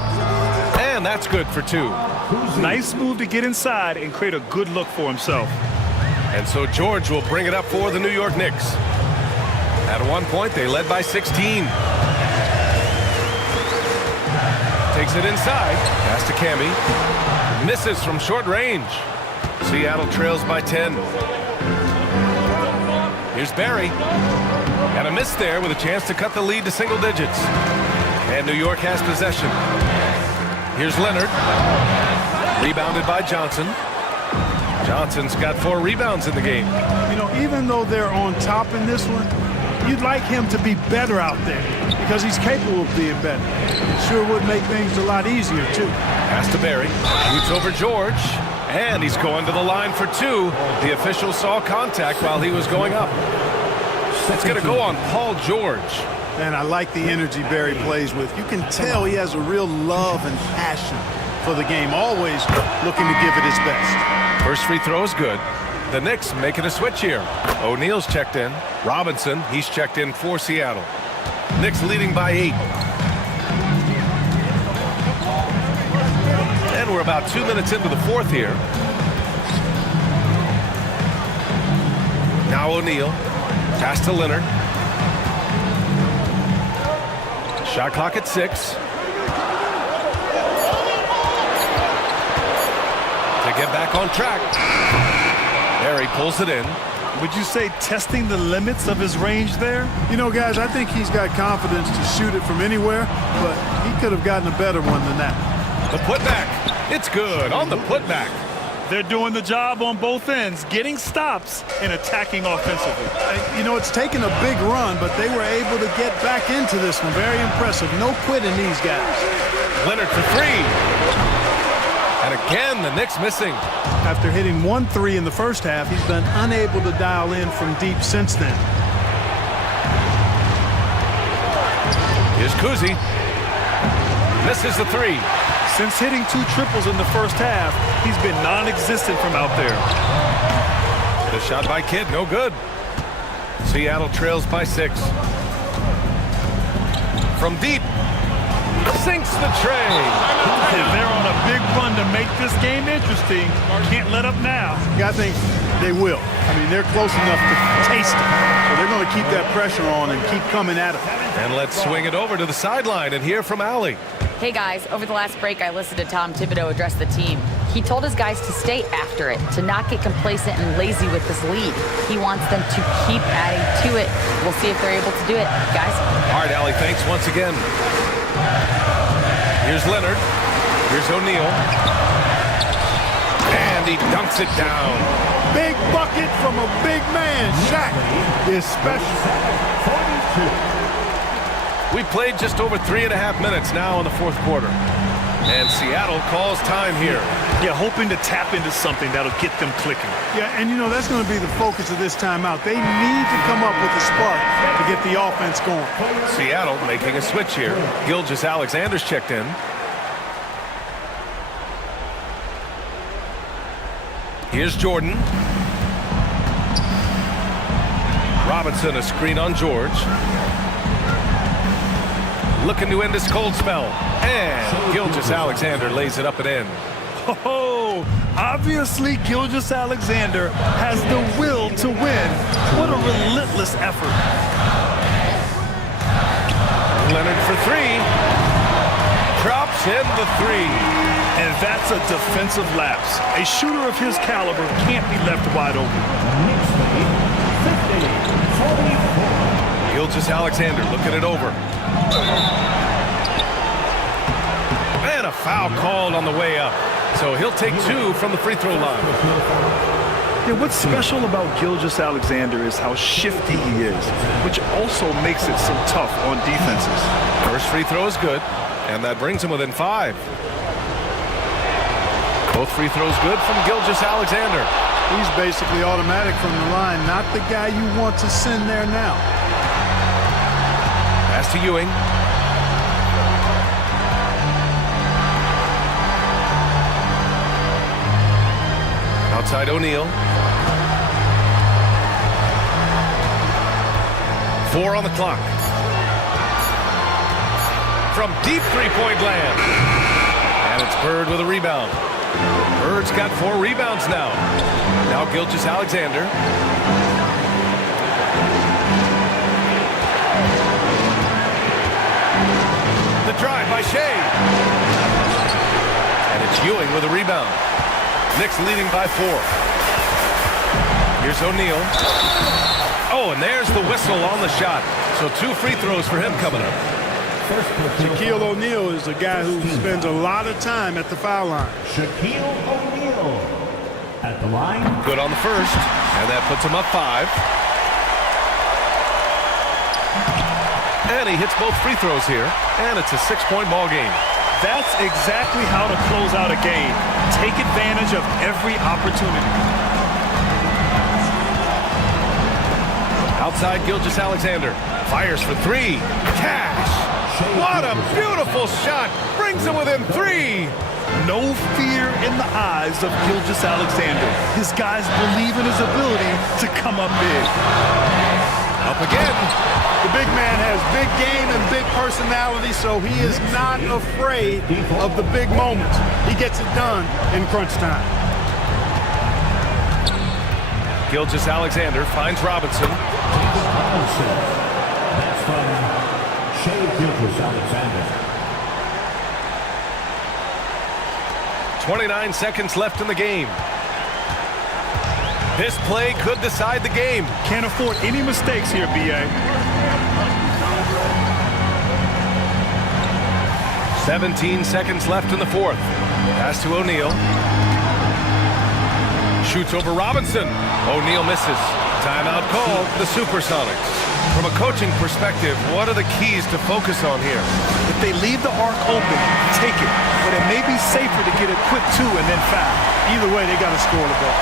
And that's good for 2. Nice move to get inside and create a good look for himself. And so George will bring it up for the New York Knicks. At one point, they led by 16. Takes it inside. Pass to Camby. Misses from short range. Seattle trails by 10. Here's Barry. And a miss there with a chance to cut the lead to single digits. And New York has possession. Here's Leonard. Rebounded by Johnson. Johnson's got 4 rebounds in the game. You know, even though they're on top in this one, you'd like him to be better out there because he's capable of being better. It sure would make things a lot easier, too. Pass to Barry. Shoots over George. And he's going to the line for two. The official saw contact while he was going up. It's going to go on Paul George. And I like the energy Barry plays with. You can tell he has a real love and passion for the game, always looking to give it his best. First free throw is good. The Knicks making a switch here. O'Neal's checked in. Robinson, he's checked in for Seattle. Knicks leading by 8. And we're about 2 minutes into the fourth here. Now O'Neal. Pass to Leonard. Shot clock at 6. To get back on track. There he pulls it in. Would you say testing the limits of his range there? You know, guys, I think he's got confidence to shoot it from anywhere, but he could have gotten a better one than that. The putback. It's good on the putback. They're doing the job on both ends, getting stops and attacking offensively. You know, it's taken a big run, but they were able to get back into this one. Very impressive. No quitting these guys. Leonard for 3. And again, the Knicks missing. After hitting 1 3 in the first half, he's been unable to dial in from deep since then. Here's Kuzi. Misses the 3. Since hitting 2 triples in the first half, he's been non-existent from out there. The shot by Kidd, no good. Seattle trails by 6. From deep. Sinks the tray. If they're on a big run to make this game interesting, can't let up now. I think they will. I mean, they're close enough to taste it. So they're going to keep that pressure on and keep coming at it. And let's swing it over to the sideline and hear from Allie. Hey guys, over the last break I listened to Tom Thibodeau address the team. He told his guys to stay after it, to not get complacent and lazy with this lead. He wants them to keep adding to it. We'll see if they're able to do it, guys. All right, Allie, thanks once again. Here's Leonard. Here's O'Neal. And he dunks it down. Big bucket from a big man. Shaq is special. We played just over 3.5 minutes now in the fourth quarter. And Seattle calls time here. Yeah, hoping to tap into something that'll get them clicking. Yeah, and you know, that's going to be the focus of this timeout. They need to come up with a spark to get the offense going. Seattle making a switch here. Gilgeous-Alexander's checked in. Here's Jordan. Robinson, a screen on George. Looking to end this cold spell. And Gilgeous-Alexander lays it up and in. Oh, obviously Gilgeous-Alexander has the will to win. What a relentless effort. Leonard for 3. Drops in the 3. And that's a defensive lapse. A shooter of his caliber can't be left wide open. Gilgeous-Alexander looking it over. And a foul called on the way up. So he'll take 2 from the free throw line. Yeah, what's special about Gilgeous-Alexander is how shifty he is, which also makes it so tough on defenses. First free throw is good, and that brings him within 5. Both free throws good from Gilgeous-Alexander. He's basically automatic from the line, not the guy you want to send there now. Pass to Ewing. Outside O'Neal. 4 on the clock. From deep three-point land. And it's Bird with a rebound. Bird's got 4 rebounds now. Now Gilgeous-Alexander. The drive by Shea. And it's Ewing with a rebound. Knicks leading by 4. Here's O'Neal. Oh, and there's the whistle on the shot. So 2 free throws for him coming up. Shaquille O'Neal is a guy who spends a lot of time at the foul line. Shaquille O'Neal at the line. Good on the first, and that puts him up 5. And he hits both free throws here, and it's a 6-point ball game. That's exactly how to close out a game. Take advantage of every opportunity. Outside, Gilgeous-Alexander fires for three. Cash! What a beautiful shot! Brings him within 3. No fear in the eyes of Gilgeous-Alexander. His guys believe in his ability to come up big. Up again. The big man has big game and big personality, so he is not afraid of the big moments. He gets it done in crunch time. Gilgeous-Alexander finds Robinson. That's from Shai Gilgeous-Alexander. 29 seconds left in the game. This play could decide the game. Can't afford any mistakes here, B.A. 17 seconds left in the fourth. Pass to O'Neal. Shoots over Robinson. O'Neal misses. Timeout called, the Supersonics. From a coaching perspective, what are the keys to focus on here? If they leave the arc open, take it. But it may be safer to get a quick 2 and then foul. Either way, they got to score the ball.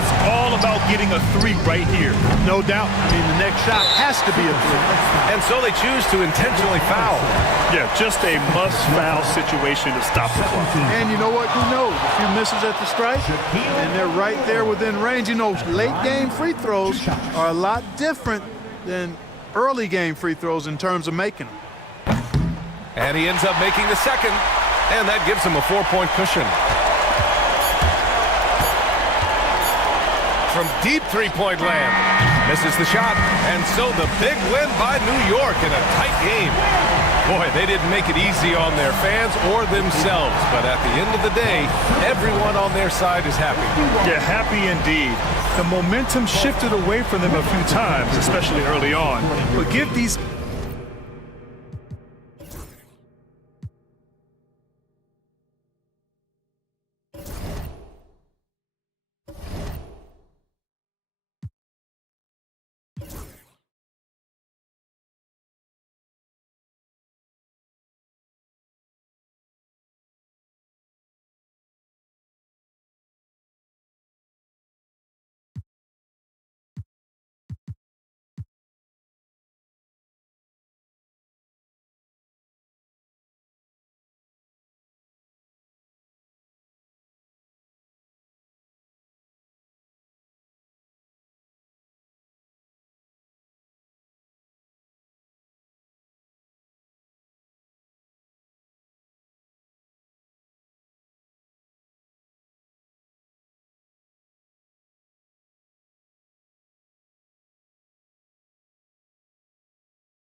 It's all about getting a 3 right here. No doubt. I mean, the next shot has to be a 3. And so they choose to intentionally foul. Yeah, just a must-foul situation to stop the clock. And you know what? Who knows? A few misses at the stripe, and they're right there within range. You know, late-game free throws are a lot different than early-game free throws in terms of making them. And he ends up making the second, and that gives him a 4-point cushion. From deep three-point land. Misses the shot, and so the big win by New York in a tight game. Boy, they didn't make it easy on their fans or themselves, but at the end of the day, everyone on their side is happy. Yeah, happy indeed. The momentum shifted away from them a few times, especially early on. But give these